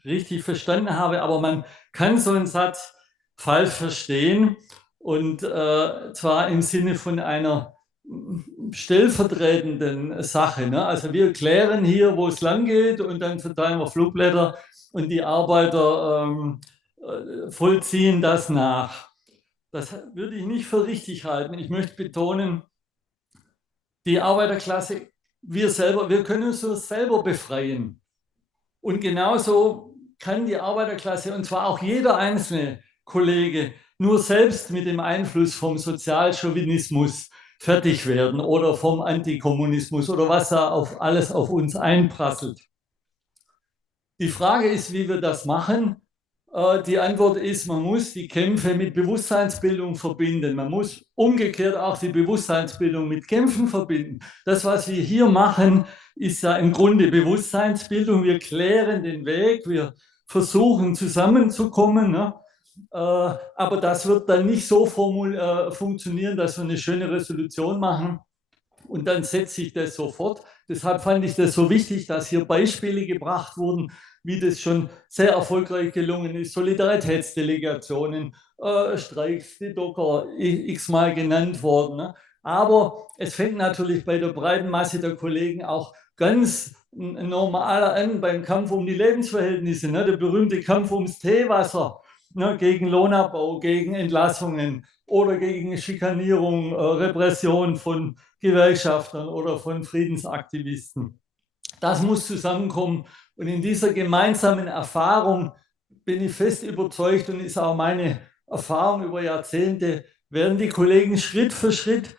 richtig verstanden habe, aber man kann so einen Satz falsch verstehen. Und zwar im Sinne von einer stellvertretenden Sache. Ne? Also wir klären hier, wo es lang geht und dann verteilen wir Flugblätter und die Arbeiter vollziehen das nach. Das würde ich nicht für richtig halten. Ich möchte betonen, die Arbeiterklasse, wir können uns selber befreien. Und genauso kann die Arbeiterklasse, und zwar auch jeder einzelne Kollege, nur selbst mit dem Einfluss vom Sozialchauvinismus fertig werden oder vom Antikommunismus oder was da alles auf uns einprasselt. Die Frage ist, wie wir das machen. Die Antwort ist, man muss die Kämpfe mit Bewusstseinsbildung verbinden. Man muss umgekehrt auch die Bewusstseinsbildung mit Kämpfen verbinden. Das, was wir hier machen, ist ja im Grunde Bewusstseinsbildung. Wir klären den Weg, wir versuchen zusammenzukommen. Ne? Aber das wird dann nicht so funktionieren, dass wir eine schöne Resolution machen und dann setzt sich das sofort. Deshalb fand ich das so wichtig, dass hier Beispiele gebracht wurden, wie das schon sehr erfolgreich gelungen ist. Solidaritätsdelegationen, Streiks, die Docker, x-mal genannt worden. Ne? Aber es fängt natürlich bei der breiten Masse der Kollegen auch ganz normal an beim Kampf um die Lebensverhältnisse. Ne? Der berühmte Kampf ums Teewasser, ne? Gegen Lohnabbau, gegen Entlassungen, oder gegen Schikanierung, Repression von Gewerkschaftern oder von Friedensaktivisten. Das muss zusammenkommen. Und in dieser gemeinsamen Erfahrung bin ich fest überzeugt und ist auch meine Erfahrung über Jahrzehnte, werden die Kollegen Schritt für Schritt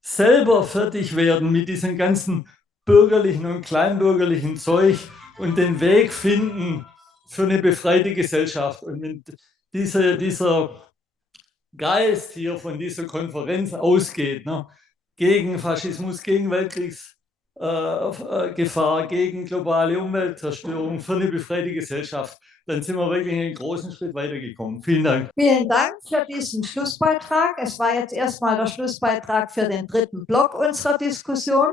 selber fertig werden mit diesem ganzen bürgerlichen und kleinbürgerlichen Zeug und den Weg finden für eine befreite Gesellschaft. Und wenn dieser Geist hier von dieser Konferenz ausgeht, ne, gegen Faschismus, gegen Weltkriegsgefahr, gegen globale Umweltzerstörung, für eine befreite Gesellschaft, dann sind wir wirklich einen großen Schritt weitergekommen. Vielen Dank. Vielen Dank für diesen Schlussbeitrag. Es war jetzt erstmal der Schlussbeitrag für den dritten Block unserer Diskussion.